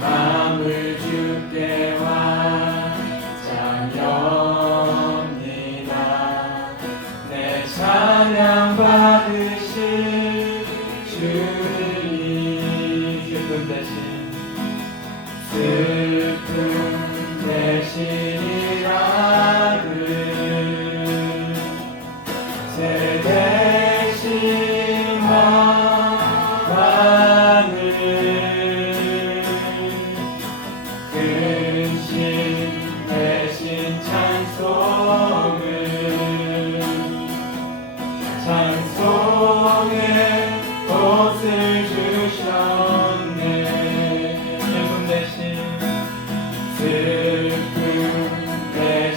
마음을 주께 완전합니다. 내 찬양 받으실 주님, 슬픔 대신이라를 새 대신 왕관을 근심 대신 찬송의 옷을 주셨네. 슬픔 대신이라는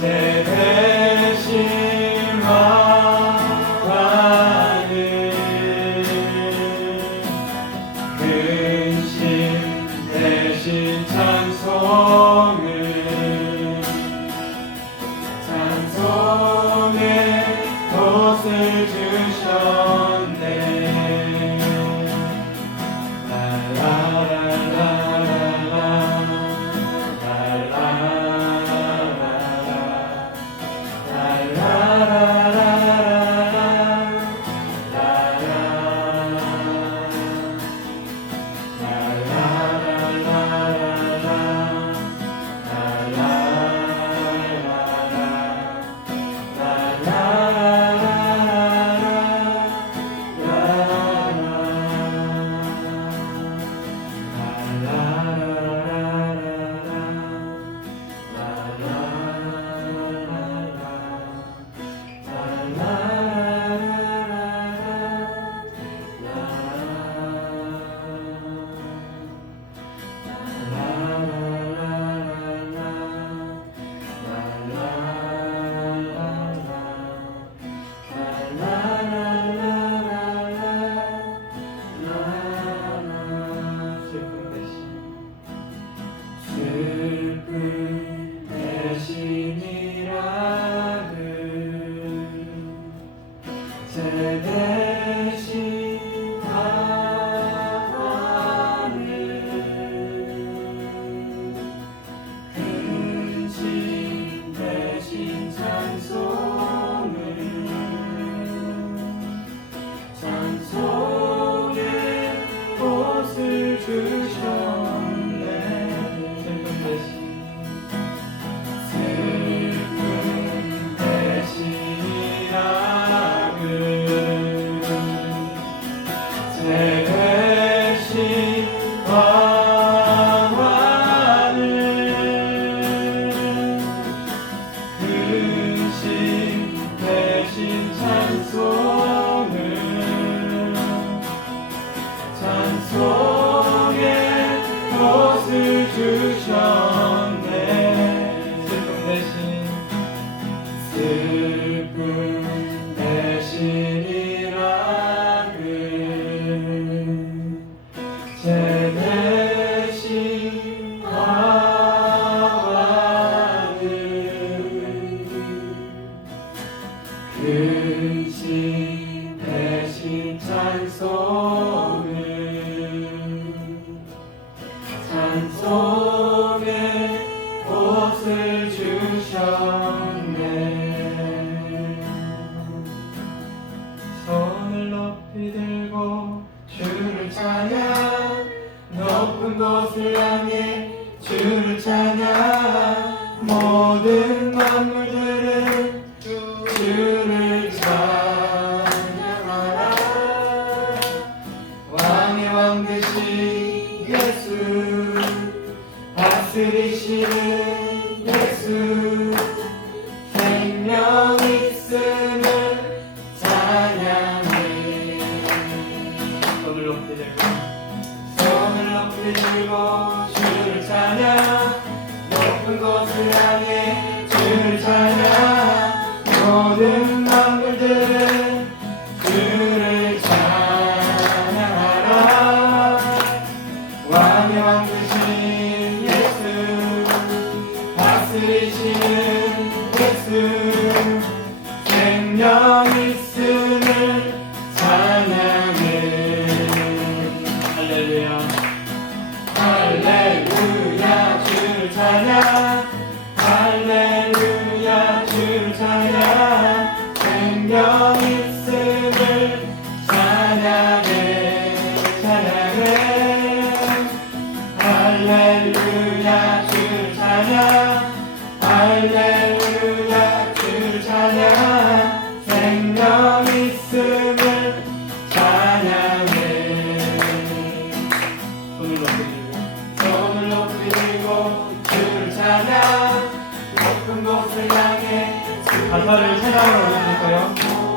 새 대신 왕관을 근심 대신 찬송의 옷을 주셨네. 근심 대신 찬송의 옷을 주셨네. 손을 높이 들고 주를 찬양, 높은 곳을 향해 주를 찬양, 모든 만물들은 주를 찬양하라. 왕의 왕 되신 예수, 다스리시는 예수, 생명 있음을 찬양해. 손을 높이 들고 주를 찬양, 높은 곳을 향해 주를 찬양, 모든 만물들은 주를 찬양하라. 왕의 왕 되신 예수, 다스리시는 예수, 생명 있음을 찬양해. 찬양해 찬양해 할렐루야 주를 찬양 할렐루야 주를 찬양 생명 있음을 찬양해 손을 높이 들고 주를 찬양 높은 곳을 향해 가사를 찬양으로 올려줄까요?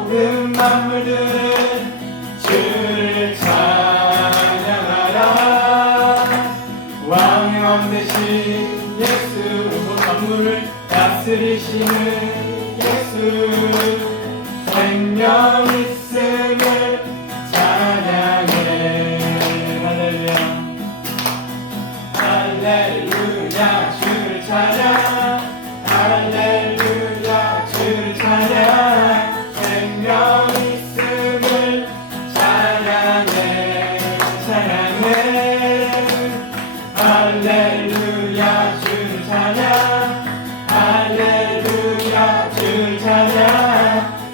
모든 만물들은 주를 찬양하라 왕의 왕 되신 예수 온 만물을 다스리시는 예수 생명 있음을 찬양해 할렐루야 할렐루야 주를 찬양 할렐루야 주를 찬양 생명 있음을 찬양해 찬양해 할렐루야 주를 찬양 할렐루야 주를 찬양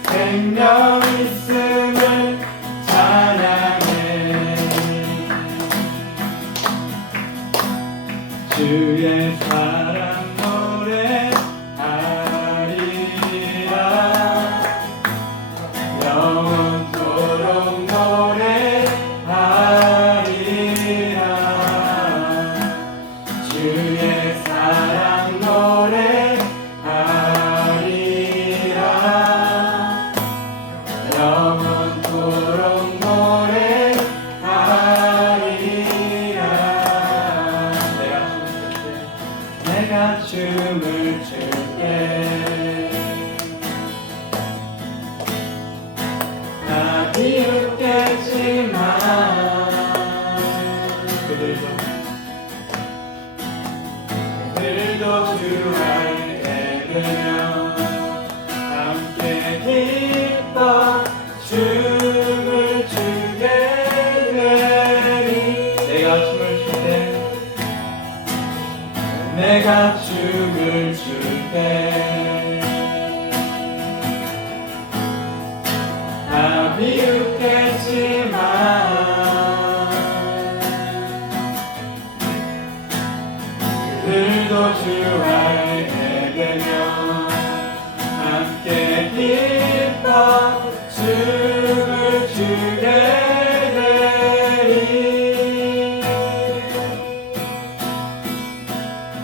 생명 있음을 찬양해 주의 사랑 영원토록 노래하리라 주의 사랑 노래하리라 영원토록 노래하리라 내가 춤을 출때 나 비웃겠지만 그들도 주 알게 되면 함께 기뻐 춤을 추게 되리 내가 춤을 출 때 내가 춤을 출 때 다 비웃겠지만 그들도 주 알게 되면 함께 기뻐 춤을 추게 되리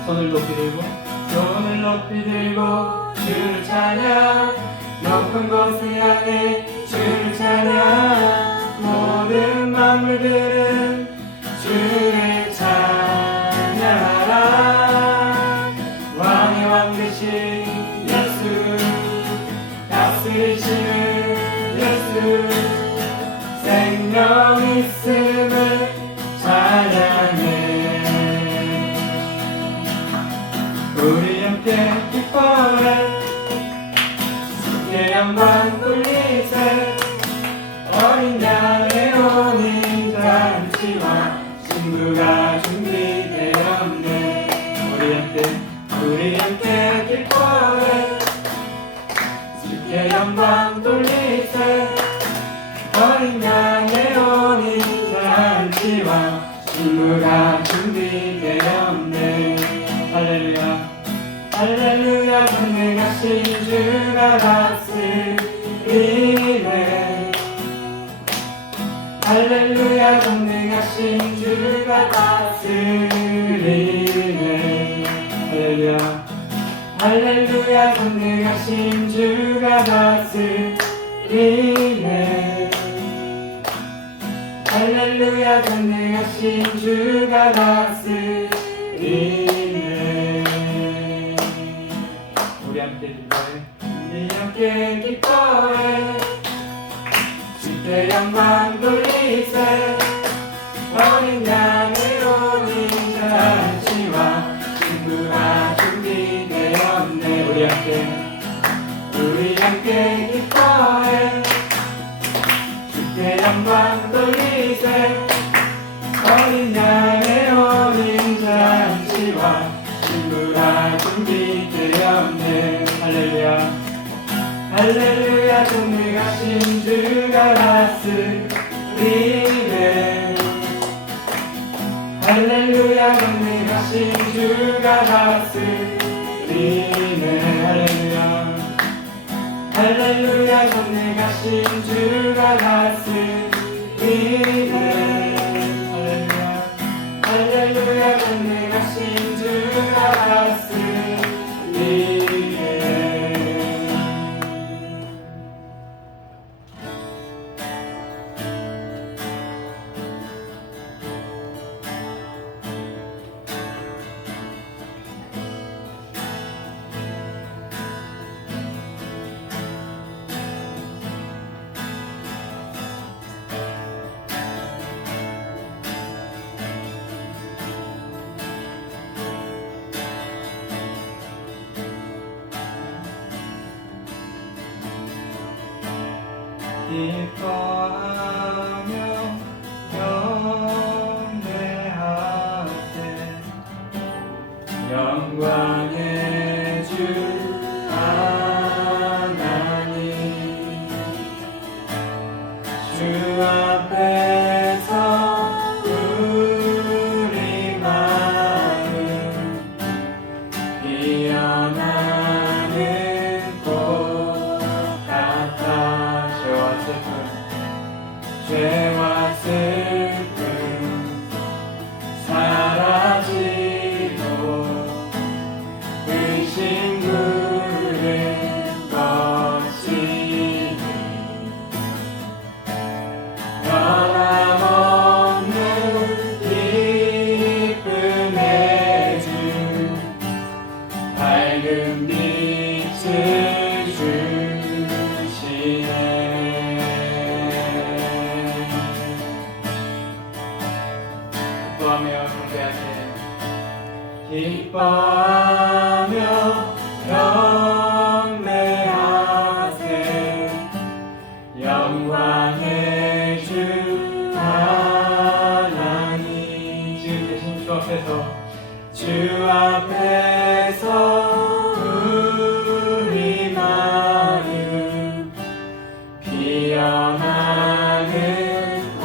손을 높이 들고 주를 찬양 높은 곳을 향해 주를 찬양 모든 만물들은 주를 찬양하라 왕의 왕 되신 예수 다스리시는 예수 생명 있음을 찬양해 우리 함께 기뻐해 주께 영광 돌리세 어린 양의 오는 잔치와 신부가 준비되었네 우리 함께 기뻐해 주께 영광 돌리세 어린 양의 오는 잔치와 신부가 준비되었네 할렐루야 할렐루야 전능하신 주가 다스리네 할렐루야 전능하신 주가 다스리네 할렐루야 할렐루야 전능하신 주가 다스리네 할렐루야 전능하신 주가 다스리네 우리 함께 기뻐해 주께 영광 돌리세 어린 양의 오는 잔치와 신부가 준비되었네 우리 함께 기뻐해 주께 영광 돌리세 어린 양의 오는 잔치와 신부가 준비되었네 할렐루야 할렐루야 전능하신 주가 다스리네 전능하신 주가 다스리네. 할렐루야 할렐루야 전능하신 주가 다스리네. 기뻐하며 경배하세. 영광의 주 하나님, 주 앞에서 우리 마음 피어나는 꽃 같아. 죄와 슬픔 사라지고 의심 부른 것이니 변함없는 기쁨의 주 밝은 빛을 주시네. 기뻐하며 경배하세. 기뻐하며 경배하세. 영광의 주 하나님, 지금 계신 주 앞에서 우리 마음 피어나는 꽃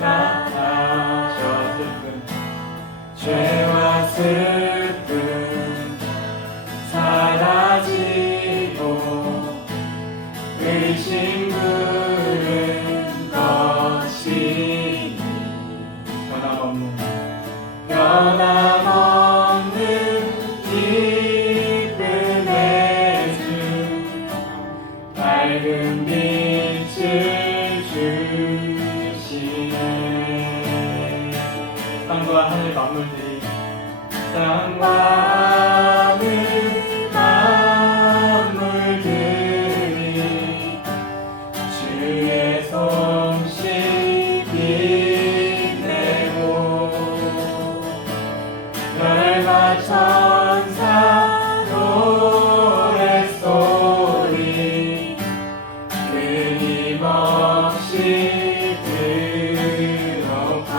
같아. 죄와 슬픔 사라지고 의심 부른 것이니 변함없는 기쁨의 주 밝은 빛을 주시네. 땅과 하늘 만물들이 주의 솜씨 빛내고 별과 천사 노랫소리 끊임없이 들어가.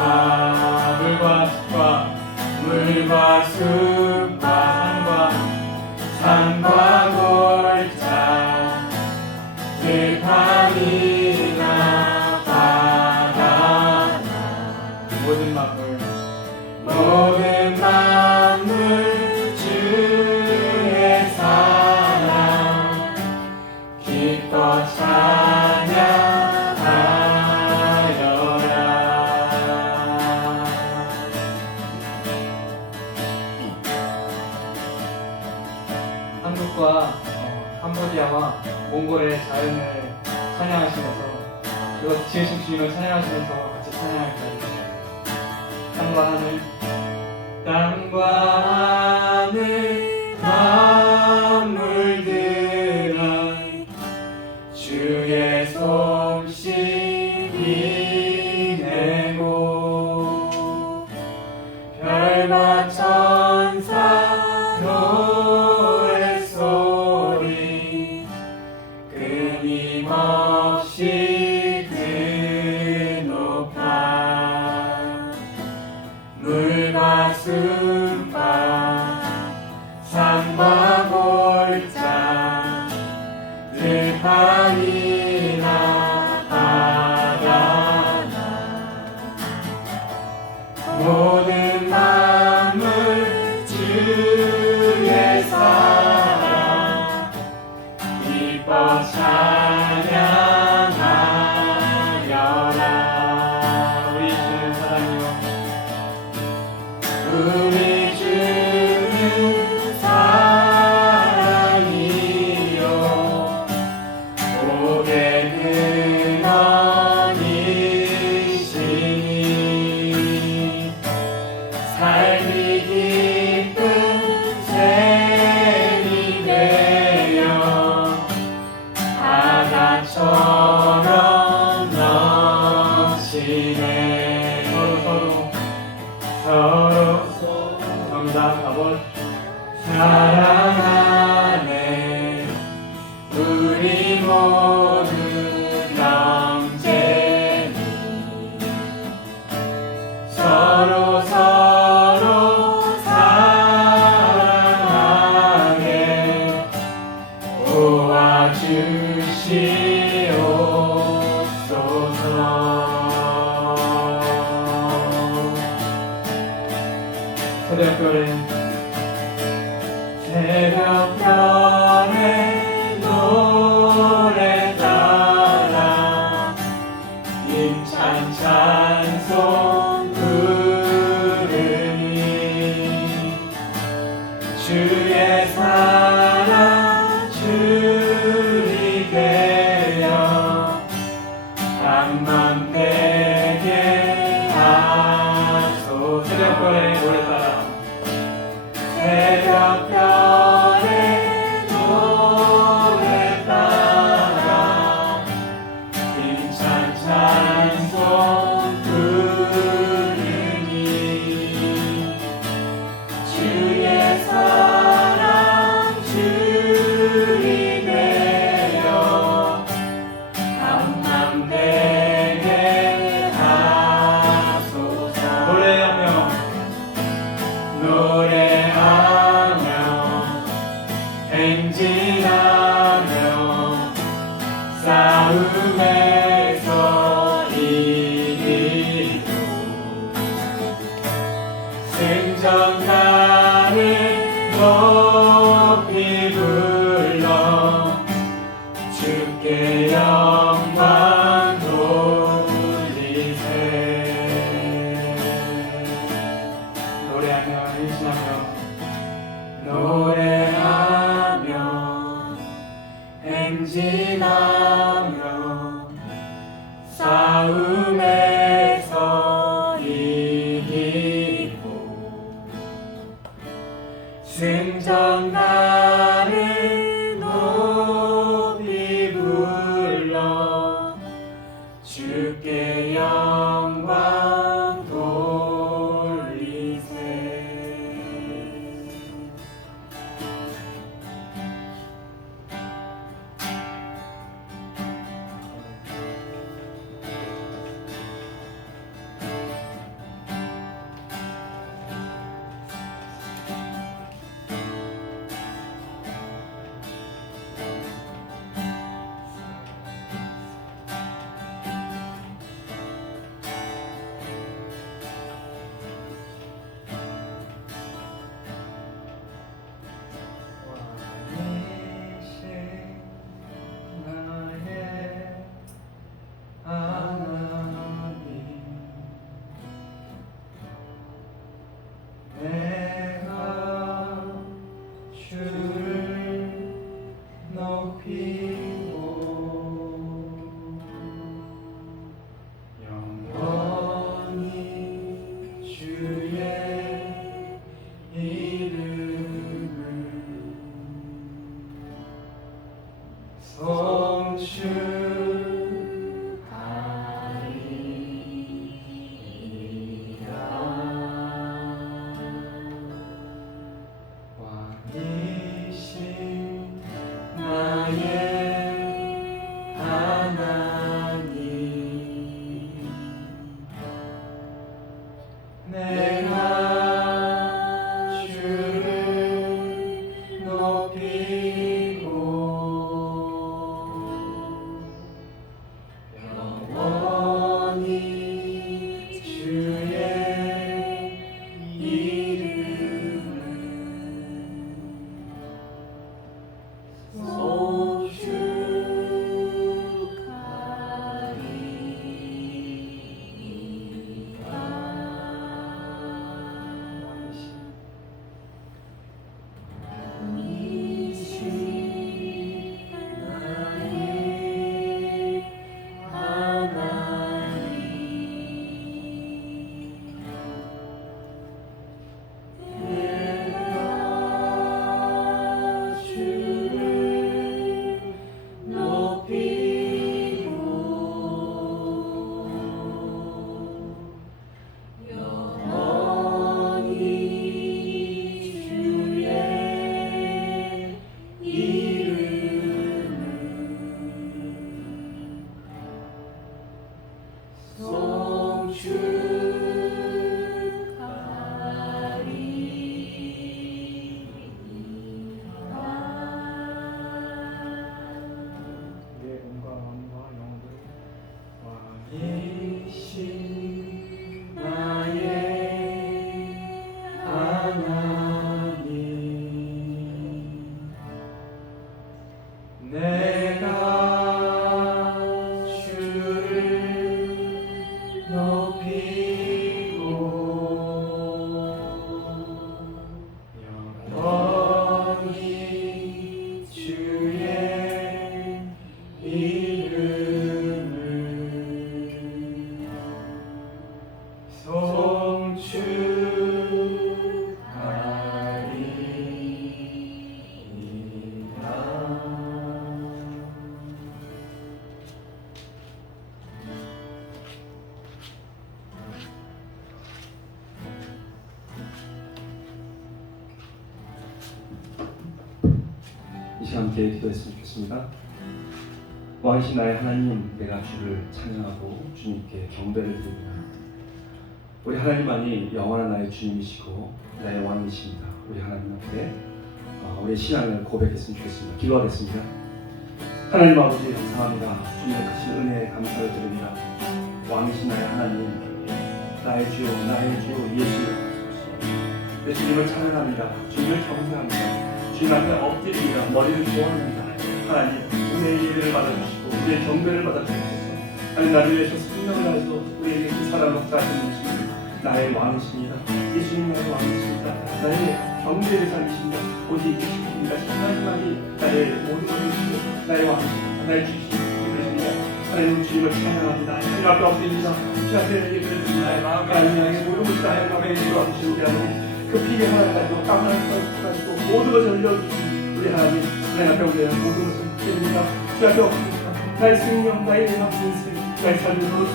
물과 숲과 산과 골짜 들판이나 바다나 모든 만물 주의 사랑 기뻐 찬양하여라. 한국과 캄보디아와 몽골의 자연을 찬양하시면서 그것 지으신 주님을 찬양하시면서 같이 찬양할 거예요. 땅과 하늘 만물들아 주의 솜씨 빛내고 별과 천사 노랫소리 끊임없이 드높아. 물과 숲과 산과 골짜 들판이나 바다나 우리 주는 사랑이요 우리 주는 사랑이요 복의 근원이시니 삶이 기쁜 샘이 되어 바다처럼 넘치네 서로 정답 아버지 사랑하네 우리 모두 형제니 서로 사랑하게 도와주시옵소서. 새벽별의 노래 따라 힘찬 찬송 부르니 주의 사랑 주리 되어 밤만 되게 하소서. 새벽별의 노래 따라 새벽별의 노래 따라 힘찬 찬송 부르니 주의 사랑 주리 되어 밤만 되게 하소서. 노래하며 행진하며 싸움에서 이기고 승전가를 높이 불러 주께 영광 돌리세. 노래하며 행진하며 노래하며 행진하며 싸움에서 이기고 승전가를 높이 불러 주께 영광 돌리세. 영원히 주의 이름을 이 시간 함께 기도했으면 좋겠습니다. 왕이신 나의 하나님, 내가 주를 찬양하고 주님께 경배를 드립니다. 우리 하나님만이 영원한 나의 주님이시고 나의 왕이십니다. 우리 하나님 앞에 우리의 신앙을 고백했으면 좋겠습니다. 기도하겠습니다. 하나님 아버지 감사합니다. 주님의 크신 은혜에 감사를 드립니다. 왕이신 나의 하나님, 나의 주, 나의 주 예수 내 주님을 찬양합니다. 주님을 경배합니다. 주님 앞에 엎드립니다. 머리를 조아합니다. 하나님, 우리의 예배를 받아주시고 우리의 경배를 받아주셔서 하나님 나를 위해서 생명을 다해서 우리에게 그 사랑을 쌓아주신 주님, 나의 왕이십니다. 예수님 나의 왕이십니다. 나의 경배를 살리십니다. 오직 예수님입니다. 하나님만이 나의 모든 것을 주시고 나의 왕이십니다. 나의 주시고 계십니다. 하나님 주님을 찬양합니다. 하나님 앞에 엎드립니다. 주 앞에 예배를 드립니다. 하나님 향해 모든 것을 나의 마음에 주시옵시고 하나님 그 피가 하나 가지고 땀 하나 가지고 모든 것을 흘려주신 우리 하나님 앞에 올려야 모든 것을 드립니다. 주 앞에 엎드립니다. 나의 생명, 나의 인생, 나의 삶을 모든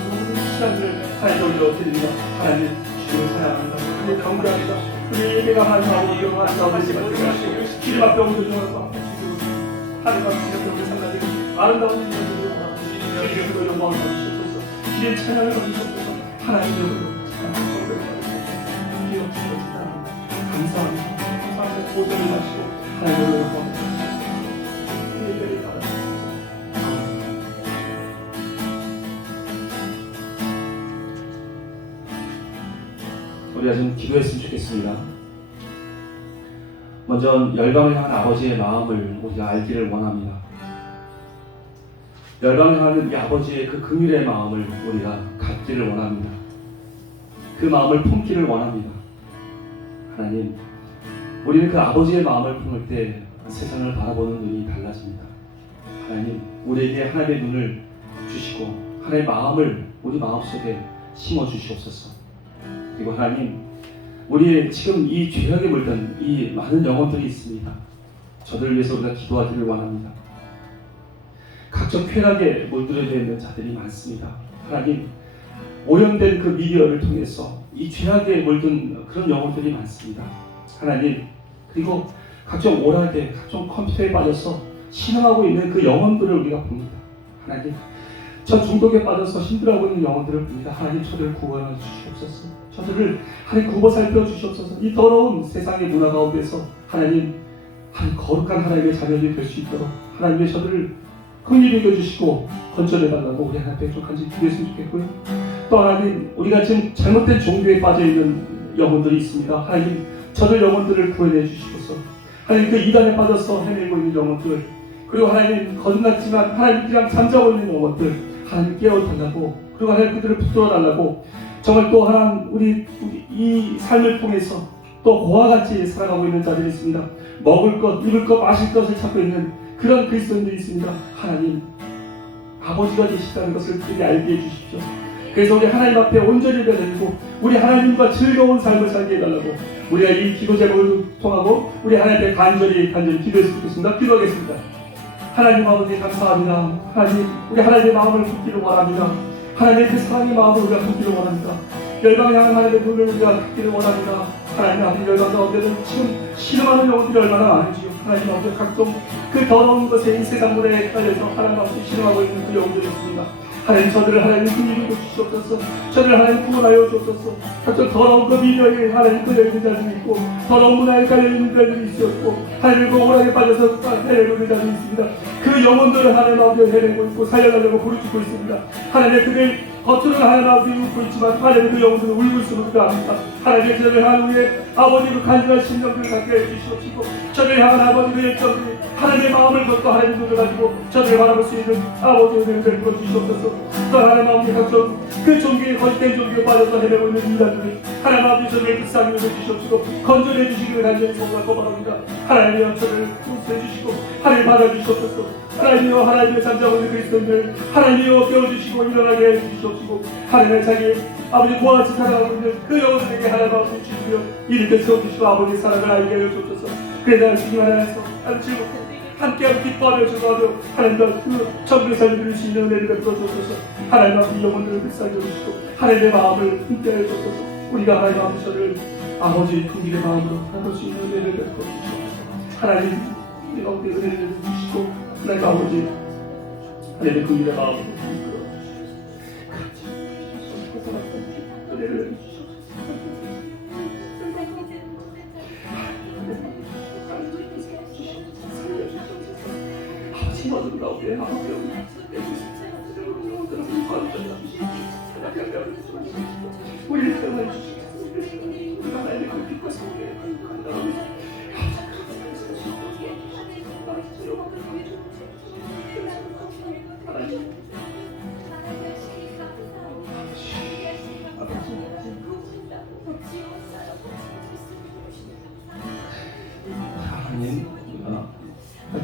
시간들을 하나님 올려드립니다. 하나님 주를 사랑합니다. 그의 경배합니다. 그의 예배가 하나님 아버지 하나님 기름 앞에 옮겨주셔서 하나님 앞에 기름 찬양하고 아름다운 일들을 기름으로 영광을 받으시옵소서. 기름 찬양을 받으시옵소서. 하나님 이름으로 감사합니다. 감사합니다. 보전을 하시고 하나님을 영광합니다. 예배를 받으시옵소서. 우리가 좀 기도했으면 좋겠습니다. 먼저 열방을 향한 아버지의 마음을 우리가 알기를 원합니다. 열방을 향하는 이 아버지의 그 긍휼의 마음을 우리가 갖기를 원합니다. 그 마음을 품기를 원합니다. 하나님, 우리는 그 아버지의 마음을 품을 때 세상을 바라보는 눈이 달라집니다. 하나님, 우리에게 하나님의 눈을 주시고 하나님의 마음을 우리 마음속에 심어 주시옵소서. 그리고 하나님, 우리의 지금 이 죄악에 물든 이 많은 영혼들이 있습니다. 저들을 위해서 우리가 기도하기를 원합니다. 각종 쾌락에 물들어져 있는 자들이 많습니다. 하나님, 오염된 그 미디어를 통해서 이 죄악에 물든 그런 영혼들이 많습니다. 하나님, 그리고 각종 오락에, 각종 컴퓨터에 빠져서 신음하고 있는 그 영혼들을 우리가 봅니다. 하나님, 저 중독에 빠져서 힘들어하고 있는 영혼들을 봅니다. 하나님, 저들을 구원해 주시옵소서. 저들을 하나님 굽어 살펴 주시옵소서. 이 더러운 세상의 문화 가운데서 하나님 거룩한 하나님의 자녀들이 될 수 있도록 하나님의 저들을 긍휼히 여겨주시고 건져내달라고 우리 하나님 앞에 좀 간절히 기도했으면 좋겠고요. 또 하나님, 우리가 지금 잘못된 종교에 빠져있는 영혼들이 있습니다. 하나님, 저들 영혼들을 구원해 주시옵소서. 하나님, 그 이단에 빠져서 헤매고 있는 영혼들, 그리고 하나님 거듭났지만 하나님이랑 잠자고 있는 영혼들 하나님 깨워달라고, 그리고 하나님 그들을 붙들어달라고, 정말 또 하나님 우리 이 삶을 통해서 또 고와 같이 살아가고 있는 자들이 있습니다. 먹을 것, 입을 것, 마실 것을 찾고 있는 그런 그리스도인들이 있습니다. 하나님, 아버지가 계시다는 것을 그들이 알게 해주십시오. 그래서 우리 하나님 앞에 온전히 예배드리고 우리 하나님과 즐거운 삶을 살게 해달라고 우리가 이 기도 제목을 통하고 우리 하나님 앞에 간절히 기도했으면 좋겠습니다. 기도하겠습니다. 하나님 아버지 감사합니다. 하나님, 우리 하나님의 마음을 품기를 원합니다. 하나님의 그 사랑의 마음을 우리가 품기를 원합니다. 열방을 향한 하나님의 눈을 우리가 품기를 원합니다. 하나님 아버지, 열방 가운데는 지금 신음하는 영혼들이 얼마나 많은지요. 하나님 아버지, 각종 그 더러운 것에 이 세상 문화에 헷갈려서 하나님 아버지 신음하고 있는 그 영혼들이 있습니다. 하나님, 저들을 하나님 긍휼히 주시옵소서. 저들을 하나님 구원하여 주옵소서. 각종 더러운 그 미녀에 하나님 끌려있는 자들이 있고 더러운 문화에 깔려있는 자들이 있었고 하나님 그 오락에 빠져서 헤매고 있는 자들이 있습니다. 그 영혼들을 하나님 아버지 헤매고 있고 살려달라고 부르짖고 있습니다. 하나님, 그들 겉으로는 하나님 아버지 웃고 있지만 하나님 그 영혼들은 울고 있음을 압니다. 하나님, 저를 향한 우리의 아버지 그 간절한 심령들을 갖게 해주시옵시고 저를 향한 아버지 그 열정들이 하나님의 마음을 걷고 하나님의 눈을 가지고 저들을 바라볼 수 있는 아버지의 은혜를 베풀어 주시옵소서. 또 하나님 아버지 각종 그 종교에 거짓된 종교에 빠져서 헤매고 있는 인간들을 하나님 아버지 저들의 불쌍히 여겨주시옵시고 건져내 주시기를 간절히 소원하고 바랍니다. 하나님이여 저를 용서해 주시고 하나님 받아주시옵소서. 하나님이여 하나님의 잠자고 있는 그리스도인들 하나님이여 깨워주시고 일어나게 해주시옵시고 하나님의 자기 아버지 고아같이 살아가고 있는 그 영혼들에게 하나님 아버지 주시며 일으켜 세워주시고 아버지의 사랑을 알게 하여 주옵소서. 그래야 주님 안에서 아주 즐겁게 함께하고 기뻐하며 즐거워하며 하나님과 그 정부의 삶을 누릴 수 있는 은혜를 베풀어 주옵소서. 하나님 앞에 영혼들을 불쌍히 여기시고 하나님의 마음을 함께하여 주옵소서. 우리가 하나님 앞에서를 아버지 긍휼의 마음으로 바라볼 수 있는 은혜를 베풀어 주옵소서. 하나님 우리 가운데 은혜를 주시고 하나님 아버지 하나님의 긍휼의 마음으로 이끌어 주시옵소서. 은혜를 주시옵소서. 신호들 가운데 아버지 우리를 태어나 주시옵소서. 우리가 하나님의 그 빛과 성령의 간단함을 하나님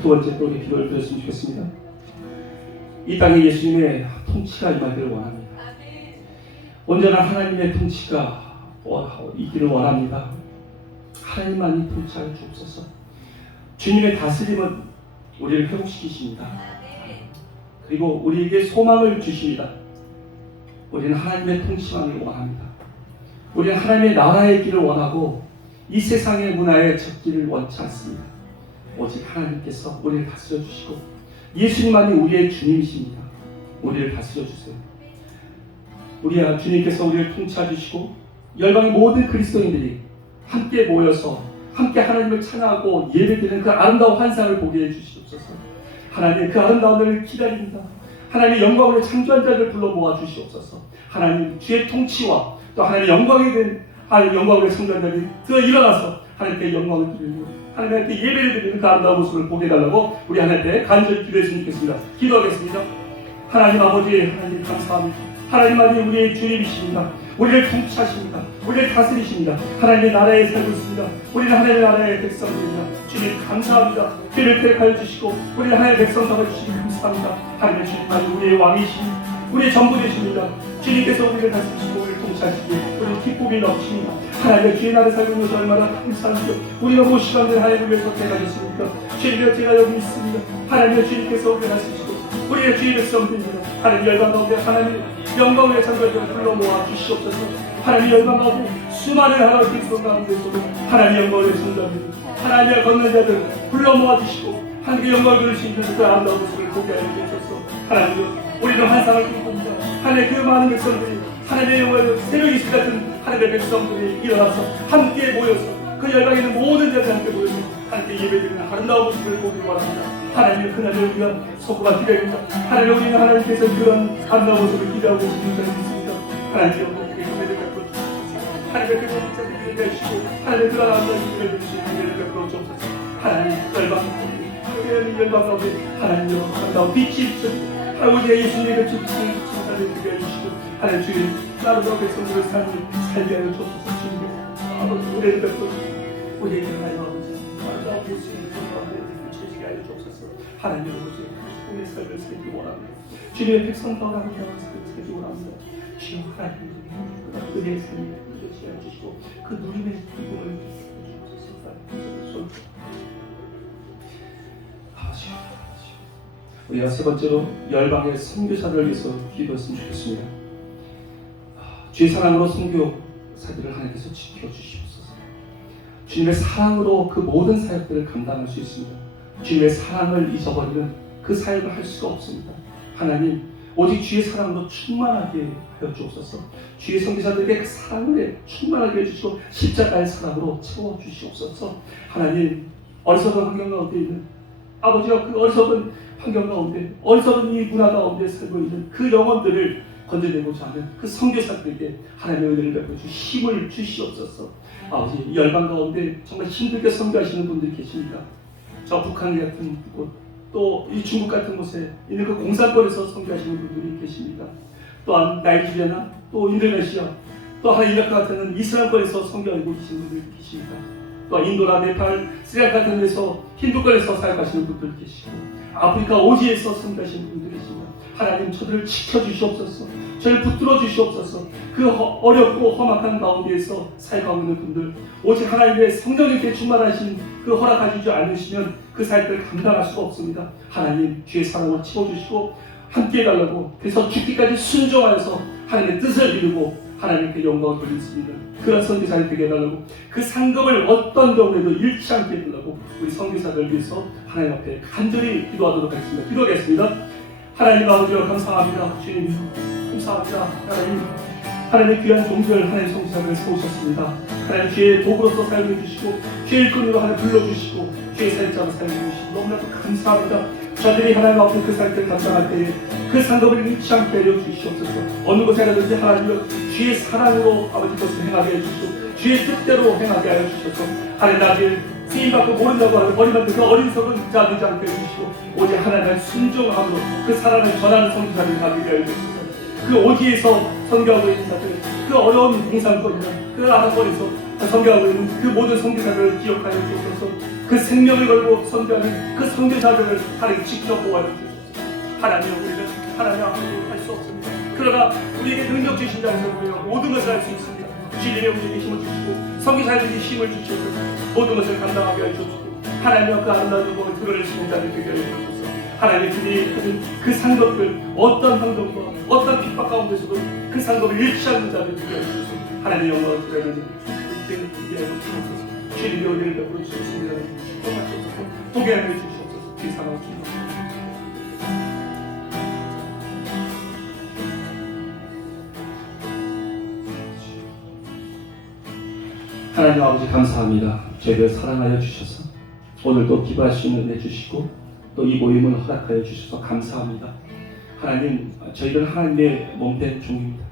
두 번째 또 우리 기도를 드렸으면 좋겠습니다. 이 땅에 예수님의 통치가 임하기를 원합니다. 온전한 하나님의 통치가 있기를 원합니다. 하나님만이 통치하여 주옵소서. 주님의 다스림은 우리를 회복시키십니다. 그리고 우리에게 소망을 주십니다. 우리는 하나님의 통치만을 원합니다. 우리는 하나님의 나라의 길을 원하고 이 세상의 문화에 적기를 원치 않습니다. 오직 하나님께서 우리를 다스려 주시고 예수님만이 우리의 주님이십니다. 우리를 다스려 주세요. 우리야 주님께서 우리를 통치해 주시고 열방의 모든 그리스도인들이 함께 모여서 함께 하나님을 찬양하고 예배드리는 그 아름다운 환상을 보게 해 주시옵소서. 하나님 그 아름다움을 기다립니다. 하나님의 영광으로 창조한 자를 불러 모아 주시옵소서. 하나님 주의 통치와 또 하나님의 영광에 대한 영광으로 창조한 자들이 더 일어나서 하나님께 영광을 드리고 하나님께 예배를 드리는 그 아름다운 모습을 보게 해달라고 우리 하나님께 간절히 기도했으면 좋겠습니다. 기도하겠습니다. 하나님 아버지 하나님 감사합니다. 하나님만이 우리의 주님이십니다. 우리를 통치하십니다. 우리를 다스리십니다. 하나님의 나라에 살고 있습니다. 우리는 하나님의 나라의 백성들입니다. 주님 감사합니다. 주님을 택하여 주시고 우리를 하나님의 백성 삼아주시기 감사합니다. 하나님의 주님만이 우리의 왕이십니다. 우리의 전부 되십니다. 주님께서 우리를 다스리시고 우리를 통치하시기에 우리는 기쁨이 넘칩니다. 하나님의 주의 나라에 살고 있는 것을 얼마나 감사합니다. 우리가 무엇이간들 하나님을 위해서 대가졌습니까? 주님의 제가 여기 있습니다. 하나님의 주님께서 우리를 다스리시고 우리의 주의 백성들입니다. 하나님 열방 가운데 하나님 영광의 창조자를 불러 모아 주시옵소서. 하나님 열방 가운데 수많은 하나님 그리스도 가운데서도 하나님 영광의 창조자들 하나님의 걷는 자들 불러 모아 주시고 하나님의 영광을 그릴 수 있는 그 아름다운 모습을 보게 하여 주옵소서. 하나님 우리는 환상을 꿈꿉니다. 하나님 그 많은 백성들이 하나님의 영광을 새벽 이슬 같은 하나님의 백성들이 일어나서 함께 모여서 그 열방에 있는 모든 자들이 함께 모여서 하나님께 예배드리는 아름다운 모습을 보기 원합니다. 하나님의 그날을 위한 소구가 기대됩니다. 하나님 우리는 하나님께서 그런 아름다운 모습을 기대하고 계시는 자들이 있습니다. 하나님 우리에게 은혜를 베풀어 주시옵소서. 하나님의 그 자들을 위해 주시고 하나님의 그런 아름다운 기대를 주시는 은혜를 베풀어 주옵소서. 하나님 열방 가운데 하나님의 아름다운 빛이 있으시고 아버지의 예수님의 그 빛을 주사를 드게 해주시고 하나님 주의 아름다운 백성들의 삶을 살게 하여 주옵소서. 주님 아버지 은혜를 베풀어 주시고 우리에게 하나님 아버지 아름다운 예수님의 가운데 비추시게 하여 주옵소서. 하나님 아버지 꿈의 삶을 살기 원합니다. 주님의 백성과 함께 삶을 살기 원합니다. 주여 하나님 은혜의 삶을 이루게 하여 주시고 그 누림의 기쁨을 주옵소서. 우리가 세 번째로 열방의 선교사들을 위해서 기도했으면 좋겠습니다. 주의 사랑으로 선교사들을 하나님께서 지켜주시옵소서. 주님의 사랑으로 그 모든 사역들을 감당할 수 있습니다. 주님의 사랑을 잊어버리는 그 사역을 할 수가 없습니다. 하나님 오직 주의 사랑으로 충만하게 하여 주옵소서. 주의 선교사들에게 그 사랑을 충만하게 해주시고 십자가의 사랑으로 채워주시옵소서. 하나님 어리석은 환경 가운데 있는 아버지와 그 어리석은 환경 가운데 어리석은 이 문화 가운데 살고 있는 그 영혼들을 건져내고자 하는 그 선교사들에게 하나님의 은혜를 베풀어 주 힘을 주시옵소서. 아버지 이 열방 가운데 정말 힘들게 선교하시는 분들이 계십니다. 저 북한 같은 곳, 또 이 중국 같은 곳에 있는 그 공산권에서 선교하시는 분들이 계십니다. 또한 나이지리아나 또 인도네시아, 또 하나 이라크 같은 이슬람권에서 선교하고 계신 분들이 계십니다. 또 인도나 네팔, 스리랑카 같은 데서 힌두권에서 사역하시는 분들 계시고, 아프리카 오지에서 선교하시는 분들이 계십니다. 하나님, 저들을 지켜주시옵소서. 저를 붙들어 주시옵소서. 그 어렵고 험악한 가운데에서 사역하고 있는 분들, 오직 하나님의 성령님께 충만하신 그 허락하시지 않으시면 그 사역을 감당할 수가 없습니다. 하나님, 주의 사랑을 채워주시고 함께 해달라고, 그래서 죽기까지 순종하여서 하나님의 뜻을 이루고 하나님께 영광을 돌릴 수 있는 그런 선교사를 되게 해달라고, 그 상급을 어떤 경우에도 잃지 않게 해달라고 우리 선교사들 위해서 하나님 앞에 간절히 기도하도록 하겠습니다. 기도하겠습니다. 하나님 아버지여, 감사합니다. 주님 감사합니다. 하나님의 귀한 종들, 하나님 성사를 세우셨습니다. 하나님 주의 도구로서 사용해 주시고, 주의 일꾼으로 하나님 불러주시고, 주의 사역자로 사용해 주시고 너무나도 감사합니다. 저들이 하나님 앞에 그 사역을 감당할 때에 그 상급을 잃지 않게 하여 주시옵소서. 어느 곳에라든지 하나님을 주의 사랑으로 아버지 것을 행하게 해주시고, 주의 뜻대로 행하게 하여 주셔서 하나님 나를 쓰임받고 모른다고 하는 어린아이들 그 어린석은 자되지 않게 해주시고, 오직 하나님의 순종함으로 그 사랑을 전하는 성도자를 가지게 하여 주셔서, 그 오지에서 선교하고 있는 자들, 그 어려운 공산권이나 그 아랍권에서 선교하고 있는 그 모든 선교사들을 기억하여 주셔서, 그 생명을 걸고 선교하는 그 선교사들을 하나님 직접 보호하여 주셔서, 하나님, 우리는 하나님 아무것도 할 수 없습니다. 그러나 우리에게 능력 주신 자에서 우리가 모든 것을 할 수 있습니다. 주님의 우리에게 힘을 주시고 선교사들에게 힘을 주시고 모든 것을 감당하게 하여 주시고, 하나님의 그 아름다운 영광을 드러낼 수 있는 자들 되게 하여 주셔서, 하나님의 그들이 가진 그 상급들, 어떤 환경과 어떤 핍박 가운데서도 그 상급을 잃지 않는 자들 되게 하여 주셔서 하나님의 영광을 드러내는 자들 되게 하여 주셔서, 주님의 우리를 베풀어 주셨습니다. 축복하셔서 도개하여 주시옵소서. 그 사랑을 주시옵소서. 하나님 아버지, 감사합니다. 저희를 사랑하여 주셔서 오늘도 기도할 수 있는 은혜 주시고, 또 이 모임을 허락하여 주셔서 감사합니다. 하나님, 저희는 하나님의 몸된 종입니다.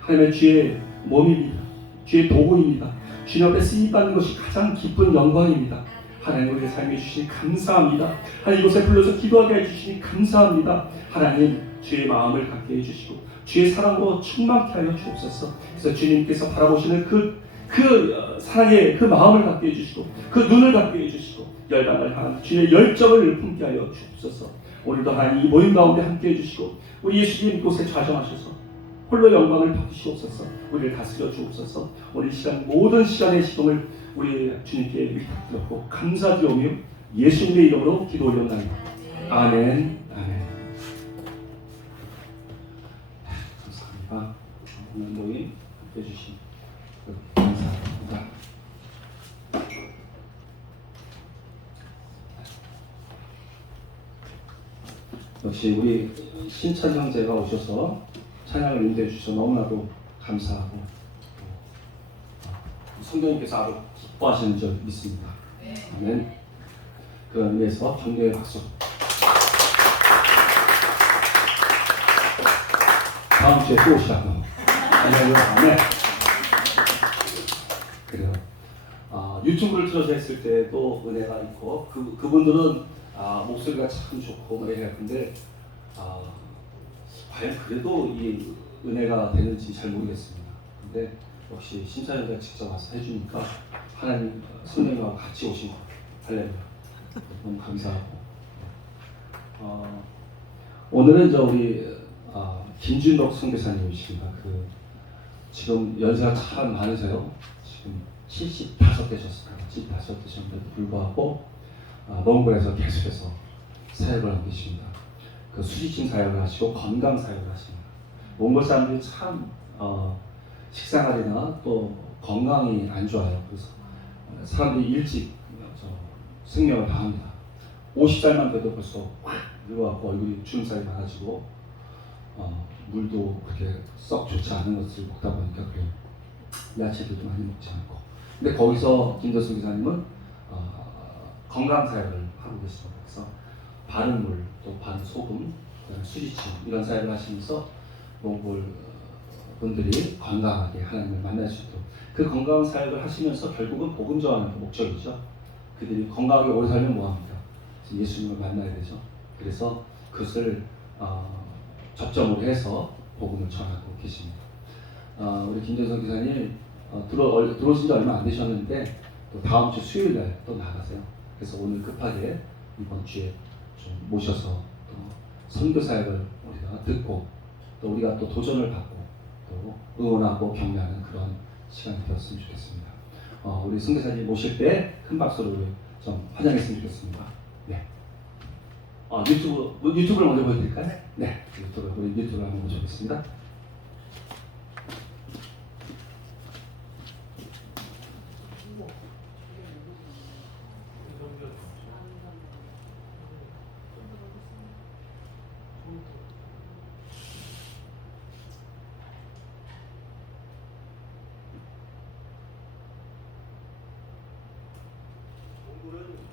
하나님의 주의 몸입니다. 주의 도구입니다. 주님 앞에 쓰임받는 것이 가장 기쁜 영광입니다. 하나님, 우리의 삶에 주시니 감사합니다. 하나님, 이곳에 불러서 기도하게 해주시니 감사합니다. 하나님, 주의 마음을 갖게 해주시고 주의 사랑으로 충만케 하여 주옵소서. 그래서 주님께서 바라보시는 그 사랑의 그 마음을 갖게 해주시고, 그 눈을 갖게 해주시고, 열방을 향한 주의 열정을 품게 하여 주옵소서. 오늘도 하나님 이 모임 가운데 함께 해주시고, 우리 예수님 이곳에 좌정하셔서 홀로 영광을 받으시옵소서. 우리를 다스려 주옵소서. 오늘 이 시간 모든 시간의 시동을 우리 주님께 위탁드렸고 감사드리오며 예수님의 이름으로 기도 올려옵나이다. 아멘. 아멘. 감사합니다. 오늘 모임 함께 해주신 감사합니다. 역시 우리 신찬 형제가 오셔서 찬양을 인도해 주셔서 너무나도 감사하고, 성도님께서 아주 기뻐하시는 줄 믿습니다. 아멘. 그런 의미에서 존경의 박수. 다음 주에 또 오시라고. 아멘. 그래요. 유튜브를 틀어서 했을 때도 은혜가 있고, 그분들은 목소리가 참 좋고 은혜가 있는데, 과연 그래도 이 은혜가 되는지 잘 모르겠습니다. 근데 역시 신찬이가 직접 와서 해주니까 하나님 성령님과 같이 오신 것 같아요. 할렐루야. 너무 감사하고, 오늘은 우리 김준덕 선교사님이십니다. 지금 연세가 참 많으세요. 지금 75 되셨어요. 75 되셨는데도 불구하고 몽골에서 계속해서 사역을 하고 계십니다. 수지침 사역을 하시고 건강 사역을 하십니다. 몽골 사람들이 참 식생활이나 또 건강이 안 좋아요. 그래서 사람들이 일찍 생명을 다합니다. 50살만 돼도 벌써 확 늙어갖고 얼굴이 주름살이 많아지고, 물도 그렇게 썩 좋지 않은 것을 먹다 보니까 그래요. 야채들도 많이 먹지 않고. 근데 거기서 김도수 기사님은 건강 사역을 하고 계십니다. 그래서 바른 물, 또 바른 소금, 수지침 이런 사역을 하시면서 몽골 분들이 건강하게 하나님을 만날 수 있도록, 그 건강 사역을 하시면서 결국은 복음 전하는 목적이죠. 그들이 건강하게 오래 살면 뭐합니까? 예수님을 만나야 되죠. 그래서 그것을 접점으로 해서 복음을 전하고 계십니다. 우리 김재성 기사님 들어오신 지 얼마 안 되셨는데 또 다음 주 수요일 날 또 나가세요. 그래서 오늘 급하게 이번 주에 좀 모셔서 또 선교 사역을 우리가 듣고 또 우리가 또 도전을 받고 또 응원하고 격려하는 그런 시간이 되었으면 좋겠습니다. 우리 선교사님 모실 때 큰 박수로 좀 환영했으면 좋겠습니다. 네. 유튜브를 먼저 보여드릴까요? 네. 우리 유튜브를 한번 모셔보겠습니다.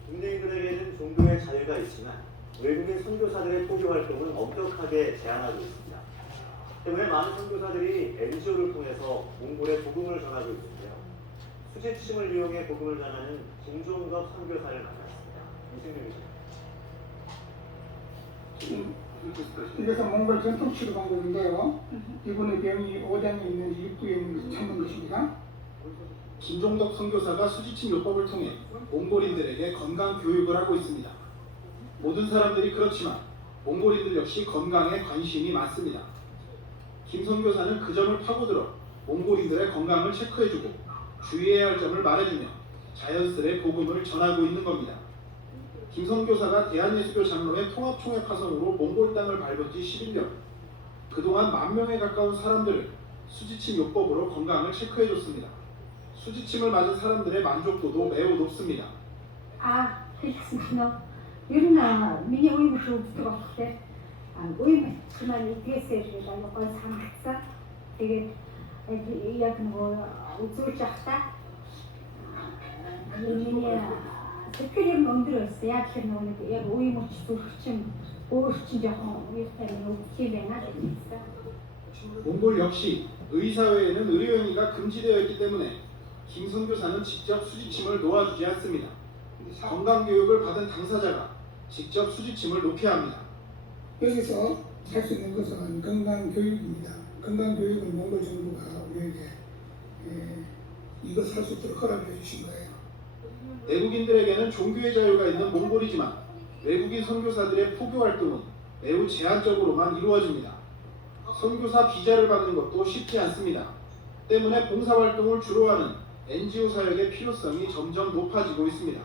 국내인들에게는 종교의 자유가 있지만 외국인 선교사들의 포교 활동은 엄격하게 제한하고 있습니다. 때문에 많은 선교사들이 NGO를 통해서 몽골에 복음을 전하고 있는데요. 수지침을 이용해 복음을 전하는 김종덕 선교사를 만났습니다. 이승민 기자. 이것은 몽골 전통 치료 방법인데요. 이분의 병이 오장에 있는지 입구에 있는지 찾는 것입니다. 김종덕 선교사가 수지침 요법을 통해 몽골인들에게 건강 교육을 하고 있습니다. 모든 사람들이 그렇지만 몽골인들 역시 건강에 관심이 많습니다. 김 선교사는 그 점을 파고들어 몽골인들의 건강을 체크해주고 주의해야 할 점을 말해주며 자연스레 복음을 전하고 있는 겁니다. 김 선교사가 대한예수교 장로회 통합총회 파선으로 몽골 땅을 밟은 지 11년, 그동안 10,000명에 가까운 사람들을 수지침 요법으로 건강을 체크해줬습니다. 수지침을 맞은 사람들의 만족도도 매우 높습니다. хэлсэн ер нь миний үе мөч үздэг болохоор үе мөч маань эдгээсээр гой санагдсан. Тэгээд яг нөгөө үзүүлж явахдаа миний сэтгэл юм өндөр байсан. Яг тэр нөгөө яг үе мөч зүрхчин өөрчлөн жоохон үетэй үзэх юм байна гэж хэлсэн. 몽골 역시 의사회에는 의료행위가 금지되어 있기 때문에 김 선교사는 직접 수지침을 놓아주지 않습니다. 건강교육을 받은 당사자가 직접 수지침을 놓게 합니다. 여기서 할 수 있는 것은 건강교육입니다. 건강교육은 몽골 정부가 우리에게 이것 할 수 있도록 허락해 주신 거예요. 내국인들에게는 종교의 자유가 있는 몽골이지만 외국인 선교사들의 포교 활동은 매우 제한적으로만 이루어집니다. 선교사 비자를 받는 것도 쉽지 않습니다. 때문에 봉사활동을 주로 하는 NGO 사역의 필요성이 점점 높아지고 있습니다.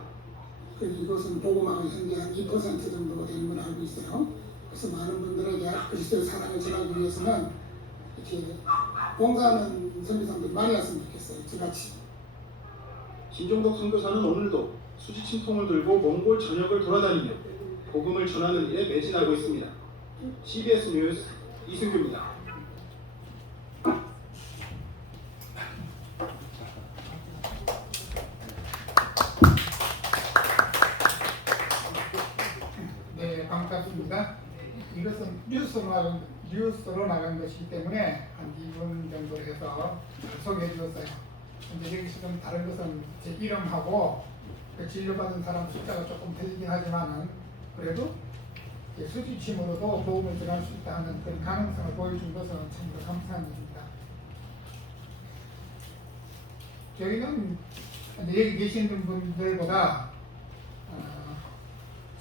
그래서 이것은 복음화가 현재 한 2% 정도가 되는 걸 알고 있어요. 그래서 많은 분들에게 그리스도의 사랑을 전하기 위해서는 이렇게 봉사하는 선교사님들이 많이 왔으면 좋겠어요. 저같이. 김종덕 선교사는 오늘도 수지침통을 들고 몽골 전역을 돌아다니며 복음을 전하는 일에 매진하고 있습니다. CBS 뉴스 이승규입니다. 네, 반갑습니다. 이것은 뉴스로 나간 것이기 때문에 한 2분 정도 해서 소개해 주었어요. 근데 여기 지금 다른 것은 제 이름하고 그 진료받은 사람 숫자가 조금 틀리긴 하지만은 그래도 수지침으로도 도움을 전할 수 있다는 그런 가능성을 보여준 것은 참으로 감사한 일입니다. 저희는 여기 계시는 분들보다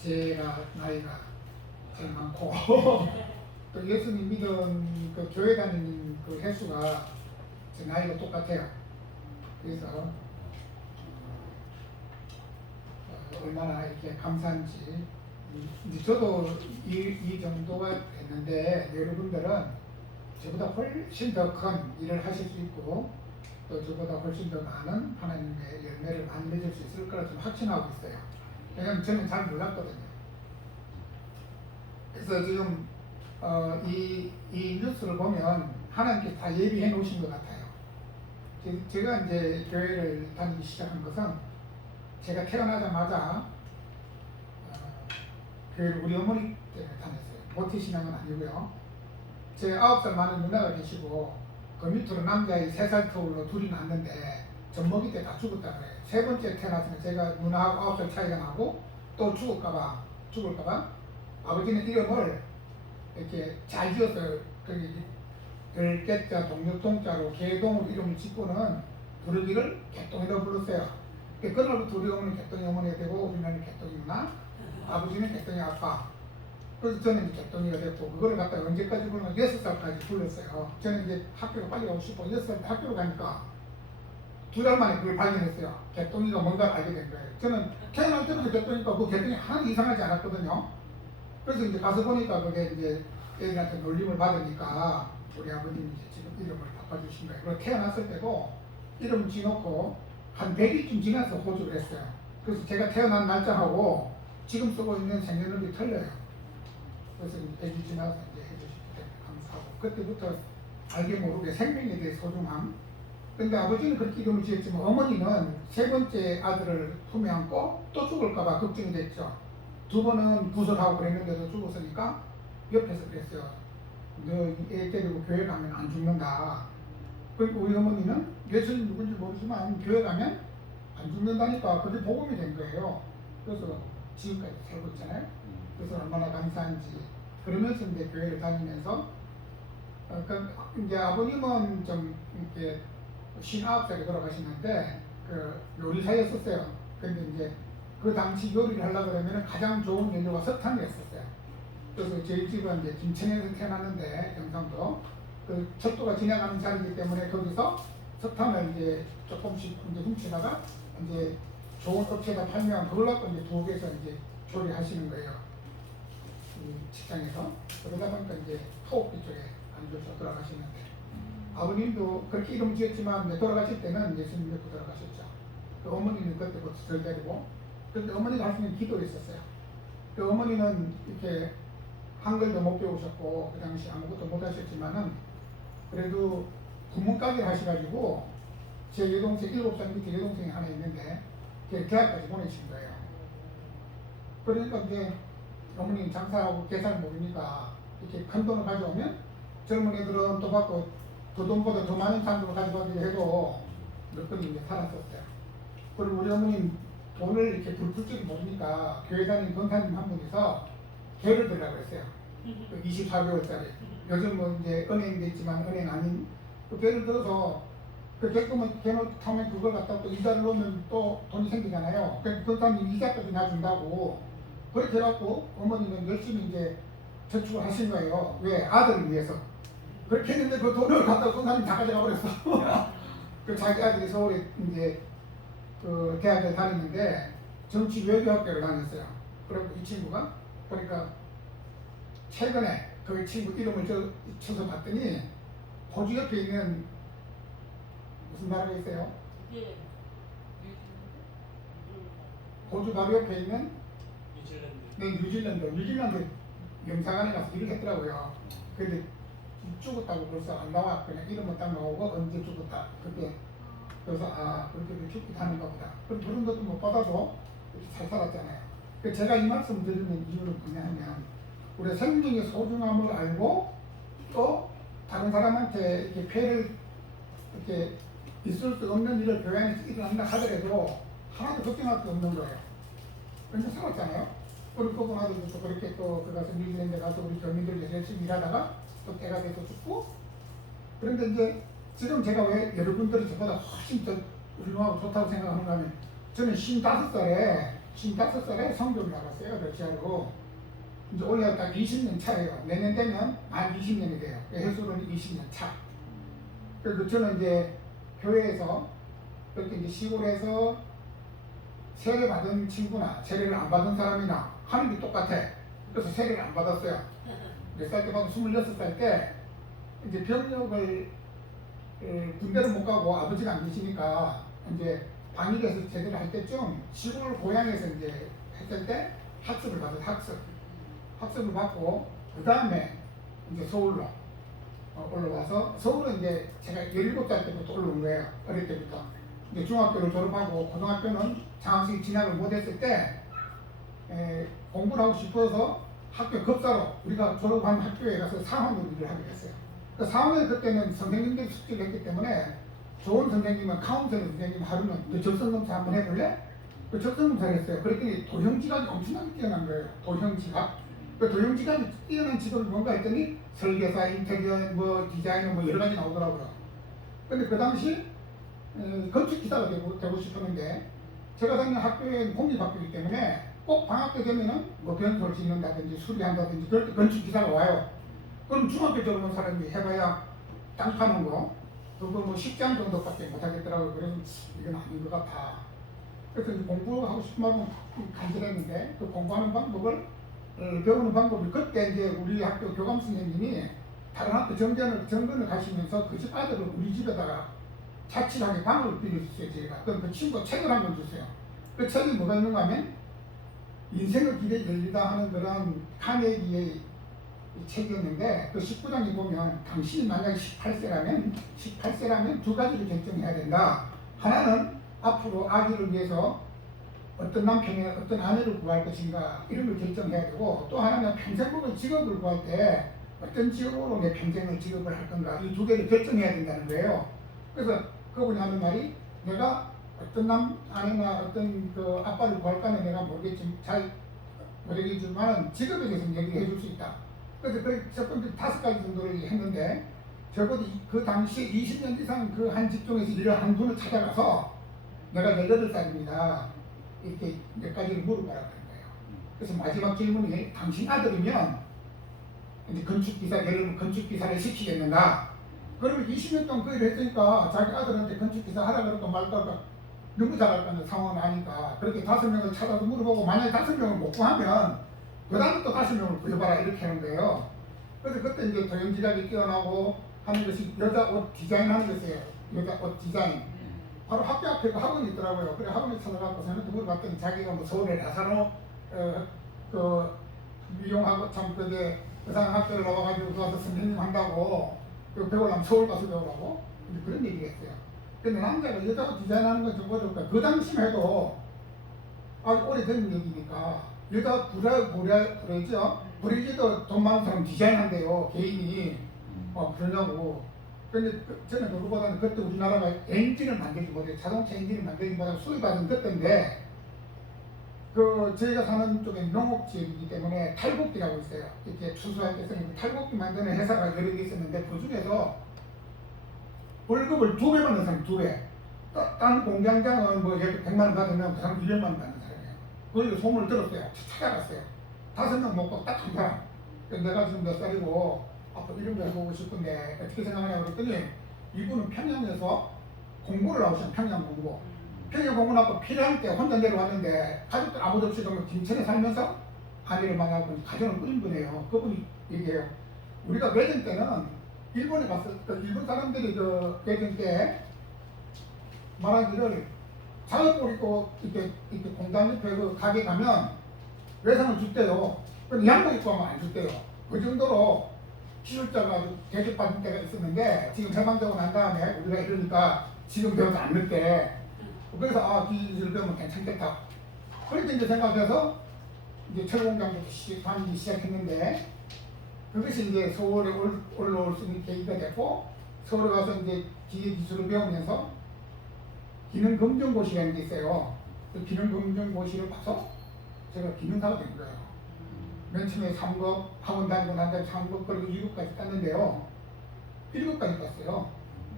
제가 나이가 제일 많고 또 예수님 믿은 그 교회 다니는 그 횟수가 제 나이가 똑같아요. 그래서 얼마나 이렇게 감사한지. 저도 이 정도가 됐는데 여러분들은 저보다 훨씬 더 큰 일을 하실 수 있고 또 저보다 훨씬 더 많은 하나님의 열매를 많이 맺을 수 있을 거라 좀 확신하고 있어요. 왜냐하면 저는 잘 몰랐거든요. 그래서 지금 이 뉴스를 보면 하나님께서 다 예비해 놓으신 것 같아요. 제가 이제 교회를 다니기 시작한 것은 제가 태어나자마자 교회를 우리 어머니 때문에 다녔어요. 모태신앙은 아니고요. 제 9살 많은 누나가 계시고 그 밑으로 남자아이 3살 터울로 둘이 낳았는데 젖먹이 때 다 죽었다 그래요. 세 번째 태어났으면 제가 누나하고 9살 차이가 나고 또 죽을까봐 죽을까봐 아버지는 이름을 이렇게 잘 지었어요. 거기 열개자 동력동자로 개동으로 이름을 짓고는 부르기를 개똥이라고 불렀어요. 그날부터 우리 어머니는 개똥이 어머니가 되고 우리는 개똥이 누나, 아버지는 개똥이 아빠. 그래서 저는 이제 개똥이가 됐고 그거를 갖다가 언제까지 부르면 6살까지 불렀어요. 저는 이제 학교를 빨리 가고 싶어 6살 때 학교로 가니까 2달 만에 그걸 발견했어요. 개똥이가 뭔가를 알게 된 거예요. 저는 태어날 때부터 개똥이니까 그 개똥이 하나도 이상하지 않았거든요. 그래서 이제 가서 보니까 그게 이제 애들한테 놀림을 받으니까 우리 아버님이 이제 지금 이름을 바꿔주신 거예요. 그리고 태어났을 때도 이름 지놓고 한 100일쯤 지나서 호주를 했어요. 그래서 제가 태어난 날짜하고 지금 쓰고 있는 생년월일이 틀려요. 그래서 100일 지나서 이제 해주시기 때문에 감사하고 그때부터 알게 모르게 생명에 대해 소중함. 근데 아버지는 그렇게 이름을 지었지만 어머니는 세 번째 아들을 품에 안고 또 죽을까봐 걱정이 됐죠. 2번은 구설하고 그랬는데도 죽었으니까 옆에서 그랬어요. 너 애 데리고 교회 가면 안 죽는다. 그리고 우리 어머니는 예수님 누군지 모르지만 교회 가면 안 죽는다니까 그게 복음이 된 거예요. 그래서 지금까지 살고 있잖아요. 그래서 얼마나 감사한지. 그러면서 이제 교회를 다니면서 이제 아버님은 좀 이렇게 59살에 돌아가시는데 그 요리사였었어요. 근데 이제 그 당시 요리를 하려고 그러면 가장 좋은 연료가 석탄이었었어요. 그래서 저희 집은 이제 김천에서 태어났는데 경상도 그 철도가 지나가는 자리이기 때문에 거기서 석탄을 이제 조금씩 이제 훔치다가 이제 좋은 업체에다 팔면 그걸 갖고 이제 부엌에서 이제 조리하시는 거예요. 이 직장에서. 그러다 보니까 이제 토옥비 쪽에 앉아서 돌아가시는데 아버님도 그렇게 이름 지었지만 이제 돌아가실 때는 예수님 믿고 돌아가셨죠. 그 어머니는 그때부터 절 데리고 근데 어머니가 하시는 기도가 있었어요. 그 어머니는 이렇게 한글도 못 배우셨고 그 당시 아무것도 못 하셨지만은 그래도 국문과를 하셔가지고 제 여동생 7살 밑에 여동생이 하나 있는데 대학까지 보내신 거예요. 그러니까 이제 어머님 장사하고 계산을 모르니까 이렇게 큰 돈을 가져오면 젊은 애들은 또 받고 그 돈보다 더 많은 상금을 가져가기로 해도 몇 번이 이제 살았었어요. 그리고 우리 어머님 돈을 이렇게 불풀적이 모르니까 교회 다니는 권사님 한 분이서 교회를 들으라고 했어요. 24개월짜리. 요즘 뭐 이제 은행도 있지만 은행 아닌 그 교회를 들어서 그 개그만 개노하면 그걸 갖다 또 이자를 넣으면 또 돈이 생기잖아요. 그래서 권사님 이자까지 놔준다고 그렇게 해갖고 어머니는 열심히 이제 저축을 하신 거예요. 왜? 아들을 위해서. 그렇게 했는데 그 돈을 갖다 권사님 다 가져가 버렸어. 그 자기 아들이 서울에 이제 그 대학을 다니는데 정치 외교학교를 다녔어요. 그리고 이 친구가 그러니까 최근에 그 친구 이름을 쳐서 봤더니 호주 옆에 있는 무슨 나라가 있어요? 호주 바로 옆에 있는 뉴질랜드 영사관에 가서 일을 했더라고요. 근데 죽었다고 벌써 안 나와. 그냥 이름은 딱 나오고 언제 죽었다. 그때 그래서 그렇게 죽기도 하는가 보다. 그런 것도 못 받아도 이렇게 잘 살았잖아요. 제가 이 말씀 드리는 이유는 뭐냐면 우리 생명의 소중함을 알고 또 다른 사람한테 이렇게 폐를 이렇게 있을 수 없는 일을 교회 안에서 일어난다 하더라도 하나도 걱정할 게 없는 거예요. 그래서 살았잖아요. 그리고 그분 아들도 또 그렇게 또 그 가서 뉴질랜드 가서 우리 교민들이 열심히 일하다가 또 때가 돼서 죽고. 그런데 이제 지금 제가 왜 여러분들이 저보다 훨씬 더 훌륭하고 좋다고 생각하는가 하면 저는 55살에 성교를 나갔어요. 러시아로. 이제 올해 딱 20년 차예요. 내년 되면 만 20년이 돼요. 해수로는 20년 차. 그리고 저는 이제 교회에서 그렇게 이제 시골에서 세례 받은 친구나 세례를 안 받은 사람이나 하는 게 똑같아. 그래서 세례를 안 받았어요. 몇 살 때 받으면 26살 때 이제 병력을 군대를 못 가고 아버지가 안 계시니까 이제 방위대에서 제대를 할 때쯤 시골 고향에서 이제 했을 때 학습을 받아서 학습을 받고 그 다음에 이제 서울로 올라와서 서울은 이제 제가 17살 때부터 올라온 거예요. 어릴 때부터. 이제 중학교를 졸업하고 고등학교는 장학식 진학을 못했을 때 공부를 하고 싶어서 학교 급사로 우리가 졸업한 학교에 가서 4학년 일을 하게 됐어요. 그 4학년 그때는 선생님들이 숙제를 했기 때문에 좋은 선생님은 카운셀러 선생님 하루는 너 적성검사 한번 해볼래? 그 적성검사를 했어요. 그랬더니 도형지각이 엄청나게 뛰어난 거예요. 도형지각. 그 도형지각이 뛰어난 직업이 뭔가 했더니 설계사, 인테리어, 뭐 디자이너 뭐 여러 가지 나오더라고요. 근데 그 당시 건축기사가 되고 싶었는데 제가 다니는 학교는 공립학교이기 때문에 꼭 방학 때 되면은 뭐 변소를 짓는다든지 수리한다든지 그럴 때 건축기사가 와요. 그럼 중학교 졸업한 사람이 해봐야 땅 파는 거 그거 뭐 10장 정도밖에 못하겠더라고요. 그래서 이건 아닌 것 같아. 그래서 이제 공부하고 싶은 마음은 간절했는데 그 공부하는 방법을 배우는 방법이 그때 이제 우리 학교 교감 선생님이 다른 학교 정근을 가시면서 그 집 아들을 우리 집에다가 자취하게 방을 빌려줬어요. 제가 그럼 그 친구가 책을 한 권 줬어요. 그 책이 뭐가 있는가 하면 인생의 길에 열리다 하는 그런 카네기의 책이었는데 그 19장에 보면 당신이 만약에 18세라면 두 가지를 결정해야 된다. 하나는 앞으로 아기를 위해서 어떤 남편의 어떤 아내를 구할 것인가 이런 걸 결정해야 되고 또 하나는 평생 먹을 직업을 구할 때 어떤 직업으로 내 평생을 직업을 할 건가 이 두 개를 결정해야 된다는 거예요. 그래서 그분이 하는 말이 내가 어떤 아내나 어떤 그 아빠를 구할까는 내가 모르겠지만 직업에 대해서 얘기를 해줄 수 있다. 그래서 그 첫 번째 5가지 정도를 했는데 적어도 그 당시에 20년 이상 그 한 직종에서 일을 한 분을 찾아가서 내가 18살입니다. 이렇게 몇 가지를 물어봐라 그런 거예요. 그래서 마지막 질문이 당신 아들이면 이제 건축기사, 예를 들면 건축기사를 시키겠는가? 그러면 20년 동안 그 일을 했으니까 자기 아들한테 건축기사 하라 그럴까 말까 너무 잘할까는 상황은 아니까 그렇게 5명을 찾아서 물어보고 만약에 5명을 못 구하면 그 다음에 또 5명을 구해봐라 이렇게 하는 거예요. 그래서 그때 이제 도형지각이 뛰어나고 하는 것이 여자 옷 디자인 하는 것이에요. 여자 옷 디자인. 바로 학교 앞에 그 학원이 있더라고요. 그래 학원에 찾아가고 저는 물어봤더니 자기가 뭐 서울에 나사로 그 미용하고 참 그게 의상학교를 나와가지고 가서 선생님 한다고 그 배우려면 서울 가서 배우라고 그런 얘기를 했어요. 근데 남자가 여자 옷 디자인하는 건 좀 어려울까. 그 당시만 해도 아주 오래된 얘기니까 여자 브레이저 브레이저도 돈 많은 사람 디자인한대요. 개인이 그러냐고. 근데 저는 그거보다는 그때 우리나라가 엔진을 만들지 못해요. 자동차 엔진을 만들지 못하고 수입하던 그때인데 그 저희가 사는 쪽에 농업 지역이기 때문에 탈곡기라고 있어요. 이렇게 추수할 때 쓰는 탈곡기 만드는 회사가 여러 개 있었는데 그 중에서 월급을 2배 받는 사람이 2배. 딴 공장장은 뭐 예를 100만 원 받으면 그 사람 200만 원 받는 사람이에요. 그래서 소문을 들었어요. 찾아갔어요. 5명 먹고 딱 한 사람. 내가 지금 몇 살이고 앞으로 이런 거 해보고 싶은데 어떻게 생각하냐고 그랬더니 이분은 평양에서 공부를 나오셨어요. 평양 공부. 평양 공부 나고 필요할 때 혼자 내려왔는데 가족들 아무도 없이 그러면 김천에 살면서 아내를 만나고 가정을 꾸린 분이에요. 그분이 얘기해요. 우리가 외전 때는 일본에 갔을 때 일본 사람들이 그 외전 때 말하기를 작업복 입고 이렇게 공장 옆에 그 가게 가면 외상을 줬대요. 근데 양복 입고 하면 안 줬대요. 그 정도로 기술자가 아주 대접받는 때가 있었는데 지금 해방되고 난 다음에 우리가 이러니까 지금 배워서 안 늦대. 그래서 기술을 배우면 괜찮겠다. 그렇게 이제 생각해서 이제 철공장부터 다니기 시작했는데 그것이 이제 서울에 올라올 수 있는 계기가 됐고 서울에 가서 이제 기계기술을 배우면서 기능검정고시라는 게 있어요. 그 기능검정고시를 봐서 제가 기능사가 된 거예요. 맨 처음에 3급 학원 다니고 난 다음에 3급 그리고 2급까지 땄는데요. 1급까지 땄어요.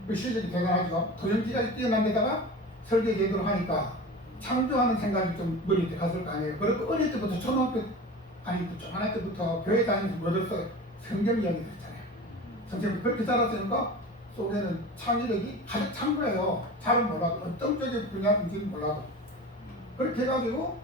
그 실력이 대단하죠. 도형지각이 뛰어난 데다가 설계 제대로 하니까 창조하는 생각이 좀 머리에 갔을 거 아니에요. 그리고 어릴 때부터 초등학교 조그만할 때부터 교회 다니면서 뭐였어요? 성경 이야기 듣잖아요. 선생님이 그렇게 자랐으니까 속에는 창의력이 가득 찬 거예요. 잘은 몰라도 어떤 쪽의 분야인지는 몰라도 그렇게 해가지고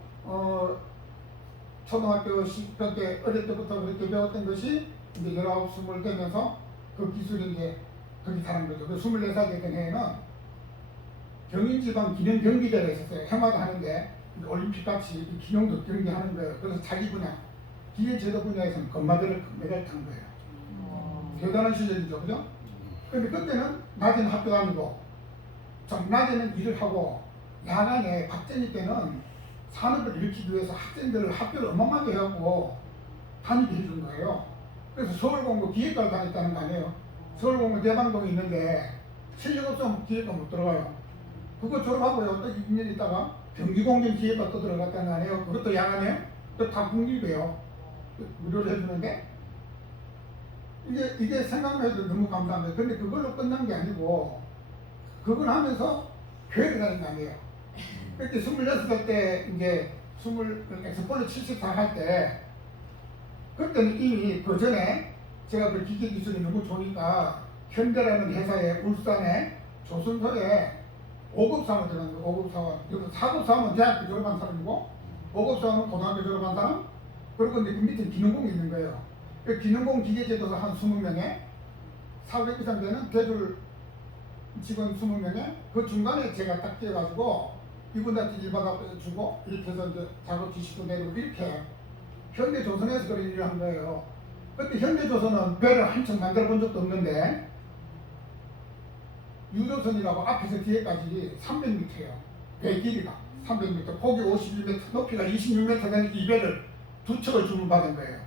초등학교 그렇게 어릴 때부터 그렇게 배웠던 것이 이제 19, 20 되면서 그 기술이 이제 그렇게 자란 거죠. 그 24살 되던 해에는 경인지방 기능 경기대회가 있었어요. 해마다 하는데 올림픽 같이 기능도 경기하는 거예요. 그래서 자기 분야 기계 제도 분야에서는 금메달을 탄 거예요. 대단한 실력이죠, 그죠? 근데 그때는 낮에는 학교 다니고 좀 낮에는 일을 하고 야간에 박정희 때는 산업을 일으키기 위해서 학생들을 학교를 어마어마하게 해갖고 다니게 해준 거예요. 그래서 서울공고 기획과를 다녔다는 거 아니에요. 서울공고 대방동에 있는데 실력 없으면 기획과 못 들어가요. 그거 졸업하고요. 또 2년 있다가 경기공정 기획과 또 들어갔다는 거 아니에요? 그것도 야간이에요? 그거 다 국립이에요. 무료로 해주는데 이게 생각만 해도 너무 감사합니다. 근데 그걸로 끝난 게 아니고 그걸 하면서 교회를 다닌 거 아니에요. 그때 26살 때 이제 엑스폴로 74 할 때 그때는 이미 그 전에 제가 그 기계 기술이 너무 좋으니까 현대라는 회사에 울산에 조선소에 5급 사원 들어간 거예요. 5급 사원. 여기 4급 사원은 대학교 졸업한 사람이고 5급 사원은 고등학교 졸업한 사람. 그리고 이제 그 밑에 기능공이 있는 거예요. 그 기능공 기계제도사 한 20명에 400 이상 되는 대졸 직원 20명에 그 중간에 제가 딱 끼어가지고 이분한테 일 받아주고 이렇게 해서 이제 작업 지시도 내리고 이렇게 현대조선에서 그런 일을 한 거예요. 그때 현대조선은 배를 한층 만들어 본 적도 없는데 유조선이라고 앞에서 뒤에까지 300m예요. 배 길이가 300m, 폭이 51m, 높이가 26m 되는 이 배를 2척을 주문받은 거예요.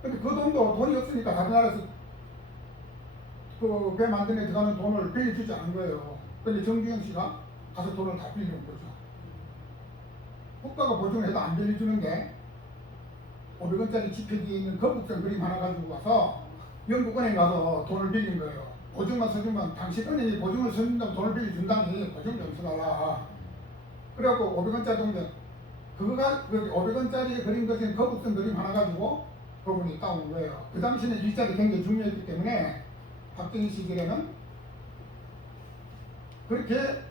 근데 그 돈도 돈이 없으니까 다른 나라에서 그 배 만드는 데 들어가는 돈을 빌려주지 않은 거예요. 근데 정주영 씨가 가서 돈을 다 빌려준 거죠. 국가가 보증해도 안 빌려주는데 500원짜리 지폐 뒤에 있는 거북선 그림 하나 가지고 와서 영국은행 가서 돈을 빌린 거예요. 보증만 서주면 당신 은행이 보증을 서준다면 돈을 빌려준다니 보증 좀 서달라. 그래갖고 500원짜리 동전 그거가 그 500원짜리 그린 것인 거북선 그림 하나 가지고 그분이 따온 거예요. 그 당시에는 일자리 굉장히 중요했기 때문에 박정희 시절에는 그렇게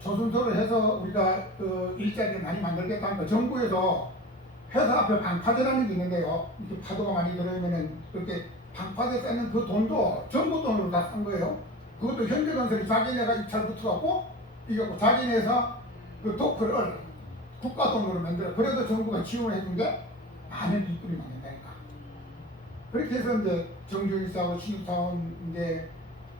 조선소를 해서 우리가 그 일자리를 많이 만들겠다는 거. 정부에서 회사 앞에 방파제라는 게 있는데요. 이렇게 파도가 많이 들어오면은 그렇게 방파제 쌓는 그 돈도 정부 돈으로 다 산 거예요. 그것도 현대건설이 자기네가 입찰 붙어갖고 이거 자기네에서 그 도크를 국가 돈으로 만들어. 그래도 정부가 지원해 준 게 많은 이익들이 만든다니까. 그렇게 해서 이제 정주일사하고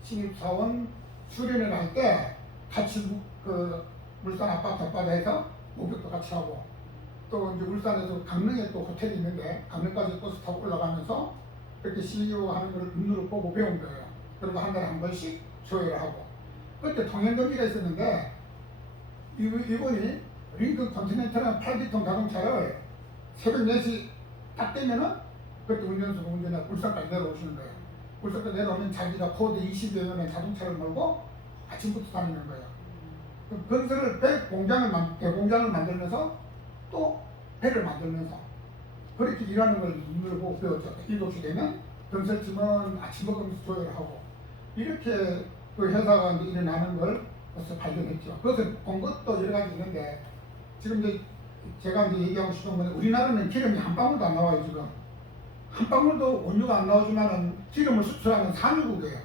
신입사원 수련을 할 때 같이 그 울산 아파트 앞바다에서 목욕도 같이 하고 또 이제 울산에서 강릉에 또 호텔이 있는데 강릉까지 버스 타고 올라가면서 그렇게 CEO 하는 걸 눈으로 보고 배운 거예요. 그리고 한 달에 한 번씩 조회를 하고 그때 통행금지가 있었는데 이분이 링컨 컨티넨탈한 8기통 자동차를 새벽 4시 딱 되면은 그때 운전수가 운전해 울산까지 내려오시는 거예요. 울산까지 내려오면 자기가 코드 20여 년의 자동차를 몰고 아침부터 다니는 거예요. 그 건설을 배 공장을 만들면서 또 배를 만들면서 그렇게 일하는 걸 눈으로 보고 배웠죠. 7시 되면 건설팀은 아침 먹으면서 조회를 하고 이렇게 그 회사가 이제 일어나는 걸 벌써 발견했죠. 그것을 본 것도 여러 가지 있는데 지금 이제 제가 이제 얘기하고 싶은 건 우리나라는 기름이 한 방울도 안 나와요. 지금 한 방울도 원유가 안 나오지만은 기름을 수출하는 산유국이에요.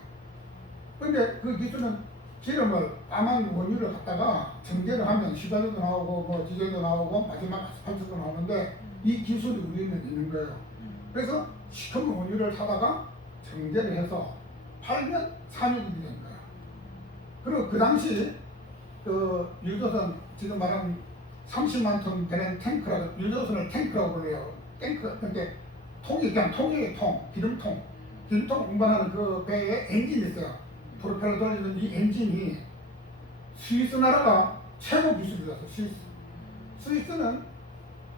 근데 그 기술은 기름을 까만 원유를 갖다가 정제를 하면 휘발유도 나오고 뭐 디젤도 나오고 마지막 아스팔트도 나오는데 이 기술이 우리는 있는 거예요. 그래서 시커먼 원유를 사다가 정제를 해서 팔면 산유국이 되는 거예요. 그리고 그 당시 그 유조선 지금 말하는 30만 톤 되는 탱크라고 유조선을 탱크라고 불러요. 탱크 그러니까 통이 그냥 통이에요. 기름통 운반하는 그 배에 엔진이 있어요. 프로펠러 돌리는 이 엔진이 스위스 나라가 최고 기술이라서 스위스는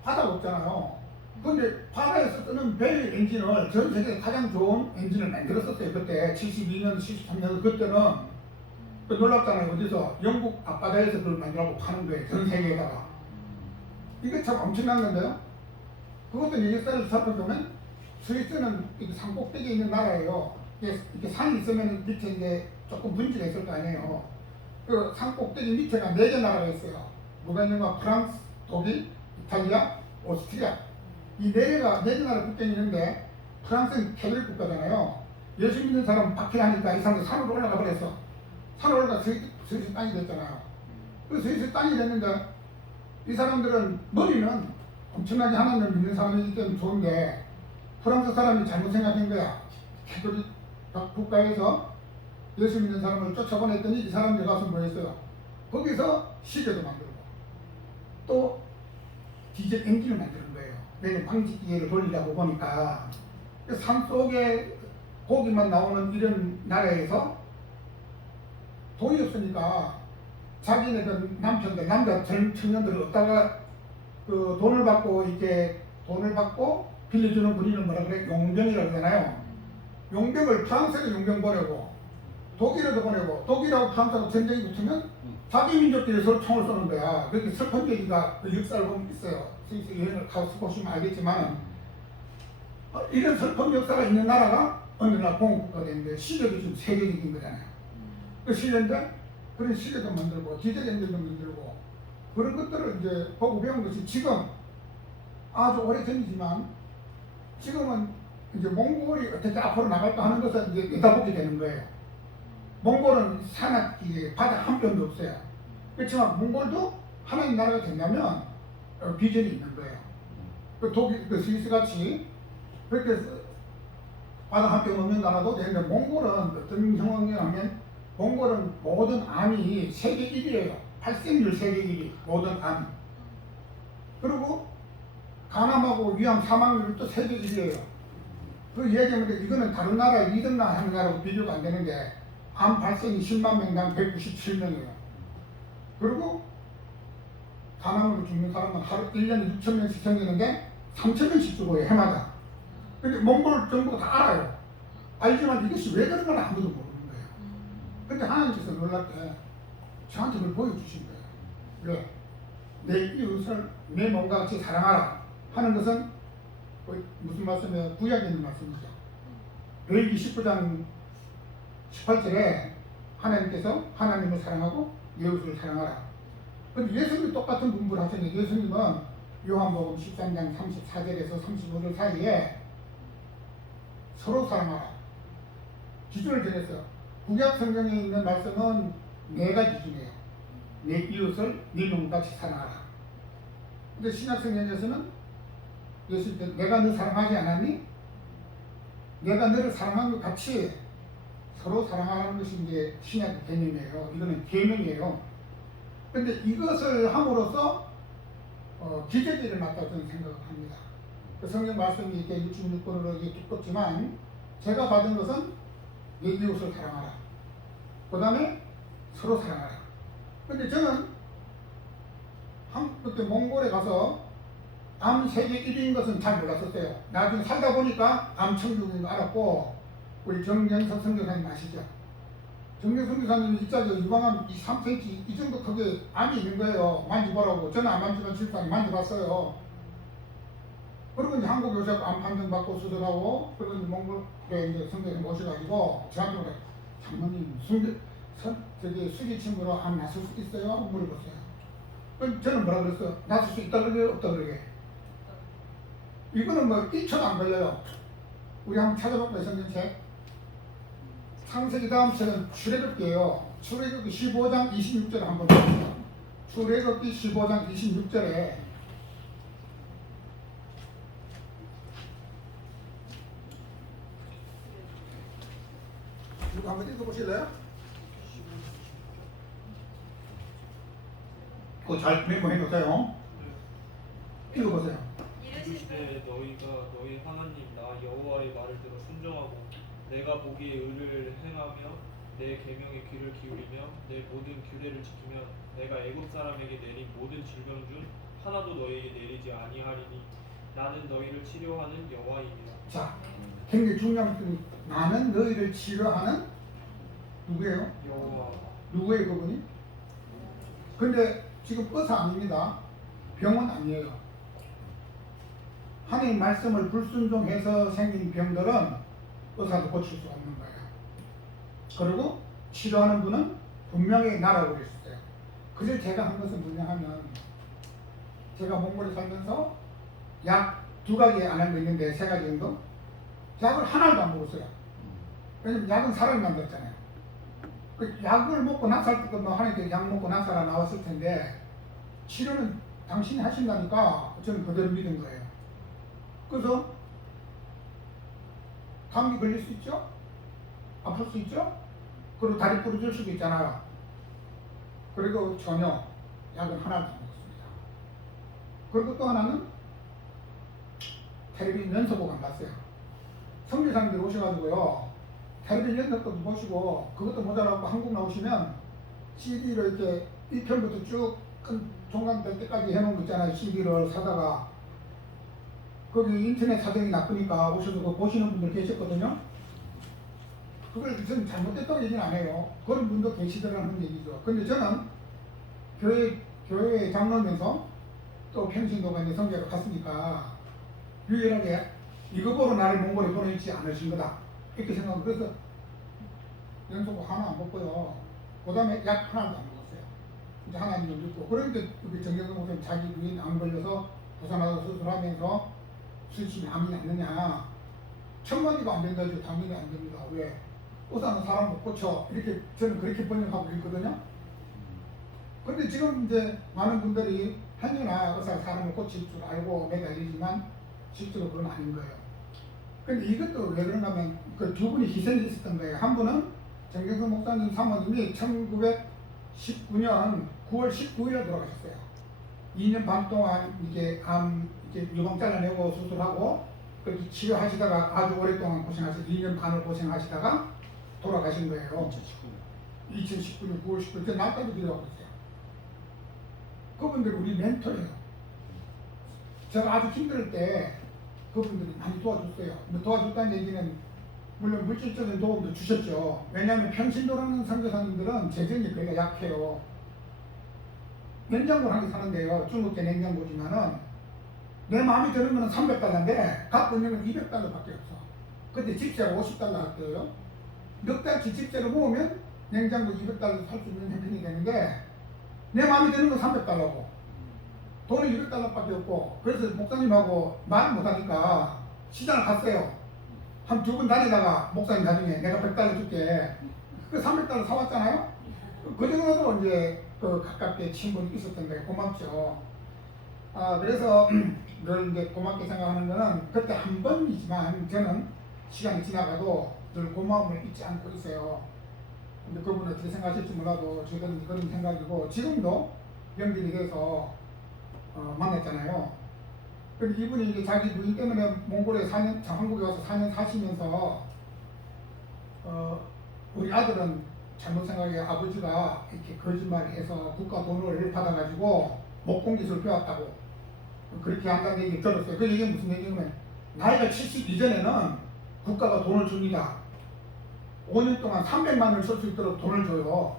바다가 없잖아요. 근데 바다에서 쓰는 배 엔진을 전 세계 가장 좋은 엔진을 만들었었어요. 그때 72년, 73년 그때는 놀랍잖아요. 어디서 영국 앞바다에서 그걸 만들라고 파는 거예요. 전 세계에다가. 이게 참 엄청난 건데요. 그것도 역사를 살펴보면 스위스는 산꼭대기에 있는 나라예요. 이렇게 산이 있으면 밑에 이제 조금 분지가 있을 거 아니에요. 그 산꼭대기 밑에가 4개 나라가 있어요. 누가 있는가? 프랑스, 독일, 이탈리아, 오스트리아. 이 4개 나라 국경이 있는데 프랑스는 캐톨릭 국가잖아요. 예수 믿는 사람 박해하니까 이 사람들 산으로 올라가 버렸어. 산으로 올라가 스위스 땅이 됐잖아요. 그 스위스 땅이 됐는데 이 사람들은 머리는 엄청나게 하나님을 믿는 사람이기 때문에 좋은데 프랑스 사람이 잘못 생각한 거야. 캐톨릭 국가에서 예수 믿는 사람을 쫓아보냈더니 이 사람들 가서 뭐 했어요? 거기서 시계도 만들고 또 디젤 엔진을 만드는 거예요. 왜냐면 방직기계를 돌리려고 보니까 산 속에 고기만 나오는 이런 나라에서 돈이 없으니까 자기네 그 남편들, 남자 청년들 얻다가 그 돈을 받고 빌려주는 분이는 뭐라 그래? 용병이라고 그러잖아요. 용병을 프랑스에도 용병 보내고 독일에도 보내고 독일하고 프랑스하고 전쟁이 붙으면 자기 민족끼리 서로 총을 쏘는 거야. 그렇게 슬픈 얘기가 그 역사를 보면 있어요. 스위스 여행을 가서 보시면 알겠지만 이런 슬픈 역사가 있는 나라가 어느 날 공국가가 되는데 시대도 지금 세계적인 거잖아요. 그 시대인데 그런 시대도 만들고 기자연들도 만들고 그런 것들을 이제 보고 배운 것이 지금 아주 오래전이지만 지금은 이제 몽골이 어떻게 앞으로 나갈까 하는 것을 이제 내다보게 되는 거예요. 몽골은 산악지에 바다 한 편도 없어요. 그렇지만 몽골도 하나의 나라가 된다면 비전이 있는 거예요. 그 독일, 그 스위스 같이 그렇게 바다 한 편 없는 나라도 되는데 몽골은 어떤 상황이냐면 몽골은 모든 암이 세계 1위예요. 발생률 세계 1위 모든 암. 그리고 간암하고 위암 사망률도 세계 1위예요. 그 얘기하면 이거는 다른 나라 2등 하는 나라하고 비교가 안 되는데 암 발생이 10만 명당 197명이에요. 그리고 간암으로 죽는 사람은 하루 1년에 6천 명씩 생기는데 3천 명씩 죽어요 해마다. 근데 몽골 정부가 다 알아요. 알지만 이것이 왜 그런 건 아무도 모르는 거예요. 근데 하나님께서 놀랍게 저한테 그걸 보여주신 거예요. 왜? 내 이웃을 내 몸과 같이 사랑하라 하는 것은 무슨 말씀이에요? 구약에 있는 말씀이죠. 레위기 19장 18절에 하나님께서 하나님을 사랑하고 이웃을 사랑하라. 근데 예수님이 똑같은 분부를 하셨는데 예수님은 요한복음 13장 34절에서 35절 사이에 서로 사랑하라 기준을 정했어요. 구약 성경에 있는 말씀은 4가지 기준이에요. 내 이웃을 네 몸같이 사랑하라. 근데 신약 성경에서는 예수님께 내가 너 사랑하지 않았니? 내가 너를 사랑한 것 같이 서로 사랑하는 것이 이제 신약 개념이에요. 이거는 계명이에요. 근데 이것을 함으로써 기적이 일어났다고 저는 생각을 합니다. 그 성경 말씀이 이렇게 66번으로 두껍지만 제가 받은 것은 내 이웃을 사랑하라. 그 다음에 서로 사랑하라. 근데 저는 그때 몽골에 가서 암 세계 1위인 것은 잘 몰랐었어요. 나중에 살다 보니까 암 천국인 거 알았고 우리 정영석 선교사님 아시죠? 정영석 선교사님이 이자저 유방암 3cm 이 정도 크게 암이 있는 거예요. 만져보라고. 저는 안 만지면 집사님 만져봤어요. 그리고 이제 한국에 오셔서 암 판정 받고 수술하고 그리고 이제 몽골에 이제 선교사님 오셔가지고 저한테 그래 장모님 수기 친구로 암 났을 수 있어요? 하고 물어봤어요. 그럼 저는 뭐라 그랬어요? 났을 수 있다 그러게 없다 그러게. 이거는 뭐 1초도 안 걸려요. 우리 한번 찾아볼까요? 성경책. 창세기 다음 책은 출애굽기예요. 출애굽기 15장 26절을 한번 보세요. 출애굽기 15장 26절에 누구 한번 읽어보실래요? 그거 잘 메모해 놓으세요. 읽어보세요. 이르시되 너희가 너희 하나님 나 여호와의 말을 들어 순종하고 내가 보기에 의를 행하며 내 계명에 귀를 기울이며 내 모든 규례를 지키면 내가 애굽 사람에게 내린 모든 질병 중 하나도 너희에게 내리지 아니하리니 나는 너희를 치료하는 여호와입니다. 자, 굉장히 중요한 것은 나는 너희를 치료하는 누구예요? 여호와. 누구예요 그분이? 근데 지금 의사 아닙니다. 병은 아니에요. 하나님 말씀을 불순종해서 생긴 병들은 의사도 고칠 수 없는 거예요. 그리고 치료하는 분은 분명히 나라고 그랬어요. 그래서 제가 한 것은 뭐냐하면 제가 몽골에 살면서 약 2가지 안 한 거 있는데 3가지 정도 약을 하나도 안 먹었어요. 왜냐면 약은 사람이 만들었잖아요. 그 약을 먹고 낙살 때 뭐 하나님께 약 먹고 낙살아 나왔을 텐데 치료는 당신이 하신다니까 저는 그대로 믿은 거예요. 그래서 감기 걸릴 수 있죠? 아플 수 있죠? 그리고 다리 부러질 수도 있잖아요. 그리고 전혀 약은 하나도 안 먹었습니다. 그리고 또 하나는 텔레비전 연속곡 안 봤어요. 선교사님들 오셔가지고요 텔레비전 연속곡 보시고 그것도 모자라고 한국 나오시면 CD로 이렇게 1편부터 쭉 종강 될 때까지 해놓은 거 있잖아요. CD를 사다가 거기 인터넷 사정이 나쁘니까 오셔서 그거 보시는 분들 계셨거든요. 그걸 저는 잘못됐다고 얘기는 안 해요. 그런 분도 계시더라는 얘기죠. 근데 저는 교회에 장로면서 또 평신도가 이제 성교를 갔으니까 유일하게 이거 보러 나를 몽골에 보내지 않으신 거다 이렇게 생각하고, 그래서 연소고 하나 안 먹고요. 그 다음에 약 하나도 안 먹었어요. 이제 하나님을 믿고. 그런데 우리 정경선 목사님 자기 부인 안 걸려서 부산와서 수술하면서 수치이 암이 났느냐, 1000마디가 안 된다죠. 당연히 안 됩니다. 왜? 의사는 사람 못 고쳐, 이렇게 저는 그렇게 번역하고 있거든요. 근데 지금 이제 많은 분들이 행여나 의사가 사람을 고칠 줄 알고 매달리지만 실제로 그건 아닌 거예요. 근데 이것도 왜 그런가면 그 두 분이 희생이 있었던 거예요. 한 분은 정경선 목사님 사모님이 1919년 9월 19일에 돌아가셨어요. 2년 반 동안 이게 암 이제 유방 잘라내고 수술하고 그렇게 치료하시다가 아주 오랫동안 고생하셔서 2년 반을 고생하시다가 돌아가신 거예요. 2019년 9월 19일 날짜도 기억하고 있어요. 그분들이 우리 멘토예요. 제가 아주 힘들 때 그분들이 많이 도와줬어요. 도와줬다는 얘기는 물론 물질적인 도움도 주셨죠. 왜냐하면 평신도라는 선교사님들은 재정이 거의 약해요. 냉장고를 한 개 사는데요. 중국제 냉장고지만은 내 마음에 드는 거는 300달러인데 갖고 있는 건 200달러밖에 없어. 근데 집세가 50달러 할게요. 몇 달치 집세를 모으면 냉장고 200달러 살 수 있는 형편이 되는데 내 마음에 드는 건 300달러고 돈은 200달러밖에 없고, 그래서 목사님하고 말 못하니까 시장을 갔어요. 한 2번 다니다가 목사님 나중에 내가 100달러 줄게. 그 300달러 사왔잖아요. 그 정도도 이제 그 가깝게 친분이 있었던 거예요. 고맙죠. 그래서 늘 이제 고맙게 생각하는 거는 그때 한 번이지만 저는 시간이 지나가도 늘 고마움을 잊지 않고 있어요. 근데 그분은 어떻게 생각하실지 몰라도 저는 그런 생각이고, 지금도 연결이 돼서 만났잖아요. 근데 이분이 이제 자기 부인 때문에 몽골에 4년, 한국에 와서 4년 사시면서 우리 아들은 잘못 생각해 아버지가 이렇게 거짓말을 해서 국가 돈을 받아가지고 목공기술 배웠다고 그렇게 한다는 얘기를 들었어요. 그 얘기는 무슨 얘기냐면 나이가 70 이전에는 국가가 돈을 줍니다. 5년 동안 300만 원을 쓸 수 있도록 돈을 줘요.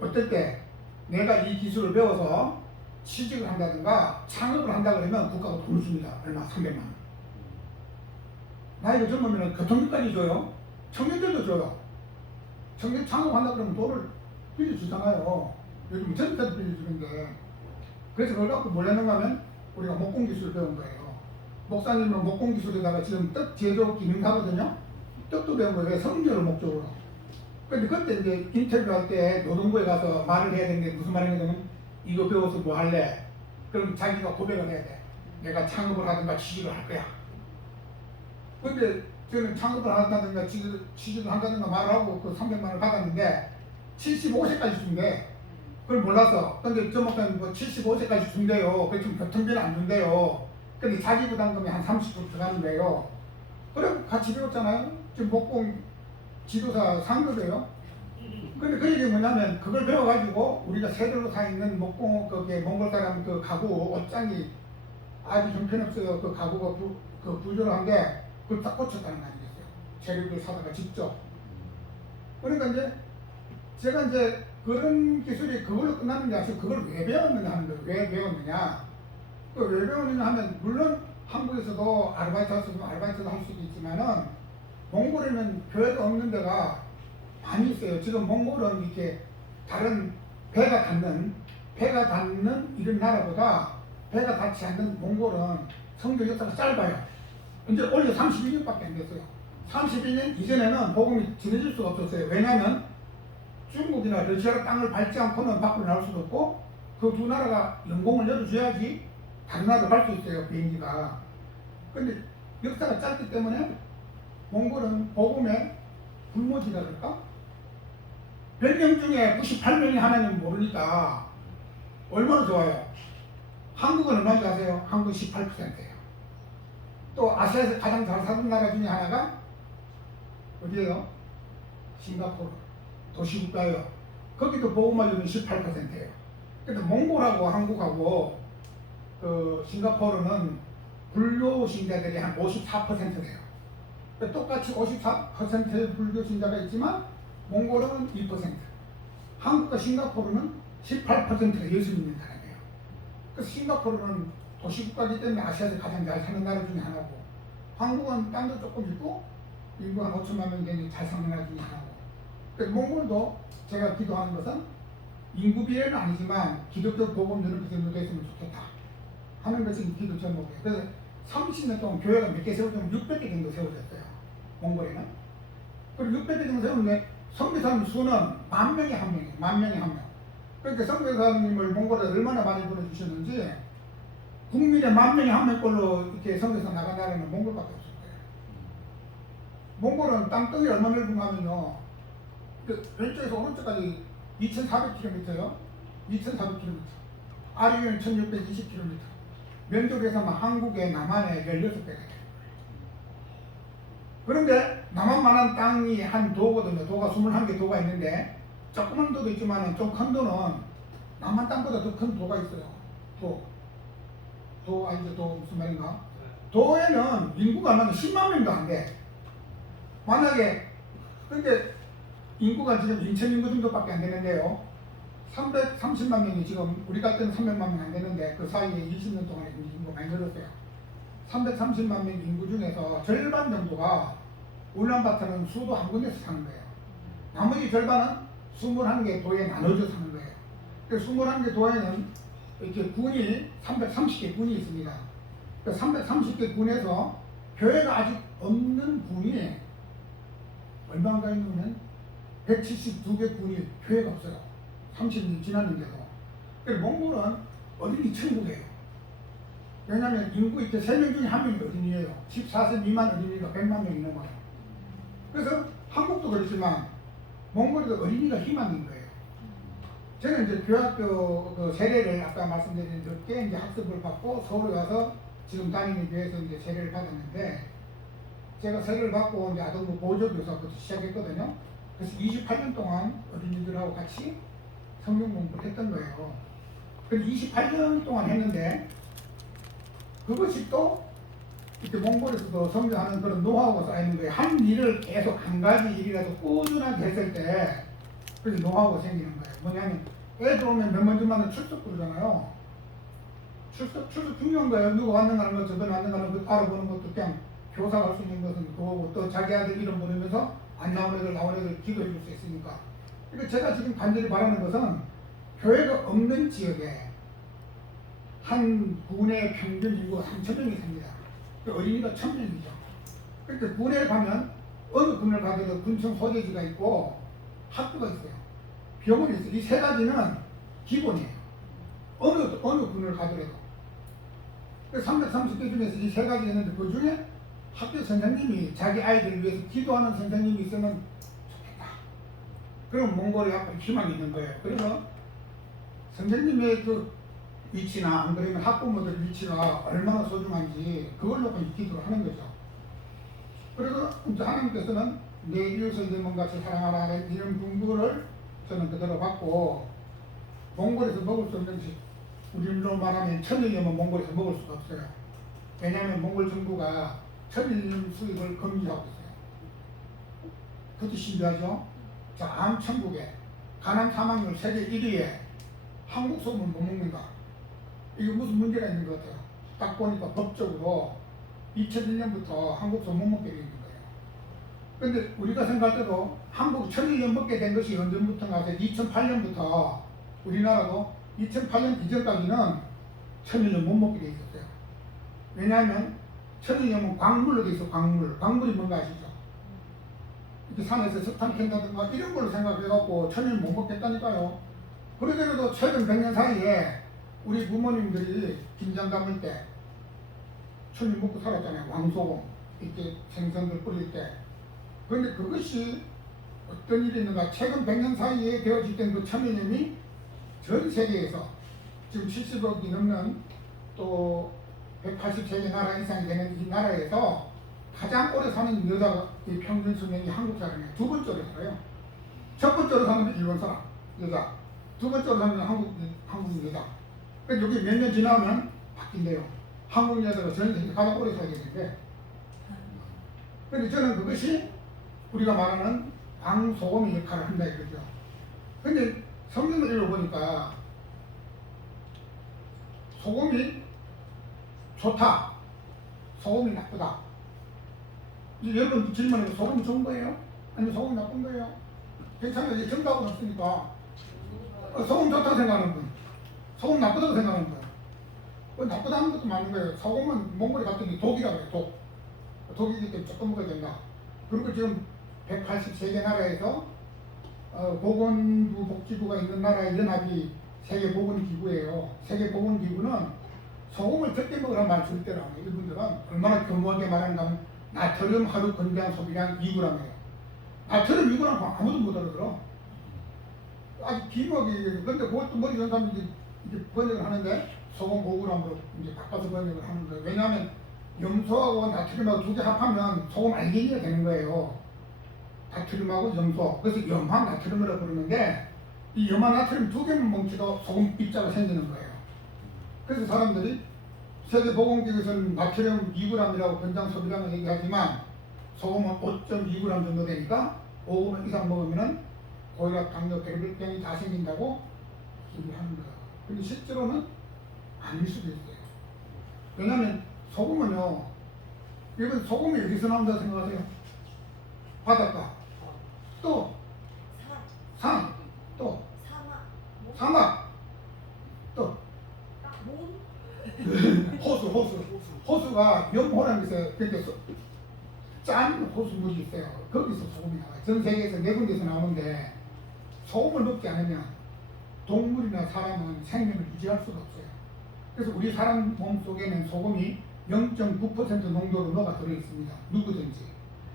어떨 때 내가 이 기술을 배워서 취직을 한다든가 창업을 한다 그러면 국가가 돈을 줍니다. 얼마? 300만 원. 나이가 젊으면 교통비까지 줘요. 청년들도 줘요. 청년 창업한다 그러면 돈을 빌려주잖아요. 요즘 전세도 빌려주는데. 그래서 그걸 갖고 뭘 했는가 하면 우리가 목공기술을 배운 거예요. 목사님은 목공기술에다가 지금 떡 제조 기능하거든요. 떡도 배운 거예요. 성교를 목적으로. 근데 그때 이제 인터뷰할 때 노동부에 가서 말을 해야 되는데 무슨 말을 해야 되냐면 이거 배워서 뭐 할래? 그럼 자기가 고백을 해야 돼. 내가 창업을 하든가 취직을 할 거야. 근데 저는 창업을 한다든가 취직을 한다든가 말을 하고 그 300만 원을 받았는데 75세까지 준대. 그걸 몰라서. 근데 저 목사님 뭐 75세까지 준대요. 그래 좀 교통비는 안 준대요. 근데 자기 부담금이 한 30% 들어가는데요. 그래 같이 배웠잖아요. 지금 목공 지도사 상급이에요. 근데 그 얘기 뭐냐면 그걸 배워가지고 우리가 세대로 사 있는 목공 그게 몽골 사람 그 가구 옷장이 아주 형편없어요. 그 가구가 부조한데 그걸 딱 고쳤다는 거 아니겠어요. 재료를 사다가 직접. 그러니까 이제 제가 이제 그런 기술이 그걸로 끝나는 게 아니라 그걸 왜 배웠느냐 하는 거예요. 왜 배웠느냐. 왜 배웠느냐 하면 물론 한국에서도 아르바이트 할 수도 아르바이트도 할 수도 있지만은 몽골에는 교회가 없는 데가 많이 있어요. 지금 몽골은 이렇게 다른 배가 닿는 이런 나라보다 배가 닿지 않는 몽골은 성경 역사가 짧아요. 이제 올해 32년밖에 안 됐어요. 32년 이전에는 복음이 전해질 수가 없었어요. 왜냐하면 중국이나 러시아가 땅을 밟지 않고는 밖으로 나올 수도 없고 그 두 나라가 연공을 열어줘야지 다른 나라로 갈 수 있어요. 비행기가. 근데 역사가 짧기 때문에 몽골은 복음의 불모지라 그럴까? 100명 중에 98명이 하나님 모르니까 얼마나 좋아요. 한국은 얼마인지 아세요? 한국은 18%예요. 또 아시아에서 가장 잘 사는 나라 중에 하나가 어디예요? 싱가포르. 도시국가예요. 거기도 보호마율은 18%예요. 근데 몽골하고 한국하고 그 싱가포르는 불교 신자들이 한 54%돼요. 똑같이 54%의 불교 신자가 있지만 몽골은 2%, 한국과 싱가포르는 18%가 예수 믿는 나라예요. 그래서 싱가포르는 도시국가이기 때문에 아시아에서 가장 잘 사는 나라 중에 하나고, 한국은 땅도 조금 있고 인구 한 5천만 명 되는 잘 사는 나라 중에 하나고, 몽골도 제가 기도하는 것은 인구 비례는 아니지만 기독교 복음 이렇게 정도 됐으면 좋겠다 하는 것이 기도 제목이에요. 그래서 30년 동안 교회가 몇 개 세워지면 600개 정도 세워졌어요. 몽골에는. 그리고 600개 정도 세웠는데 선교사님 수는 10,000명에 1명이에요. 10,000명에 1명. 그러니까 선교사님을 몽골에 얼마나 많이 보내주셨는지 국민의 10,000명에 1명꼴로 이렇게 선교사 나간 나라는 몽골밖에 없을 거예요. 몽골은 땅덩이 얼마 넓은가 하면요, 그 왼쪽에서 오른쪽까지 2,400km요. 2,400km. 아래에는 1,620km. 면적에서만 한국의 남한의 16배가 돼요. 그런데 남한만한 땅이 한 도거든요. 도가 21개 도가 있는데, 조그만 도도 있지만 좀 큰 도는 남한 땅보다 더 큰 도가 있어요. 도 아니죠? 도 무슨 말인가? 도에는 인구가 한 10만 명도 안 돼. 만약에, 근데 인구가 지금 인천 인구 정도밖에 안 되는데요. 330만 명이 지금 우리 갈 때는 300만 명 안 되는데 그 사이에 20년 동안에 인구가 많이 늘었어요. 330만 명 인구 중에서 절반 정도가 울란바토르는 수도 한 군데서 사는 거예요. 나머지 절반은 21개 도에 나눠져 사는 거예요. 그 21개 도에는 이렇게 군이 330개 군이 있습니다. 그 330개 군에서 교회가 아직 없는 군이 얼마가 있냐면 172개 군이 교회가 없어요. 30년 지났는데도. 그래서 몽골은 어린이 천국이에요. 왜냐하면 인구 이렇게 3명 중에 1명이 어린이에요. 14세 미만 어린이가 100만 명이 넘어요. 그래서 한국도 그렇지만 몽골에도 어린이가 희망인 거예요. 저는 이제 교학교 그 세례를 아까 말씀드린 적게 이제 학습을 받고 서울에 가서 지금 다니는 교회에서 이제 세례를 받았는데, 제가 세례를 받고 이제 아동부 보조교사부터 시작했거든요. 그래서 28년 동안 어린이들하고 같이 성경 공부를 했던 거예요. 그래서 28년 동안 했는데, 그것이 또 이렇게 몽골에서도 성장하는 그런 노하우가 쌓이는 거예요. 한 일을 계속 한 가지 일이라도 꾸준하게 했을 때 그래서 노하우가 생기는 거예요. 뭐냐면 애들 오면 몇 번쯤마다 출석 부르잖아요. 출석 중요한 거예요. 누가 왔는가 하는 거, 저번에 왔는가 하는 거 알아보는 것도 그냥 교사가 할 수 있는 것은 그거고, 또 자기 아들 이름 부르면서 안 나온 애들 나온 애들 기도해 줄 수 있으니까. 그러니까 제가 지금 간절히 바라는 것은 교회가 없는 지역에 한 군의 평균 인구가 3,000명이 삽니다. 어린이가 1,000명이죠. 그러니까 군에 가면 어느 군을 가더라도 군청 소재지가 있고 학교가 있어요. 병원이 있어요. 이 세 가지는 기본이에요. 어느 군을 가더라도. 330개 중에서 이 세 가지 있는데 그 중에 학교 선생님이 자기 아이들을 위해서 기도하는 선생님이 있으면 좋겠다. 그럼 몽골이 앞으로 희망이 있는 거예요. 그래서 선생님의 그 위치나 안 그러면 학부모들 위치가 얼마나 소중한지 그걸 놓고 기도를 하는 거죠. 그래서 이제 하나님께서는 내 이웃을 내 몸같이 사랑하라 이런 분부를 저는 그대로 받고, 몽골에서 먹을 수 없는 식, 우리로 말하면 천일염은 몽골에서 먹을 수가 없어요. 왜냐하면 몽골 정부가 천일염 수입을 금지하고 있어요. 그것도 신기하죠? 자, 암천국에 가난 사망률 세계 1위에 한국 소금을 못 먹는다. 이게 무슨 문제가 있는 것 같아요. 딱 보니까 법적으로 2001년부터 한국 소금 못 먹게 되어 있는 거예요. 근데 우리가 생각할 때도 한국 천일염 먹게 된 것이 언제부터인가 해서 2008년부터 우리나라도 2008년 이전까지는 천일염 못 먹게 되어 있었어요. 왜냐하면 천일염은 광물로 되어 있어. 광물이 뭔가 아시죠? 이렇게 산에서 석탄 캔다든가 이런 걸로 생각해갖고 천일염 못 먹겠다니까요. 그러더라도 최근 100년 사이에 우리 부모님들이 김장 담을 때 천일 먹고 살았잖아요. 왕소금 이렇게 생선들 뿌릴 때. 그런데 그것이 어떤 일이 있는가, 최근 100년 사이에 되어질 그 천일염이 전 세계에서 지금 70억이 넘는 또 180세계 나라 이상이 되는 이 나라에서 가장 오래 사는 여자 평균 수명이 한국 사람이에요. 두 번째로 살아요. 첫 번째로 사는 게 일본 사람. 여자. 두 번째로는 한국 여자. 그러니까 여기 몇 년 지나면 바뀐대요. 한국 여자가 전 세계 가장 오래 살게 되는데. 근데 저는 그것이 우리가 말하는 방소금의 역할을 한다 이거죠. 근데 성경을 읽어보니까 소금이 좋다, 소금이 나쁘다. 이제 여러분 질문에 소금이 좋은 거예요? 아니면 소금이 나쁜 거예요? 괜찮아요. 정답은 없으니까. 소금 좋다고 생각하는 분, 소금 나쁘다고 생각하는 분. 나쁘다는 것도 맞는 거예요. 소금은 몽골에 갔더니 독이라고 해요. 독이기 때문에 조금 먹어야 된다. 그리고 지금 183개 나라에서 보건부 복지부가 있는 나라의 연합이 세계보건기구예요. 세계보건기구는 소금을 적게 먹으라는 말 절대로 안 해요. 이분들은 얼마나 교묘하게 말하는가 하면 나트륨 하루 권장 소비량 2g이에요. 나트륨 2g 아무도 못 알아들어. 아주 기막이. 근데 그것도 머리 좋은 사람들이 이제 번역을 하는데 소금 5g으로 이제 바꿔서 번역을 하는 거예요. 왜냐하면 염소하고 나트륨하고 두 개 합하면 소금 알갱이가 되는 거예요. 나트륨하고 염소. 그래서 염화 나트륨이라고 부르는데 이 염화 나트륨 두 개만 뭉치도 소금 입자가 생기는 거예요. 그래서 사람들이 세계보건기구에서는 나트륨 2g이라고 권장 소비량을 얘기하지만 소금은 5.2g 정도 되니까 5g 이상 먹으면 고혈압, 당뇨, 폐혈병이 다 생긴다고 얘기하는 거예요. 근데 실제로는 아닐 수도 있어요. 왜냐하면 소금은요, 이건 소금이 어디서 나온다고 생각하세요? 바닷가, 또 산, 또 사막, 또 호수가 염호라는 데서 그렇게 짠 호수물이 있어요. 거기서 소금이 나와요. 전 세계에서 4군데서 나오는데 소금을 먹지 않으면 동물이나 사람은 생명을 유지할 수가 없어요. 그래서 우리 사람 몸속에는 소금이 0.9% 농도로 녹아 들어 있습니다. 누구든지.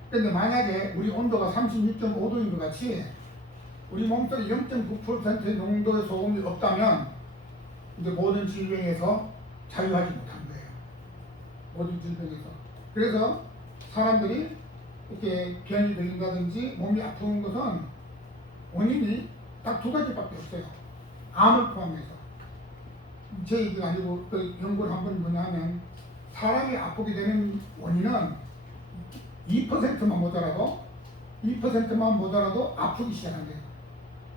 그런데 만약에 우리 온도가 36.5도인 것 같이 우리 몸속에 0.9% 농도의 소금이 없다면 이제 모든 질병에서 자유하지 못한 거예요. 모든 질병에서. 그래서 사람들이 이렇게 병이 걸린다든지 몸이 아픈 것은 원인이 딱 2가지밖에 없어요. 암을 포함해서. 제 얘기가 아니고 그 연구를 한 번 뭐냐 하면 사람이 아프게 되는 원인은 2%만 모자라도 아프기 시작한대요.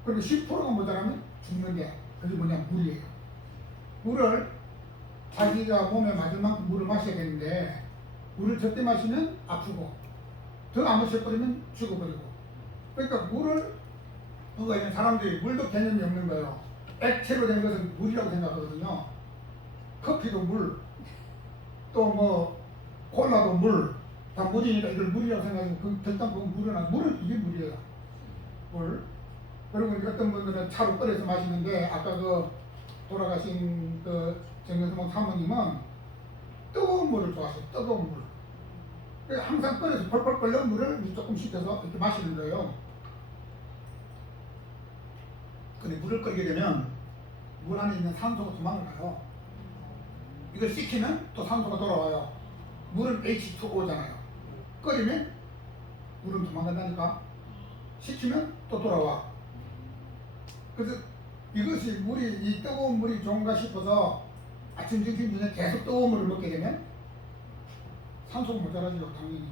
그리고 10%가 모자라면 죽는데 그게 뭐냐 물이에요. 물을 자기가 몸에 맞을 만큼 물을 마셔야 되는데 물을 적게 마시면 아프고 더 안 마셔버리면 죽어버리고. 그러니까 물을 먹어야 되는 사람들이 물도 개념이 없는 거예요. 액체로 된 것은 물이라고 생각하거든요. 커피도 물, 또 뭐 콜라도 물, 다 물이니까 이걸 물이라고 생각하면 그 절단 그건 물은 아니고 물은 이게 물이에요. 물. 그리고 이제 어떤 분들은 차로 끓여서 마시는데 아까 그 돌아가신 그 정현성 사모님은 뜨거운 물을 좋아하세요. 뜨거운 물. 그래서 항상 끓여서 펄펄 끓는 물을 조금 식혀서 이렇게 마시는 거예요. 근데 물을 끓이게 되면 물 안에 있는 산소가 도망을 가요. 이걸 식히면 또 산소가 돌아와요. 물은 H2O잖아요. 끓이면 물은 도망간다니까. 식히면 또 돌아와. 그래서 이것이 물이, 이 뜨거운 물이 좋은가 싶어서 아침, 점심, 저녁 계속 뜨거운 물을 먹게 되면 산소가 모자라죠, 당연히.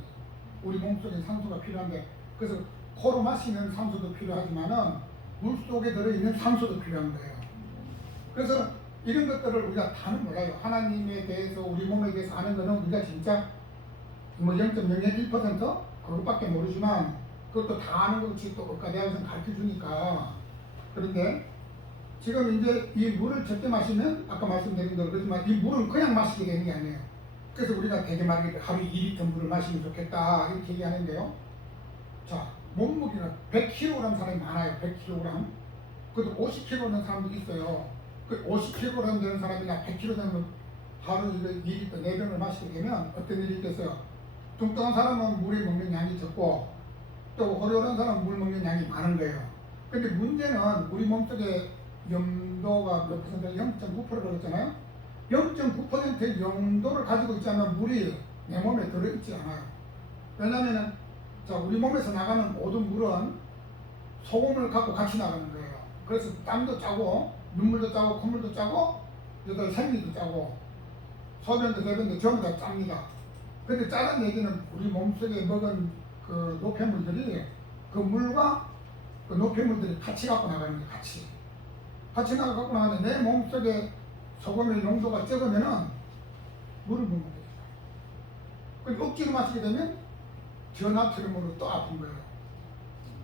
우리 몸속에 산소가 필요한데, 그래서 코로 마시는 산소도 필요하지만은 물 속에 들어있는 산소도 필요한 거예요. 그래서 이런 것들을 우리가 다는 몰라요. 하나님에 대해서, 우리 몸에 대해서 아는 거는 우리가 진짜 뭐 0.001% 그것밖에 모르지만 그것도 다 아는 것이 또 의과대학에서 가르쳐 주니까. 그런데 지금 이제 이 물을 적게 마시면 아까 말씀드린 대로 그렇지만 이 물은 그냥 마시게 되는 게 아니에요. 그래서 우리가 되게 말하기를 하루에 2리터 물을 마시면 좋겠다 이렇게 얘기하는데요. 자, 몸무게가 100kg 사람이 많아요. 100kg. 그래도 50kg는 사람도 있어요. 그 50kg 되는 사람이나 100kg 되는 하루 2리터 4병을 마시게 되면 어떤 일이 있겠어요? 뚱뚱한 사람은 물에 먹는 양이 적고 또 허리호른 사람은 물 먹는 양이 많은 거예요. 근데 문제는 우리 몸속에 염도가 몇 퍼센트? 0.9%라고 했잖아요. 0.9%의 염도를 가지고 있지 않으면 물이 내 몸에 들어있지 않아요. 왜냐면은 자, 우리 몸에서 나가는 모든 물은 소금을 갖고 같이 나가는 거예요. 그래서 땀도 짜고 눈물도 짜고 콧물도 짜고 여덟 생리도 짜고 소변도 배변도 전부 다 짭니다. 근데 짜는 얘기는 우리 몸속에 먹은 그 노폐물들이 그 물과 그 노폐물들이 같이 갖고 나가는 거예요. 같이 나가고 나가면 내 몸속에 소금의 농도가 적으면은 물을 못 먹게 돼요. 그리고 억지로 마시게 되면 전화트름으로 또 아픈 거예요.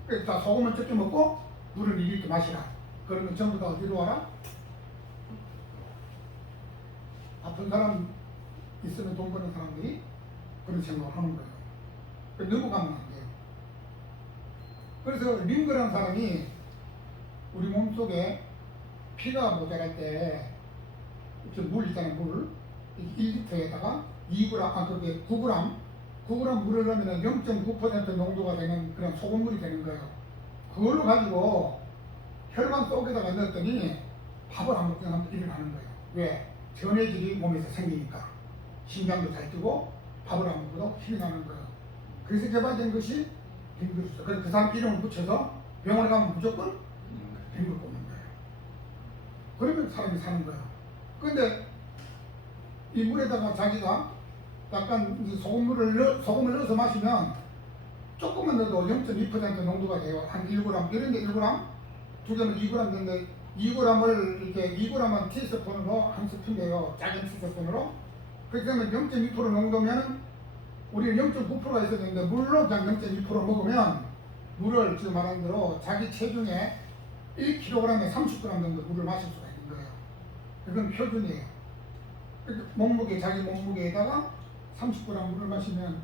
그래서 다 소금을 적게 먹고 물을 2리터 마시라. 그러면 전부 다 어디로 와라? 아픈 사람 있으면 돈 버는 사람들이 그런 생각을 하는 거예요. 넘어가면 안 돼요. 그래서 링거라는 사람이 우리 몸속에 피가 모자랄 때 이렇게 물 있잖아요. 물 1리터에다가 2g, 그게 9g 물을 넣으면 0.9% 농도가 되는 그런 소금물이 되는 거예요. 그걸로 가지고 혈관 속에다가 넣었더니 밥을 안 먹게 하면 일어나는 거예요. 왜? 전해질이 몸에서 생기니까 심장도 잘 뛰고 밥을 안 먹어도 힘이 나는 거예요. 그래서 개발된 것이 빙그루스. 그래서 그 사람 이름을 붙여서 병원에 가면 무조건 빙그루 뽑는 거예요. 그러면 사람이 사는 거예요. 근데 이 물에다가 자기가 약간 이제 소금을 넣어서 마시면 조금만 넣어도 0.2% 농도가 돼요. 한 1g, 이런데 1g, 두 개면 2g 되는데 2g을 이렇게 2g만 티스푼으로 한 스푼 돼요. 작은 티스푼으로. 그렇게 되면 0.2% 농도면은 우리는 0.9%가 있어야 되는데 물로 그냥 0.2% 먹으면 물을 지금 말한 대로 자기 체중에 1kg에 30g 정도 물을 마실 수가 있는 거예요. 그건 표준이에요. 몸무게, 자기 몸무게에다가 30g 물을 마시면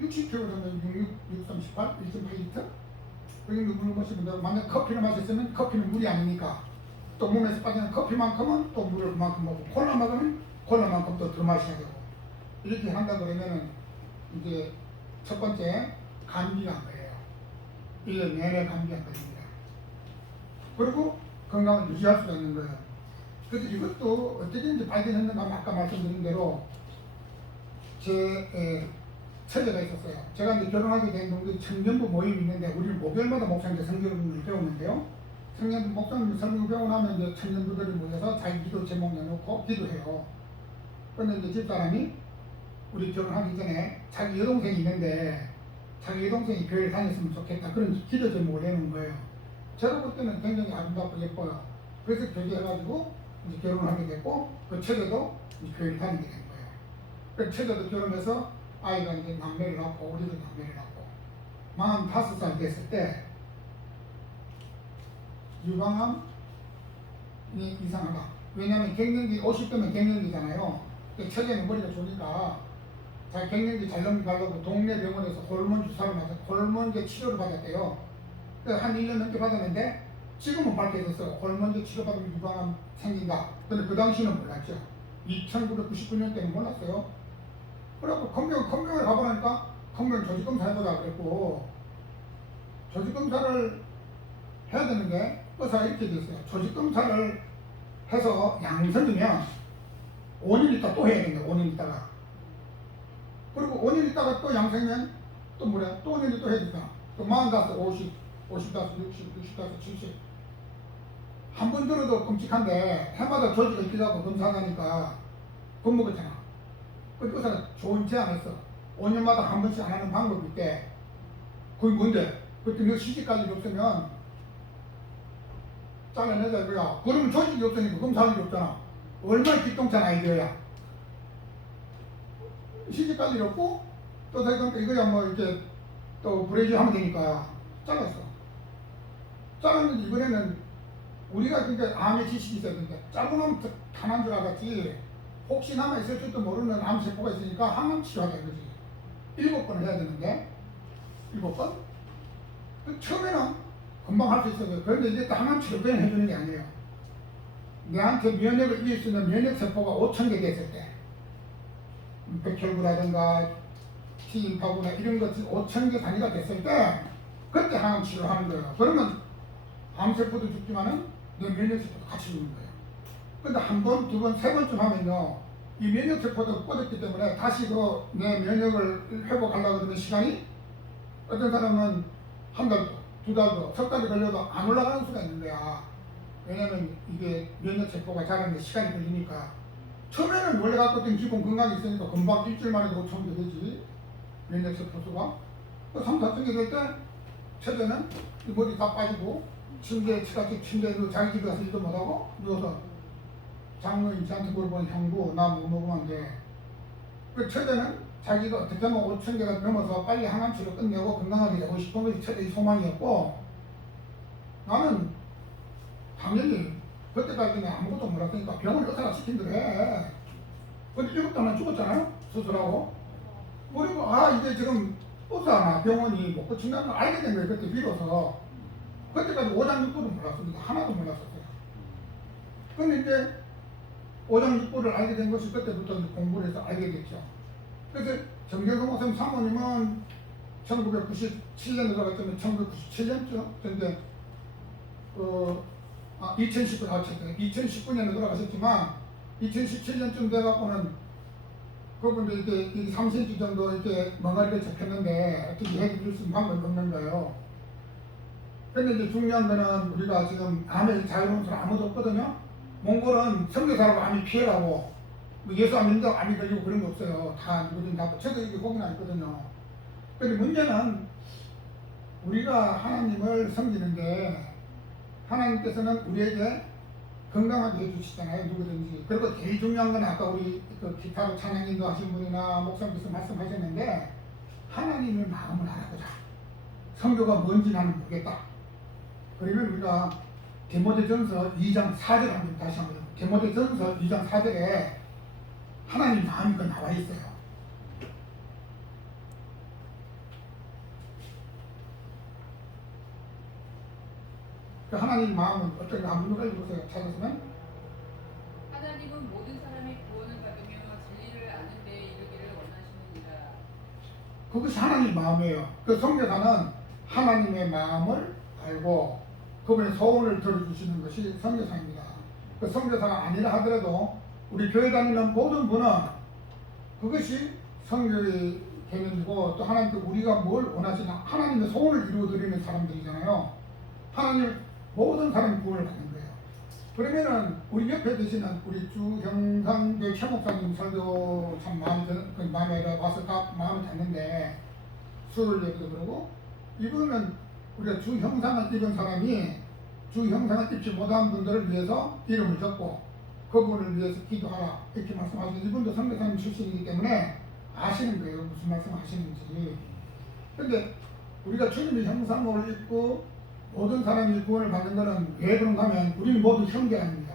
60kg 되면 638, 1.8리터? 그 정도 물을 마시면 되고, 만약 커피를 마셨으면 커피는 물이 아니니까 또 몸에서 빠지는 커피만큼은 또 물을 그만큼 먹고, 콜라 먹으면 콜라만큼 또 더 마셔야 되고, 이렇게 한다 그러면은 이제 첫 번째 감기가 안 걸려요. 1년 내내 감기 안 걸립니다. 그리고 건강을 유지할 수가 있는 거예요. 그래서 이것도 어떻게 이제 발견했는가 하면 아까 말씀드린 대로 제 처제가 있었어요. 제가 이제 결혼하게 된 동네 청년부 모임이 있는데 우리는 목요일마다 목사님께 성경을 배우는데요. 청년부 목사님 설교 배우고 나면 이제 청년부들이 모여서 자기 기도 제목 내놓고 기도해요. 그런데 이제 집사람이 우리 결혼하기 전에 자기 여동생이 있는데 자기 여동생이 교회를 다녔으면 좋겠다. 그런 기도 제목을 내놓은 거예요. 제가 볼 때는 굉장히 아름답고 예뻐요. 그래서 교제해가지고 이제 결혼을 하게 됐고 그 처제도 이제 교회를 다니게 된 거예요. 그 처제도 결혼해서 아이가 이제 남매를 낳고 우리도 남매를 낳고 45살 됐을 때 유방암이 이상하다. 왜냐하면 갱년기 50대면 갱년기잖아요. 처제는 머리가 좋으니까 자기 갱년기 잘 넘기려고 동네 병원에서 호르몬 주사를 맞아 호르몬제 치료를 받았대요. 한 1년 넘게 받았는데 지금은 밝혀졌어요. 호르몬제 치료받으면 유방암 생긴다. 근데 그 당시는 몰랐죠. 1999년 때는 몰랐어요. 그래갖고 건병을 가보니까 건병 조직검사 해보자 그랬고 조직검사를 해야 되는데 의사가 이렇게 됐어요. 조직검사를 해서 양성이면 5년 있다 또 해야 된다. 5년 있다가 그리고 5년 있다가 또 양성이면 또 뭐래? 또 5년이 또 해야 된다. 또 45, 50, 55, 60, 65, 70 한 번 들어도 끔찍한데 해마다 조직을 있기도 검사하니까 겁먹었잖아. 그 의사가 좋은 제안했어. 5년마다 한 번씩 안 하는 방법이 있대. 그게 뭔데? 그때 너 시집까지 없으면 잘라내자 이거야. 그러면 조직이 없으니까 검사할 일이 없잖아. 얼마나 기똥찬 아이디어야. 시집갈 일 없고 또 그러니까 이거야 뭐 이렇게 또 브레이즈 하면 되니까 잘랐어. 잘랐는데 이번에는 우리가 그러니까 암의 지식이 있었는데 짧으면 가난 줄 알았지. 혹시 남아있을 줄도 모르는 암세포가 있으니까 항암 치료하자 이거지. 7번을 해야 되는데 7번? 처음에는 금방 할 수 있어요. 그런데 이제 또 항암 치료 그냥 해주는 게 아니에요. 내한테 면역을 이길 수 있는 면역세포가 5,000개 됐을 때 백혈구라든가 T인파구나 이런 것이 5,000개 단위가 됐을 때 그때 항암 치료를 하는 거예요. 그러면 암세포도 죽지만은 내 면역세포도 같이 죽는 거예요. 근데 한 번, 두 번, 세 번쯤 하면요 이 면역세포도 꺼졌기 때문에 다시 그 내 면역을 회복하려고 그러면 시간이 어떤 사람은 한 달도, 두 달도, 석 달이 걸려도 안 올라가는 수가 있는 거야. 왜냐면 이게 면역세포가 자라는데 시간이 걸리니까. 처음에는 원래 갖고 있던 기본 건강이 있으니까 금방 일주일 만에 5천 개 되지. 면역세포 수가. 3, 4천 개 될 때 첫째는 이 머리 다 빠지고 침대에 자기 집에 가서 일도 못하고 누워서 장모인 저한테 물어보는 형부 나 뭐 먹으면 안 돼. 그 첫째는 자기가 어떻게 하면 5천 개가 넘어서 빨리 항암치료 끝내고 건강하게 되고 싶은 것이 첫째의 소망이었고 나는 당연히 그때까지는 아무것도 몰랐으니까 병원 의사가 시킨 대로 해. 근데 7달만 죽었잖아요. 수술하고. 그리고 이게 지금 의사나 병원이 못 고친다는 걸 알게 된 거예요. 그때 비로소. 그때까지 오장육부를 몰랐습니다. 하나도 몰랐었어요. 근데 이제 오장육부를 알게 된 것이 그때부터 이제 공부를 해서 알게 됐죠. 그래서 정경성 선생님 사모님은 1997년에 들어갔더니 1997년쯤 근데 2019년에 돌아가셨지만 2017년쯤 돼갖고는 그분들 이제 3cm 정도 이렇게 멍하리가 접혔는데 어떻게 해줄 수 있는 방법이 없는 거예요. 근데 이제 중요한 거는 우리가 지금 암에 자유로운 사람 아무도 없거든요. 몽골은 선교사라고 암이 피해가고 뭐 예수 안 믿는다고 암이 걸리고 그런 거 없어요. 다 누구든 다 저도 이게 거기나 있거든요. 근데 문제는 우리가 하나님을 섬기는데 하나님께서는 우리에게 건강하게 해주시잖아요. 누구든지. 그리고 제일 중요한 건 아까 우리 그 기타로 찬양 인도하신 분이나 목사님께서 말씀하셨는데 하나님의 마음을 알아보자. 성교가 뭔지 나는 모르겠다. 그러면 우리가 디모데전서 2장 4절 한번 다시 한번 디모데전서 2장 4절에 하나님 마음이 그 나와 있어요. 그 하나님 마음은 어떤가 한번 누가 읽어보세요. 찾았으면 하나님은 모든 사람이 구원을 받으며 진리를 아는 데 이르기를 원하시느니라. 그것이 하나님 마음이에요. 그 선교사는 하나님의 마음을 알고 그분의 소원을 들어주시는 것이 선교사입니다. 그 선교사가 아니라 하더라도 우리 교회 다니는 모든 분은 그것이 선교의 개념이고 또 하나님께 우리가 뭘 원하시나 하나님의 소원을 이루어드리는 사람들이잖아요. 하나님 모든 사람이 구원을 받는 거예요. 그러면은 우리 옆에 계시는 우리 주형상교 최 목사님 설교 참 마음에 와서 마음에 닿는데 수요일 예배도 그러고 이분은 우리가 주형상을 입은 사람이 주형상을 입지 못한 분들을 위해서 이름을 적고 그분을 위해서 기도하라 이렇게 말씀하시는 이분도 선교사님 출신이기 때문에 아시는 거예요. 무슨 말씀 하시는지. 근데 우리가 주님의 형상을 입고 모든 사람이 구원을 받는 것은 왜 그런가 하면 우리는 모두 형제 아닙니다.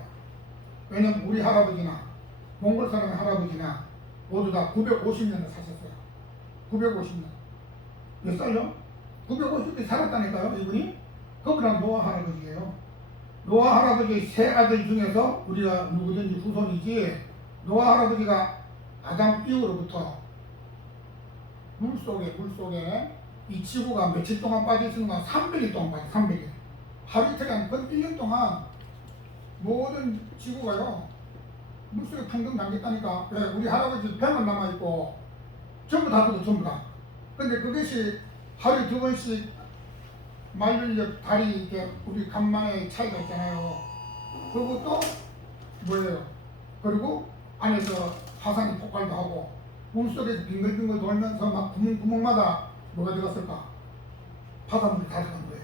왜냐면 우리 할아버지나 몽골 사람의 할아버지나 모두 다 950년을 사셨어요. 950년. 몇 살요? 950년 살았다니까요, 이분이. 그분은 노아 할아버지예요. 노아 할아버지의 세 아들 중에서 우리가 누구든지 후손이지 노아 할아버지가 아담 이후로부터 물속에 이 지구가 며칠 동안 빠져있는가 300일 동안 빠져 300일 하루 이틀이 아니고 1년 동안 모든 지구가요 물속에 텅텅 잠겼다니까. 왜? 우리 할아버지 배만 남아있고 전부 다 전부 다. 근데 그것이 하루에 2번씩 말들력 다리 이렇게 우리 간만에 차이가 있잖아요. 그리고 또 뭐예요? 그리고 안에서 화산이 폭발도 하고 물속에서 빙글빙글 돌면서 막 구멍마다 뭐가 들어갔을까? 바닷물이 다 들어간 거예요.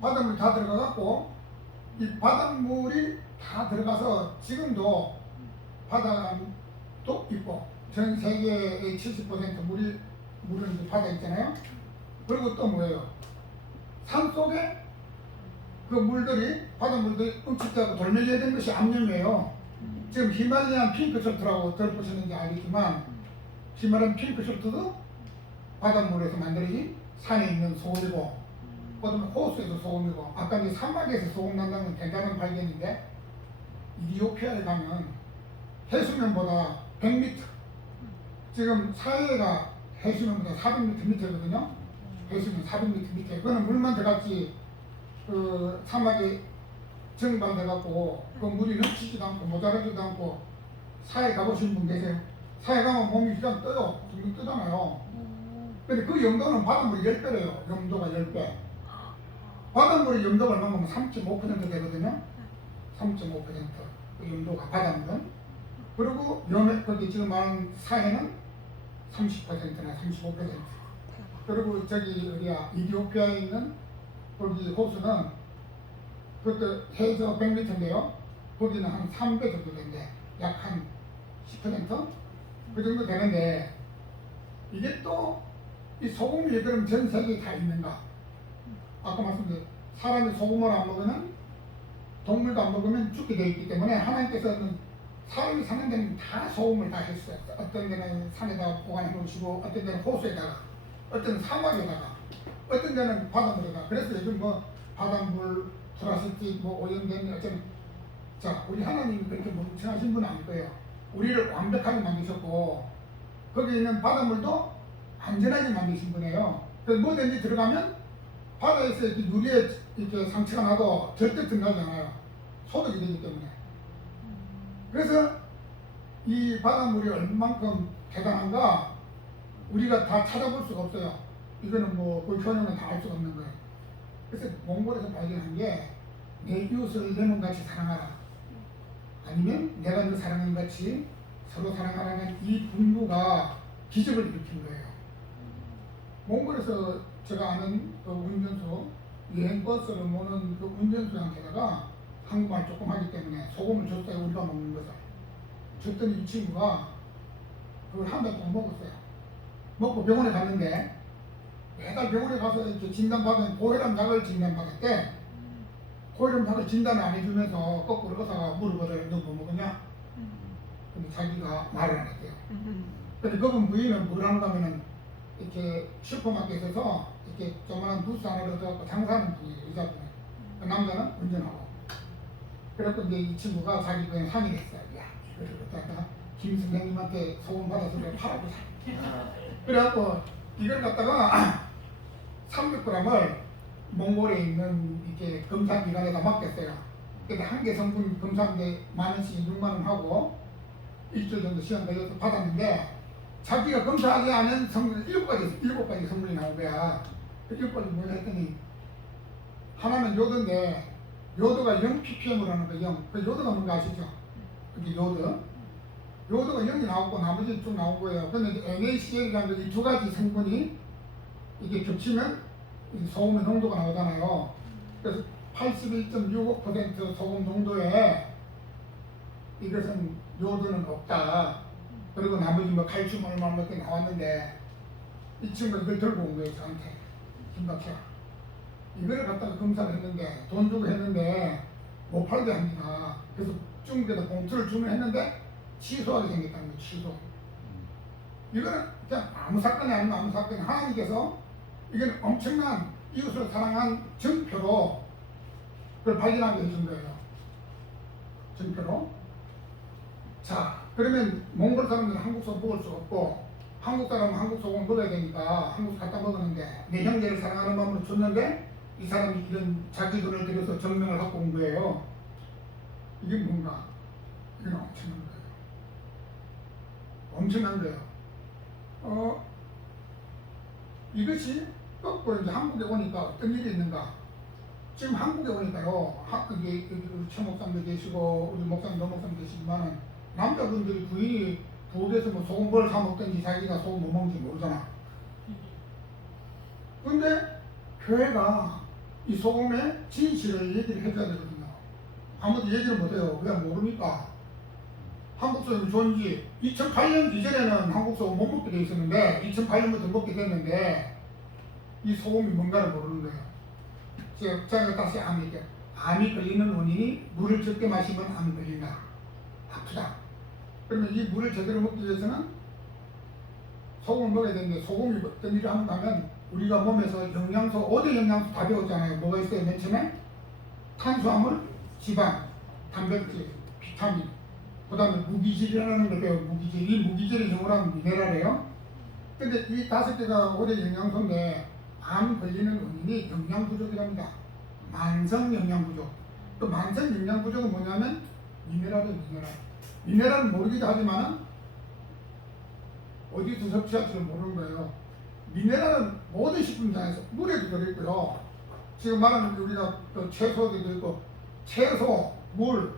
바닷물이 다 들어가갖고 이 바닷물이 다 들어가서 지금도 바다도 있고 전 세계의 70% 물은 이제 바다 있잖아요. 그리고 또 뭐예요? 산 속에 그 물들이 바닷물들이 움츠려고 돌멩이가 된 것이 암염이에요. 지금 히말라야 핑크솔트라고 들어보셨는지 알겠지만 히말라야 핑크솔트도 바닷물에서 만들어진 산에 있는 소금이고 그다음에 호수에서 소금이고 아까 이제 사막에서 소금 난다는 건 대단한 발견인데 이디오피아에 가면 해수면보다 100m 지금 사해가 해수면보다 400m 밑에거든요. 해수면 400m 밑에 그거는 물만 들어갔지 그 사막에 정반돼갖고 그 물이 넘치지도 않고 모자라지도 않고 사해 가보신 분 계세요? 사해 가면 몸이 그냥 떠요. 둥둥 뜨잖아요. 근데 그 영도는 바닷물이 10배래요. 영도가 10배. 바닷물의 염도가 얼마면 3.5% 되거든요. 3.5% 그 염도가 바닷물은. 그리고 거기 지금 말한 사해는 30%나 35%. 그리고 저기 어디야 이디오피아에 있는 거기 호수는 그것도 해저 100m인데요. 거기는 한 3배 정도 된대. 약 한 10%? 그 정도 되는데 이게 또 이 소금이 왜 그럼 전 세계에 다 있는가? 아까 말씀드린 사람이 소금을 안 먹으면 동물도 안 먹으면 죽게 되어 있기 때문에 하나님께서는 사람이 사는 데는 다 소금을 다 했어요. 어떤 데는 산에다가 보관해 놓으시고 어떤 데는 호수에다가 어떤 데는 사막에다가 어떤 데는 바닷물에다가. 그래서 요즘 뭐 바닷물 플라스틱 뭐 오염된 어쩌면 자 우리 하나님이 그렇게 멍청하신 분은 아닐 거예요. 우리를 완벽하게 만드셨고 거기 있는 바닷물도 안전하게 만드신 분이에요. 그래서 뭐든지 들어가면 바다에서 이렇게 누리에 이렇게 상처가 나도 절대 들어가지 않아요. 소독이 되기 때문에. 그래서 이 바닷물이 얼만큼 대단한가 우리가 다 찾아볼 수가 없어요. 이거는 뭐 그 효능은 다 알 수가 없는 거예요. 그래서 몽골에서 발견한 게 내 이웃을 내 몸같이 사랑하라. 아니면 내가 너 사랑하는 같이 서로 사랑하라는 이 분부가 기적을 일으킨 거예요. 몽골에서 제가 아는 그 운전수, 여행버스를 모는 그 운전수한테다가 한국말 조금 하기 때문에 소금을 줬어요. 우리가 먹는 것을. 줬더니 이 친구가 그걸 한 달 동안 먹었어요. 먹고 병원에 갔는데 매달 병원에 가서 이렇게 진단받은 고혈압 약을 진단받았대. 고혈압 약을 진단을 안 해주면서 거꾸로 의사가 물어보더니 너 뭐 먹었냐? 근데 자기가 말을 안 했대요. 근데 그분 부인은 뭘 하는가 하면은 이렇게 슈퍼마켓에서 이렇게 조그만한 부스 하나를 얻어갖고 장사하는 분이에요. 의사분이. 그 남자는 운전하고. 그래서 이제 이 친구가 자기 그냥 상의했어요. 야, 이거를 갖다가 김 선생님한테 소금 받아서 그래 팔아보자. 그래갖고 이걸 갖다가 300g을 몽골에 있는 이렇게 검사기관에다 맡겼어요. 근데 한 개 성분 검사인데 10,000원씩 6만원 하고 일주일 정도 시간 걸려서 받았는데 자기가 검사하지 않은 성분 7가지 성분이 나온 거야. 그 7가지 뭐냐 했더니 하나는 요도인데 요도가 0ppm으로 하는 거예요. 0. 그 요도가 뭔가 아시죠? 그게 요도가 0이 나오고 나머지는 쭉 나온 거예요. 근데 NaCl이라는 이 두 가지 성분이 이게 겹치면 소금의 농도가 나오잖아요. 그래서 81.65% 소금 농도에 이것은 요도는 없다. 그리고 나머지 뭐 칼슘 얼마 몇 개 나왔는데 이 친구가 이걸 들고 온 거예요. 저한테. 김박사. 이걸 갖다가 검사를 했는데 돈 주고 했는데 못 팔게 합니다. 그래서 중국에다 봉투를 주문했는데 취소하게 생겼다는 거예요. 취소. 이거는 그냥 아무 사건이 아니면 아무 사건이 하나님께서 이건 엄청난 이웃을 사랑한 증표로 그걸 발견하게 해준 거예요. 증표로. 자, 그러면 몽골 사람들은 한국 소금 먹을 수 없고 한국 사람은 한국 소금 먹어야 되니까 한국 갖다 먹었는데 내 형제를 사랑하는 마음으로 줬는데 이 사람이 이런 자기 돈을 들여서 정명을 갖고 온 거예요. 이게 뭔가? 이건 엄청난 거예요. 엄청난 거예요. 이것이 거꾸로 이제 한국에 오니까 어떤 일이 있는가? 지금 한국에 오니까요, 여기 우리 최 목사님도 계시고, 우리 목사님, 노 목사님 계시지만은, 남자분들이 부인이 부엌에서 뭐 소금벌 사 먹든지 자기가 소금 못 먹는지 모르잖아. 근데 교회가 이 소금의 진실을 얘기를 해줘야 되거든요. 아무도 얘기를 못해요. 왜 모르니까. 한국 소금이 좋은지 2008년 이전에는 한국 소금 못 먹게 돼 있었는데 2008년부터 먹게 됐는데 이 소금이 뭔가를 모르는 거예요. 제가 다시 암 얘기해요. 암이 걸리는 원인이 물을 적게 마시면 암이 걸린다. 아프다. 그러면 이 물을 제대로 먹기 위해서는 소금을 먹어야 되는데 소금이 어떤 일을 하는가 하면 우리가 몸에서 영양소, 5대 영양소 다 배웠잖아요. 뭐가 있어요? 맨 처음에? 탄수화물, 지방, 단백질, 비타민, 그 다음에 무기질이라는 걸 배워요. 무기질. 이 무기질의 영어로 하면 미네랄이에요. 근데 이 5개가 5대 영양소인데 암 걸리는 원인이 영양 부족이랍니다. 만성 영양 부족. 그 만성 영양 부족은 뭐냐면 미네랄이에요. 미네랄. 미네랄은 모르기도 하지만은 어디서 섭취할지를 모르는 거예요. 미네랄은 모든 식품상에서 물에도 들어있고요. 지금 말하는 우리가 또 채소들도 있고 채소, 물,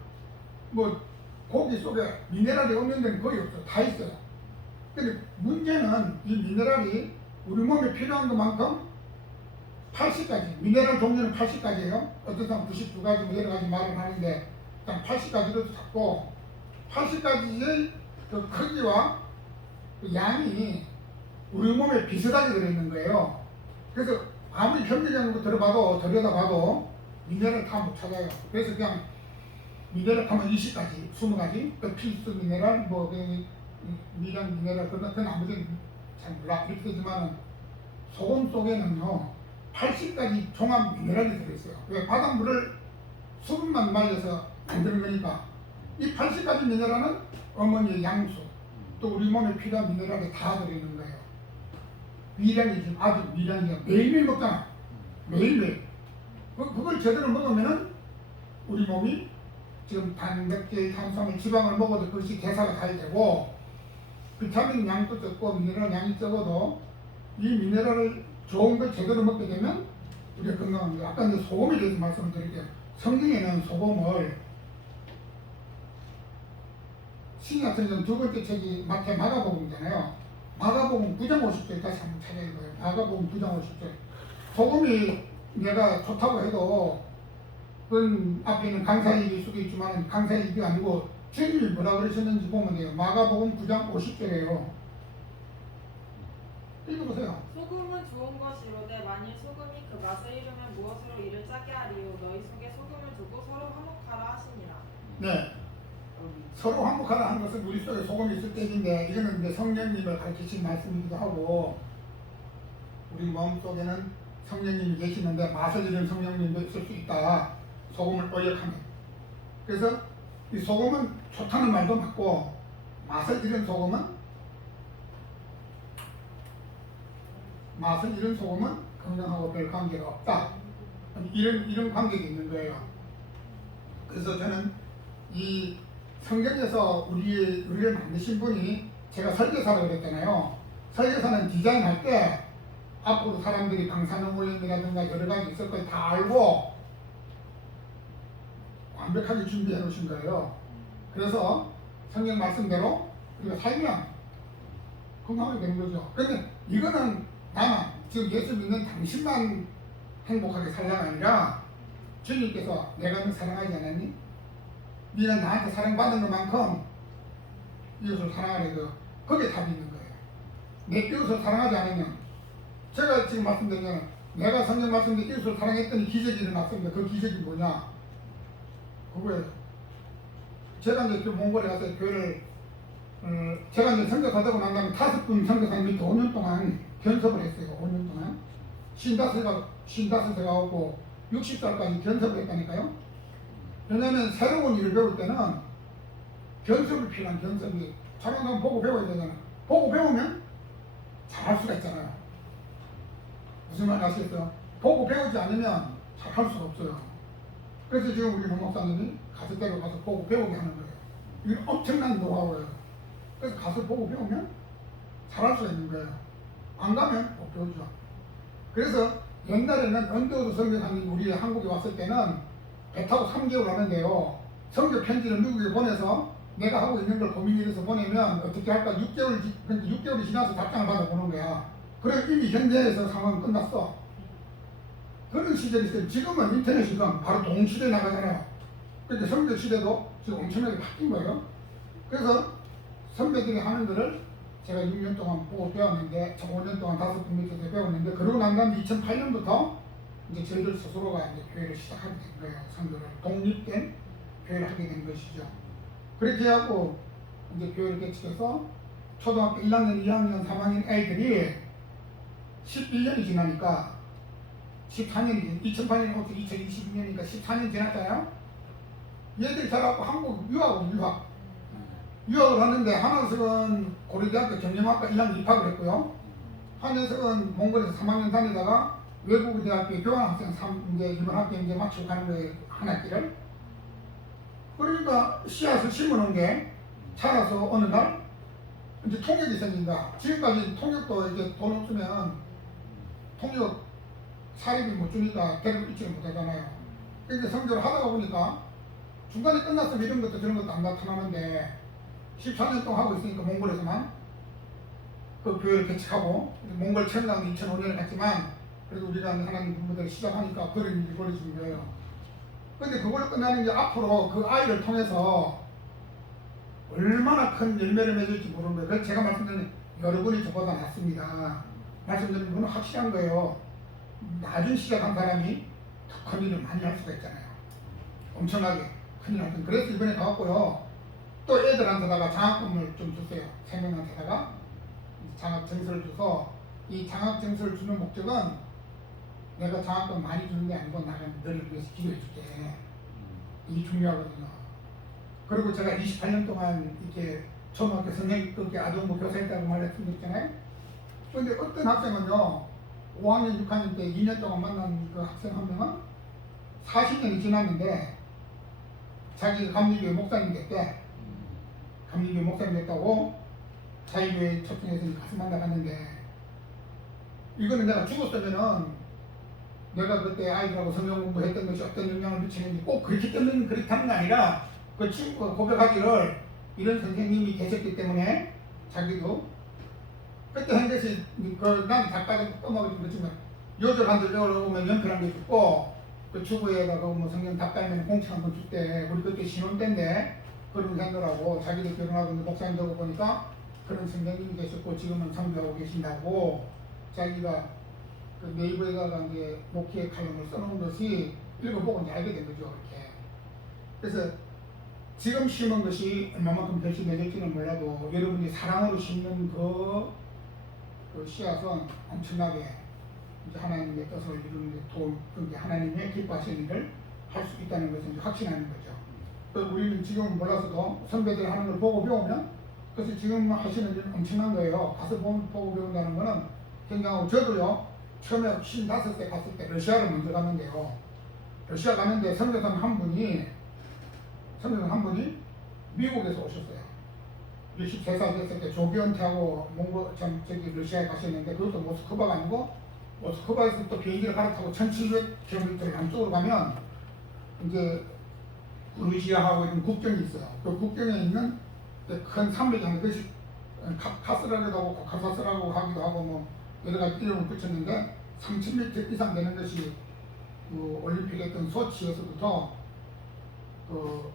뭐 고기 속에 미네랄이 없는 데는 거의 없어. 다 있어요. 근데 문제는 이 미네랄이 우리 몸에 필요한 것만큼 80가지, 미네랄 종류는 80가지예요. 어떤 사람 92가지 뭐 여러 가지 말을 하는데 일단 80가지로 잡고 80가지의 그 크기와 그 양이 우리 몸에 비슷하게 들어있는 거예요. 그래서 아무리 현미경으로 들여다봐도 미네랄 다 못 찾아요. 그래서 그냥 미네랄 하면 20가지, 20가지, 그 필수 미네랄, 뭐 미량 미네랄 그건 아무튼 잘 몰라. 이렇게 되지만 소금 속에는요 80가지 종합 미네랄이 들어있어요. 왜? 바닷물을 수분만 말려서 만드는 거니까 이 80가지 미네랄은 어머니의 양수 또 우리 몸에 필요한 미네랄이 다 들어있는 거예요. 위량이 지금 아주 위량이야. 매일매일 먹잖아. 매일매일. 그걸 제대로 먹으면은 우리 몸이 지금 단백질, 탄수화물, 지방을 먹어도 그것이 대사가 잘 되고 비타민 양도 적고 미네랄 양이 적어도 이 미네랄을 좋은 걸 제대로 먹게 되면 우리가 건강합니다. 아까 이제 소금에 대해서 말씀을 드릴게요. 성경에는 소금을 신약성경 두 번째 책이 마가복음이잖아요. 마가복음 9장 50절 다시 한번 찾아 읽어요. 마가복음 9장 50절. 소금이 내가 좋다고 해도 그건 앞에 있는 강사이일 수도 있지만 강사이일이 아니고 주님이 뭐라 그러셨는지 보면 돼요. 마가복음 9장 50절이에요. 읽어보세요. 소금은 좋은 것이로되 만일 소금이 그 맛을 잃으면 무엇으로 이를 짜게 하리요. 너희 속에 소금을 두고 서로 화목하라 하시니라. 네. 서로 화목하라 하는 것은 우리 속에 소금이 있을 때인데 이거는 이제 성령님을 가르치신 말씀이기도 하고 우리 마음속에는 성령님이 계시는데 맛을 잃은 성령님도 있을 수 있다. 소금을 의역하면. 그래서 이 소금은 좋다는 말도 맞고 맛을 잃은 소금은 건강하고 별 관계가 없다. 이런 관계가 있는 거예요. 그래서 저는 이 성경에서 우리를 만드신 분이 제가 설계사라고 그랬잖아요. 설계사는 디자인할 때 앞으로 사람들이 방사능 오염이라든가 여러 가지 있을 걸 다 알고 완벽하게 준비해 놓으신 거예요. 그래서 성경 말씀대로 우리가 살면 건강하게 되는 거죠. 근데 이거는 나만 지금 예수 믿는 당신만 행복하게 살라가 아니라 주님께서 내가 너 사랑하지 않았니? 네가 나한테 사랑받은 것만큼 이웃을 사랑하려고 거기에 답이 있는 거예요. 내 이웃을 사랑하지 않으면 제가 지금 말씀드리면 내가 성경 말씀대로 이웃을 사랑했더니 기적이 일어났습니다. 그 기적이 뭐냐? 그거예요. 제가 이제 몽골에 가서 교회를 제가 이제 선교사 되고 난 다음에 5분 선교사 밑에 5년 동안 견섭을 했어요. 5년 동안 55세가 오고 60살까지 견섭을 했다니까요. 왜냐하면 새로운 일을 배울 때는 견섭이 필요한 견섭이 저런 건 보고 배워야 되잖아. 보고 배우면 잘할 수가 있잖아요. 무슨 말 아시겠어요? 보고 배우지 않으면 잘할 수가 없어요. 그래서 지금 우리 목사님이 가서 때로 가서 보고 배우게 하는 거예요. 이건 엄청난 노하우예요. 그래서 가서 보고 배우면 잘할 수가 있는 거예요. 안 가면 못 배우죠. 그래서 옛날에는 언더우드 선교사님 우리 한국에 왔을 때는 배 타고 3개월 하는데요. 선교 편지를 미국에 보내서 내가 하고 있는 걸 고민해서 보내면 어떻게 할까? 6개월이 지나서 답장을 받아보는 거야. 그래 이미 현재에서 상황은 끝났어. 그런 시절이 있어요. 지금은 인터넷이건 바로 동시대에 나가잖아요. 그러니까 선교 시대도 지금 엄청나게 바뀐 거예요. 그래서 선배들이 하는 거를 제가 6년 동안 보고 배웠는데, 5년 동안 5분 밑에서 배웠는데, 그러고 난 다음에 2008년부터 이제 저희들 스스로가 이제 교회를 시작하게 된 거예요. 선교를 독립된 교회를 하게 된 것이죠. 그렇게 해갖고 이제 교회를 개척해서 초등학교 1학년, 2학년, 3학년 애들이 11년이 지나니까 14년이 2008년부터 2022년이니까 14년 지났잖아요. 얘들이 자라고 한국 유학을 하는데 한 녀석은 고려대학교 경영학과 1학년 입학을 했고요. 한 녀석은 몽골에서 3학년 다니다가 외국 대학교에 교환학생 이제 이번 학기에 이제 마치고 가는 거예요. 한 학기를. 그러니까 씨앗을 심어놓은 게 자라서 어느 날 이제 통역이 생긴다. 지금까지 통역도 이제 돈 없으면 통역 사립이 못 주니까 데리고 있지는 못하잖아요. 근데 선교를 하다가 보니까 중간에 끝났으면 이런 것도 저런 것도 안 나타나는데 14년 동안 하고 있으니까 몽골에서만 그 교회를 개척하고 몽골 천당 2005년에 갔지만 그래도 우리가 하나님 공부들을 시작하니까 그런 일이 벌어진 거예요. 근데 그걸로 끝나는 게 앞으로 그 아이를 통해서 얼마나 큰 열매를 맺을지 모르는 거예요. 그래서 제가 말씀드린 여러분이 저보다 낫습니다. 말씀드린 건 확실한 거예요. 나중 시작한 사람이 더 큰 일을 많이 할 수가 있잖아요. 엄청나게 큰 일을 하죠. 그래서 이번에 가봤고요. 또 애들한테다가 장학금을 좀 줬어요. 3명한테다가 장학 증서를 줘서 이 장학 증서를 주는 목적은 내가 장학금 많이 주는 게 아니고 나는 너를 위해서 기도해 줄게. 이게 중요하거든요. 그리고 제가 28년 동안 이렇게 초등학교 선생님, 그렇게 아동부 교사했다고 말씀드렸잖아요. 그런데 어떤 학생은요, 5학년, 6학년 때 2년 동안 만난 그 학생 한 명은 40년이 지났는데 자기가 감리교회 목사님 됐대. 감리교회 목사님 됐다고 자유교회 초청해서 가서 만나갔는데 이거는 내가 죽었으면은 내가 그때 아이들하고 성경 공부했던 것이 어떤 영향을 미치는지 꼭 그렇기 때문에 그렇다는 게 아니라 그 친구가 고백하기를 이런 선생님이 계셨기 때문에 자기도 그때 한 것이 난 닭가슴 떠먹을 좀 그렇지만 요절 한들 오면 연필 한 개 줬고 그 주부에다가 뭐 성경 닭갈면 공치 한 번 줬대. 우리 그때 신혼 때인데 그런 생각하고 자기도 결혼하고 목사님 되고 보니까 그런 선생님이 계셨고 지금은 선교하고 계신다고 자기가 그 네이버에다가 이제 목회 칼럼을 써놓은 것이 읽어보고 이제 알게 된 거죠. 이렇게. 그래서 지금 심은 것이 얼마만큼 결실이 맺을지는 몰라도 여러분이 사랑으로 심는 그 씨앗은 엄청나게 이제 하나님의 뜻을 이루는 데 도움, 하나님의 기뻐하시는 일을 할 수 있다는 것을 이제 확신하는 거죠. 그래서 우리는 지금 몰라서도 선배들 하는 걸 보고 배우면 그래서 지금 하시는 일은 엄청난 거예요. 가서 보고 배운다는 거는 굉장하고 저도요 처음에 55세 갔을 때 러시아를 먼저 갔는데요. 러시아 가는데 선교사님 한 분이 미국에서 오셨어요. 13살 됐을 때 조기 은퇴하고 러시아에 가셨는데 그것도 모스크바가 아니고 모스크바에서 또 비행기를 갈아타고 1700km 남쪽으로 가면 이제 루시아하고 있는 국경이 있어요. 그 국경에 있는 큰 산맥이 하는 것이 카스라기도 하고 코카사스라고 하기도 하고 뭐 여러 가지 이름을 붙였는데 3000m 이상 되는 것이 그 올림픽 했던 소치에서부터 그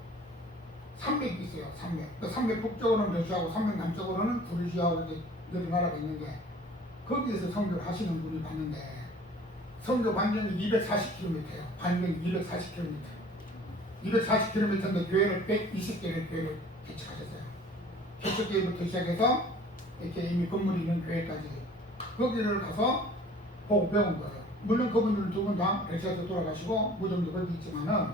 산맥이 있어요. 산맥. 그 산맥 북쪽으로는 러시아하고 산맥 남쪽으로는 구르시아하고 이렇게 여러 나라가 있는데 거기에서 선교를 하시는 분이 봤는데 선교 반경이 240km예요. 반경이 240km. 240km인데 교회를 120개의 교회를 개척하셨어요. 개척교회부터 시작해서 이렇게 이미 건물이 있는 교회까지 거기를 가서 보고 배운 거예요. 물론 그분들 두 분 다 러시아에서 돌아가시고 무덤도 거기 있지만은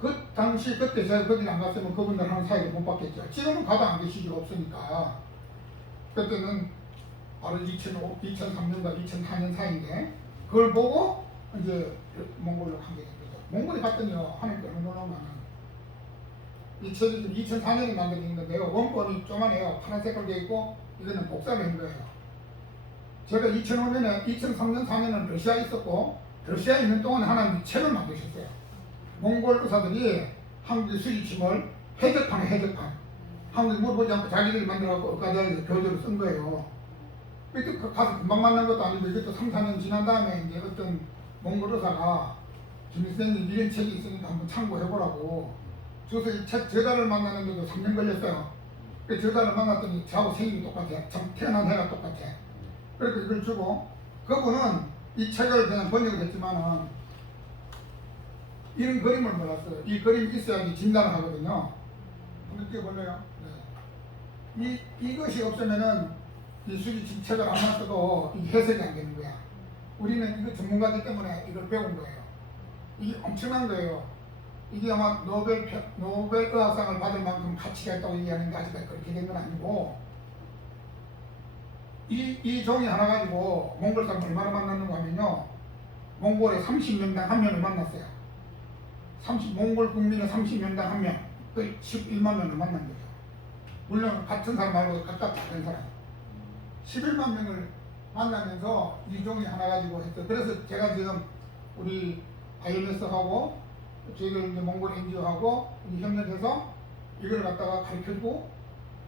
그 당시 그때 제가 거기 안 갔으면 그분들 하는 사이를 못 봤겠죠. 지금은 가도 안 계시지 없으니까 그때는 바로 2003년과 2004년 사이인데 그걸 보고 이제 몽골로 가게 된 거죠. 몽골에 갔더니요 하나님께 얼마나 이 책이 2004년에 만들어진 건데요. 원본이 조만해요. 파란색으로 되어 있고 이거는 복사를 한 거예요. 제가 2005년에 2003년 4년은 러시아에 있었고 러시아에 있는 동안 하나님이 책을 만드셨어요. 몽골 의사들이 한국의 수지침을 해적판 한국에 물어보지 않고 자기들이 만들어갖고 의과대학에서 교재로 쓴 거예요. 이것도 가서 금방 만난 것도 아니고 이것도 3, 4년 지난 다음에 이제 어떤 몽골 의사가 김일성님 이런 책이 있으니까 한번 참고해보라고 그래서 이 책 저자를 만나는데도 3년 걸렸어요. 그 저자를 만났더니 저하고 생김이 똑같아. 참 태어난 해가 똑같아. 그래서 이걸 주고 그분은 이 책을 그냥 번역을 했지만은 이런 그림을 몰랐어요. 이 그림이 있어야지 진단을 하거든요. 한번 띄워볼래요? 네. 이것이 없으면은 이 수지 책을 안 만들어도 이 해석이 안 되는 거야. 우리는 이거 전문가들 때문에 이걸 배운 거예요. 이게 엄청난 거예요. 이게 아마 노벨 의학상을 받을 만큼 가치가 있다고 얘기하는데 아직까지 그렇게 된 건 아니고 이 종이 하나 가지고 몽골 사람 얼마나 만났는가 하면요. 몽골에 30명당 1명을 만났어요. 몽골 국민의 30명당 1명. 그 11만 명을 만난 거죠. 물론 같은 사람 말고 각각 다른 사람. 11만 명을 만나면서 이 종이 하나 가지고 했어요. 그래서 제가 지금 우리 IMS하고 저희들 이제 몽골 NGO하고 협력해서 이걸 갖다가 가르쳐주고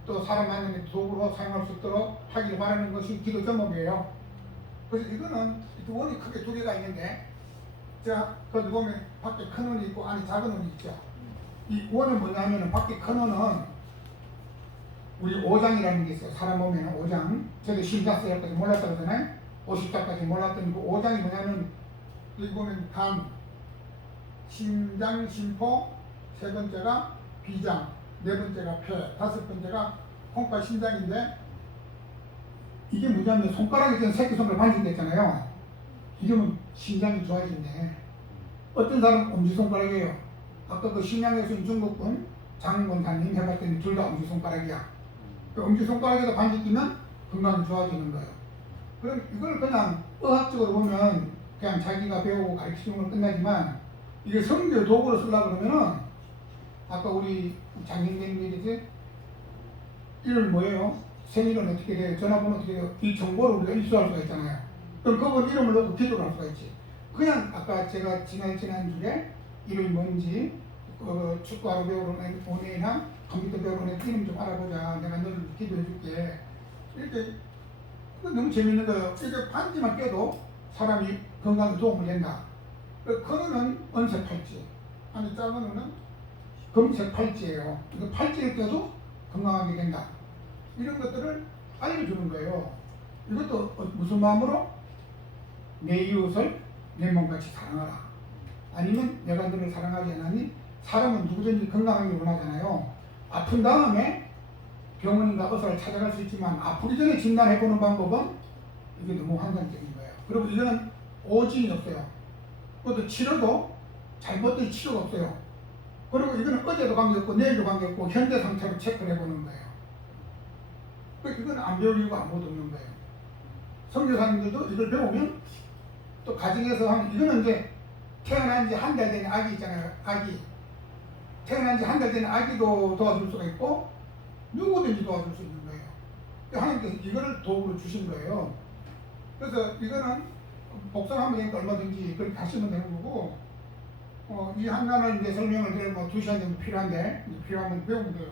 또 사람 만나는 도구로 사용할 수 있도록 하기를 바라는 것이 기도 제목이에요. 그래서 이거는 원이 크게 두 개가 있는데, 자, 거기 보면 밖에 큰 원이 있고 안에 작은 원이 있죠. 이 원은 뭐냐면은 밖에 큰 원은 우리 오장이라는 게 있어요. 사람 보면 오장. 저도 심사스까지 몰랐다 그러잖아요. 50자까지 몰랐던 그 오장이 뭐냐면, 여기 보면 간, 심장, 심포, 세 번째가 비장, 네 번째가 폐, 다섯 번째가 콩과 심장인데, 이게 뭐냐면 손가락이 전 새끼손가락 반죽됐잖아요. 이러면 심장이 좋아지네. 어떤 사람은 엄지손가락이에요. 아까 그 심양에서 중국분 장권사님 해봤더니 둘 다 엄지손가락이야. 그 엄지손가락에다 반죽 끼면 건강이 좋아지는 거예요. 그럼 이걸 그냥 의학적으로 보면 그냥 자기가 배우고 가르치는 건 끝나지만, 이게 성교 도구로 쓰려고 그러면은 아까 우리 장님님 얘기지, 이름 뭐예요? 생일은 어떻게 돼요? 전화번호 어떻게 돼요? 이 정보를 우리가 입수할 수가 있잖아요. 그럼 그분 이름을 넣고 기도를 할 수가 있지. 그냥 아까 제가 지난주에 이름이 뭔지 축구하러 배우러 온 애나 컴퓨터 배우러 온 애 이름 좀 알아보자. 내가 너를 기도해 줄게. 이렇게 너무 재밌는 거예요. 이렇게 반지만 껴도 사람이 건강에 도움을 된다. 큰 거는 은색 팔찌, 안에 작은 거는 금색 팔찌예요. 이거 팔찌를 껴도 건강하게 된다. 이런 것들을 알려주는 거예요. 이것도 무슨 마음으로? 내 이웃을 내 몸같이 사랑하라. 아니면 내가 너를 사랑하지 않았니? 사람은 누구든지 건강하게 원하잖아요. 아픈 다음에 병원인가 의사를 찾아갈 수 있지만, 아프기 전에 진단해보는 방법은 이게 너무 환상적인 거예요. 그리고 이거는 오진이 없어요. 그것도 치료도 잘못된 치료가 없어요. 그리고 이거는 어제도 관계없고 내일도 관계없고 현재 상태로 체크를 해보는 거예요. 이건 안 배울 이유가 아무것도 없는 거예요. 선교사님들도 이걸 배우면 또 가정에서 하면, 이거는 이제 태어난 지 한 달 된 아기 있잖아요. 아기. 태어난 지 한 달 된 아기도 도와줄 수가 있고 누구든지 도와줄 수 있는 거예요. 하나님께서 이거를 도구로 주신 거예요. 그래서 이거는 복사하면 되니까 얼마든지 그렇게 하시면 되는 거고, 이 한간을 이제 설명을 드리면 뭐 2시간 정도 필요한데, 필요하면 배우면 돼요.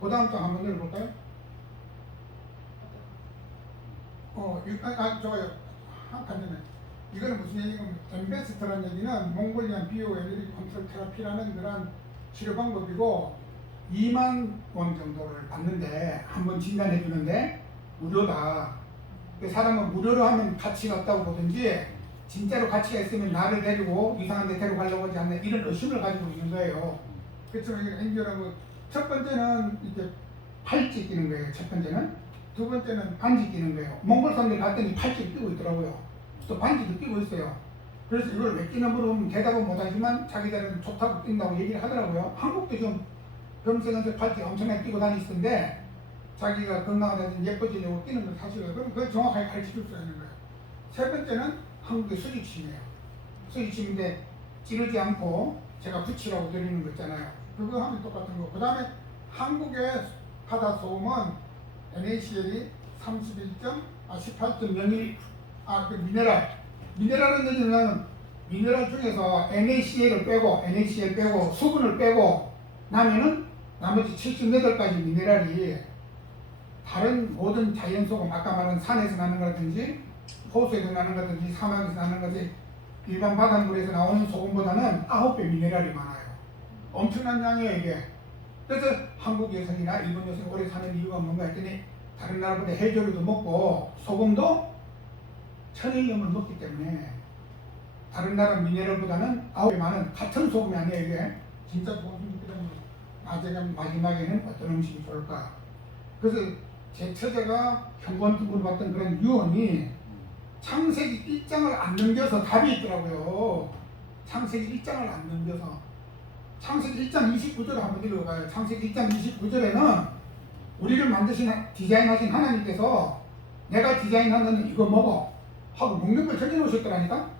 그 다음 장 한번 내려볼까요? 좋아요. 한 칸 전에. 이거는 무슨 얘기냐면, 엠베스트라는 얘기는 몽골리안 비오엘리 컨트롤 테라피라는 그런 치료 방법이고, 2만 원 정도를 받는데, 한번 진단해 주는데 무료다. 그 사람은 무료로 하면 가치가 없다고 보든지, 진짜로 가치가 있으면 나를 데리고 이상한 데 데려가려고 하지 않나, 이런 의심을 가지고 있는 거예요. 그렇지만 이게 엔지오라고, 첫 번째는 이렇게 팔찌 끼는 거예요. 첫 번째는. 두 번째는 반지 끼는 거예요. 몽골 사람들 갔더니 팔찌를 끼고 있더라고요. 또 반지도 끼고 있어요. 그래서 이걸 왜 끼나 물으면 대답은 못하지만 자기들은 좋다고 낀다고 얘기를 하더라고요. 한국도 좀 검색해서 팔찌 엄청나게 끼고 다니시던데, 자기가 건강하다든지 예뻐지려고 끼는 건 사실이에요. 그럼 그걸 정확하게 가르쳐 줄 수 있는 거예요. 세 번째는 한국의 수지침이에요. 수지침인데 찌르지 않고 제가 붙이라고 드리는 거 있잖아요. 그거 하면 똑같은 거. 그 다음에 한국의 바다 소음은 NaCl이 18.01, 그 미네랄은 얘기는 미네랄 중에서 NaCl 빼고 수분을 빼고 나면은 나머지 78가지 미네랄이 다른 모든 자연소금, 아까 말한 산에서 나는 거라든지 호수에서 나는 거라든지 사막에서 나는 거지, 일반 바닷물에서 나오는 소금보다는 9배 미네랄이 많아요. 엄청난 양이에요 이게. 그래서 한국 여성이나 일본 여성이 오래 사는 이유가 뭔가 했더니, 다른 나라보다 해조류도 먹고 소금도 천일염을 먹기 때문에 다른 나라 미네랄보다는 9배 많은 같은 소금이 아니에요 이게. 진짜 좋은 음식이라면 마지막에는 어떤 음식이 좋을까. 그래서 제 처제가 현관투부를 봤던 그런 유언이 창세기 1장을 안 넘겨서 답이 있더라고요. 창세기 1장을 안 넘겨서. 창세기 1장 29절을 한번 읽어봐요. 창세기 1장 29절에는 우리를 디자인하신 하나님께서 내가 디자인하는 이거 먹어 하고 먹는 걸 적어놓으셨더라니까.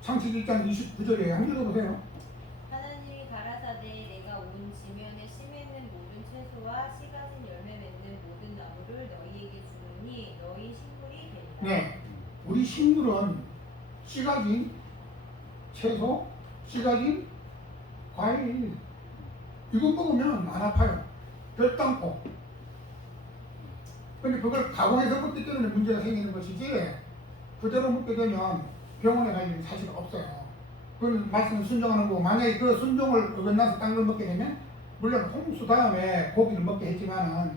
창세기 1장 29절에 한번 읽어보세요. 하나님이 가라사대 내가 온 지면에 심에 있는 모든 채소와 씨 가진 열매 맺는 모든 나무를 너희에게 주노니 너희 식물이 되리라. 네, 우리 식물은 씨 가진 채소, 씨 가진 과일 이거 먹으면 안 아파요. 결단코. 근데 그걸 가공해서 먹기 때문에 문제가 생기는 것이지 그대로 먹게 되면 병원에 갈 일은 사실 없어요. 그건 말씀을 순종하는 거고 만약에 그 순종을 어긋나서 딴 걸 먹게 되면 물론 홍수 다음에 고기를 먹게 했지만은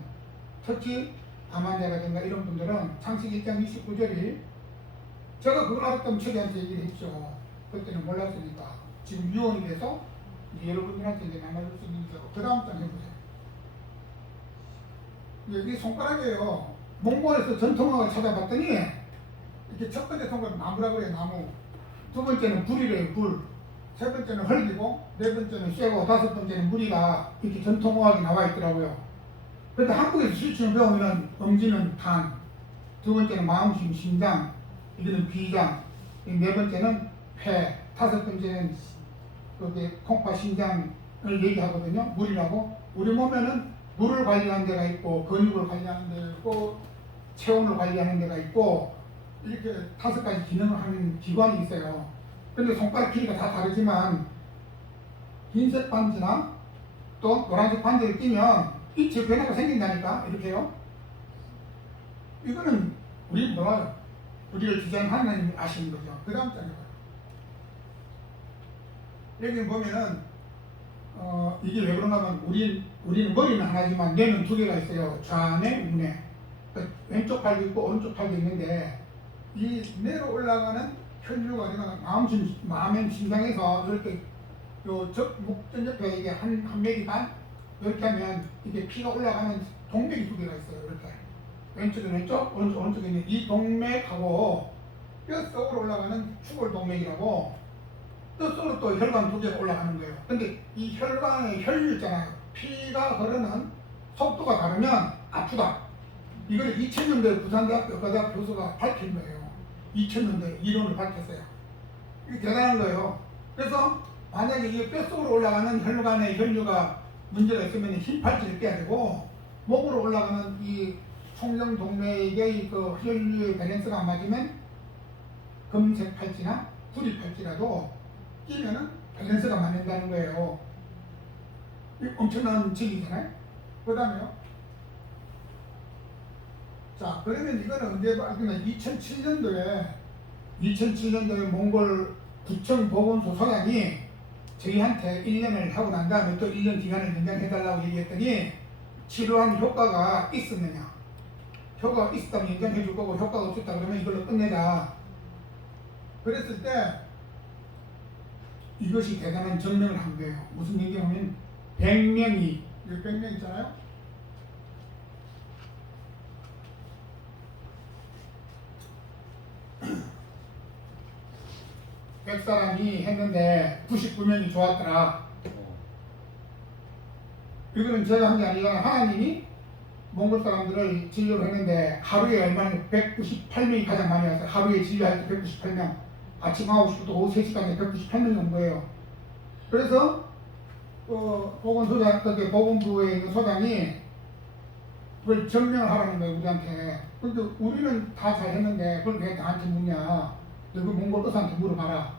특히 암환자라든가 이런 분들은 창세기 1장 29절이 제가 그걸 알았다면 최대한테 얘기를 했죠. 그때는 몰랐으니까 지금 유언이 돼서 이제 여러분들한테 이제 나눠줄 수 있는 거고 그 다음 장 해보세요. 여기 손가락이에요. 몽골에서 전통학을 찾아봤더니 이렇게 첫 번째 손가락 나무라고 그래요. 나무. 두 번째는 불이래요. 불. 세 번째는 흙이고 네 번째는 쇠고 다섯 번째는 물이다. 이렇게 전통학이 나와 있더라고요. 그런데 한국에서 수치를 배우면 엄지는 간, 두 번째는 마음심, 심장, 이거는 비장, 네 번째는 폐, 다섯 번째는 그게 콩파 심장을 얘기하거든요. 물이라고. 우리 몸에는 물을 관리하는 데가 있고 근육을 관리하는 데가 있고 체온을 관리하는 데가 있고 이렇게 다섯 가지 기능을 하는 기관이 있어요. 근데 손가락 길이가 다 다르지만 흰색 반지나 또 노란색 반지를 끼면 이체 변화가 생긴다니까 이렇게요. 이거는 우리 몰라요. 우리를 디자인하는 하나님이 아시는 거죠. 그 다음 장에 봐요. 여기 보면은 이게 왜 그런가 하면 우리는 머리는 하나지만 뇌는 두 개가 있어요. 좌뇌, 우뇌. 그러니까 왼쪽 팔도 있고 오른쪽 팔도 있는데 이 뇌로 올라가는 혈류가 마음의 심장에서 이렇게 목전 옆에 이게 한 맥이 반 이렇게 하면 이게 피가 올라가는 동맥이 두 개가 있어요. 이렇게 왼쪽에 왼쪽, 오른쪽에 있는 이 동맥하고 뼈 속으로 올라가는 추골동맥이라고 뼈 속으로 또 혈관 두 개가 올라가는 거예요. 근데 이 혈관의 혈류 있잖아요. 피가 흐르는 속도가 다르면 아프다. 이걸 2000년도에 부산대학교 의과대학 교수가 밝힌 거예요. 2000년도에 이론을 밝혔어요. 이게 대단한 거예요. 그래서 만약에 이 뼛속으로 올라가는 혈관의 혈류가 문제가 있으면 흰 팔찌를 껴야 되고 목으로 올라가는 이 총경동맥의 그 혈류의 밸런스가 안 맞으면 금색 팔찌나 구리 팔찌라도 끼면은 밸런스가 맞는다는 거예요. 이 엄청난 진리잖아요. 그 다음에요. 자, 그러면 이거는 언제 발견한 2007년도에 몽골 구청 보건소 소장이 저희한테 1년을 하고 난 다음에 또 1년 기간을 연장해달라고 얘기했더니 치료한 효과가 있었느냐. 효과가 있었다면 연장해 줄 거고 효과가 없었다 그러면 이걸로 끝내자. 그랬을 때 이것이 대단한 증명을 한 거예요. 무슨 얘기냐면 100명이, 100명 있잖아요. 백 사람이 했는데 99명이 좋았더라. 이거는 제가 한 게 아니라 하나님이 몽골 사람들을 진료를 했는데 하루에 얼마나 198명이 가장 많이 왔어요. 하루에 진료할 때 198명. 아침 9시부터 오후 3시까지 198명이 온 거예요. 그래서 보건부에 있는 소장이 그걸 증명을 하라는 거예요, 우리한테. 근데 우리는 다 잘했는데 그걸 왜 나한테 묻냐. 여기 몽골 의사한테 물어봐라.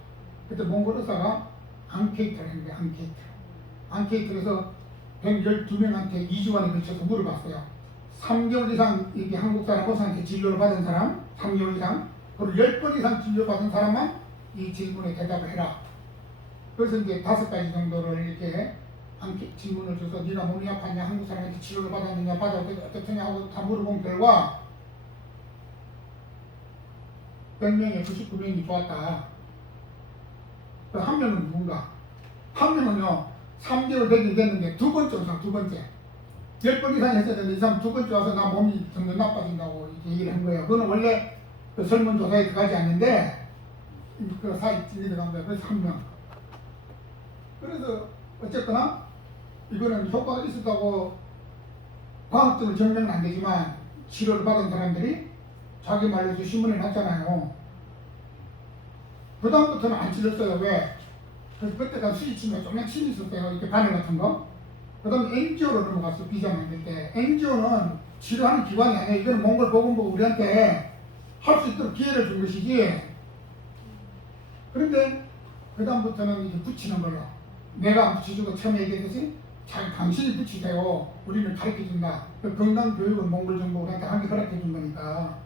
그때 몽골 의사가 앙케이트를 했는데 앙케이트에서 112명한테 2주간에 걸쳐서 물어봤어요. 3개월 이상 이렇게 한국 사람 의사한테 진료를 받은 사람 3개월 이상 그리고 10번 이상 진료받은 사람만 이 질문에 대답을 해라. 그래서 이제 5가지 정도를 이렇게 질문을 줘서 네가 몸이 아팠냐, 한국 사람한테 치료를 받았느냐, 어떻냐 하고 다 물어본 결과 100명에 99명이 좋았다. 한 명은 누군가? 한 명은요, 3개월 되긴 됐는데 두 번째 이상, 10번 이상 했어야 되는데 이 사람 두 번째 와서 나 몸이 점점 나빠진다고 이렇게 얘기를 한 거예요. 그거는 원래 그 설문조사에 들어가지 않는데 그 사이 찔리 들어간 거예요. 그래서 한 명. 그래서 어쨌거나 이거는 효과가 있었다고 과학적으로 증명은 안 되지만 치료를 받은 사람들이 자기 말로 신문에 났잖아요. 그 다음부터는 안 찔렸어요. 왜? 그때가 수지침에 조그만 침이 있었어요. 이렇게 바늘 같은 거. 그 다음에 NGO로 넘어갔어. 비자 만들 때. NGO는 치료하는 기관이 아니에요. 이거는 몽골 보건부가 우리한테 할 수 있도록 기회를 준 것이지 그런데 그 다음부터는 이제 붙이는 걸로 내가 안 붙여주고 처음에 얘기했듯이 당신이 붙이세요. 우리는 가르쳐준다. 그 건강 교육은 몽골 정부한테 하게 허락해준 거니까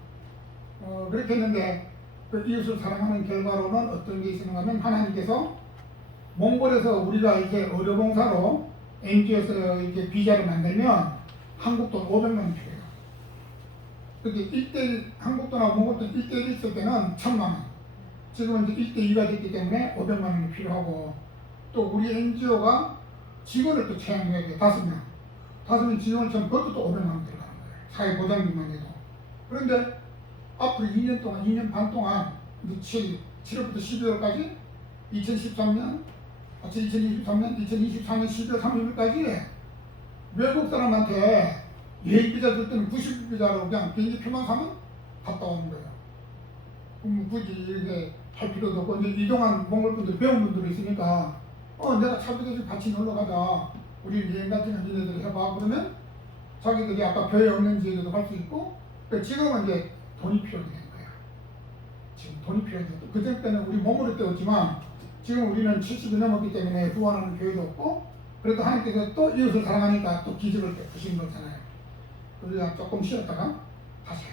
그렇게 했는데 그 이웃을 사랑하는 결과로는 어떤 게 있었는가 하면 하나님께서 몽골에서 우리가 이렇게 의료봉사로 NGO에서 이렇게 비자를 만들면 한국 돈 500만 원 필요해요. 그게 1대1 한국 돈하고 몽골 돈 1대1 있을 때는 1000만 원. 지금은 이제 1대2가 됐기 때문에 500만 원이 필요하고 또 우리 NGO가 직원을 또 채용해야 돼요. 5명. 5명 직원을 채우면 그것도 또 500만 원 들어가는 거예요. 사회보장비만 해도. 그런데 앞으로 2년 동안, 2년 반 동안 7월부터 12월까지 2013년, 2024년 12월 30일까지 외국 사람한테 예비비자 줄 때는 90비자로 그냥 비행기표만 사면 갔다 오는 거예요. 그럼 굳이 이렇게 할 필요도 없고 이제 이동한 몽골 분들 배운 분들이 있으니까 내가 차비대서 같이 놀러 가자. 우리 여행 같은 거 니네들 해봐. 그러면 자기들이 아까 벼에 없는 지역에도 갈 수 있고 지금은 이제 돈이 필요하게 된 거야. 지금 돈이 필요하게 된 거야. 그전 때는 우리 몸으로 때웠지만 지금 우리는 70이 넘었기 때문에 후원하는 교회도 없고 그래도 하나님께서 또 이웃을 사랑하니까 또 기적을 베푸신 거잖아요. 우리가 조금 쉬었다가 다시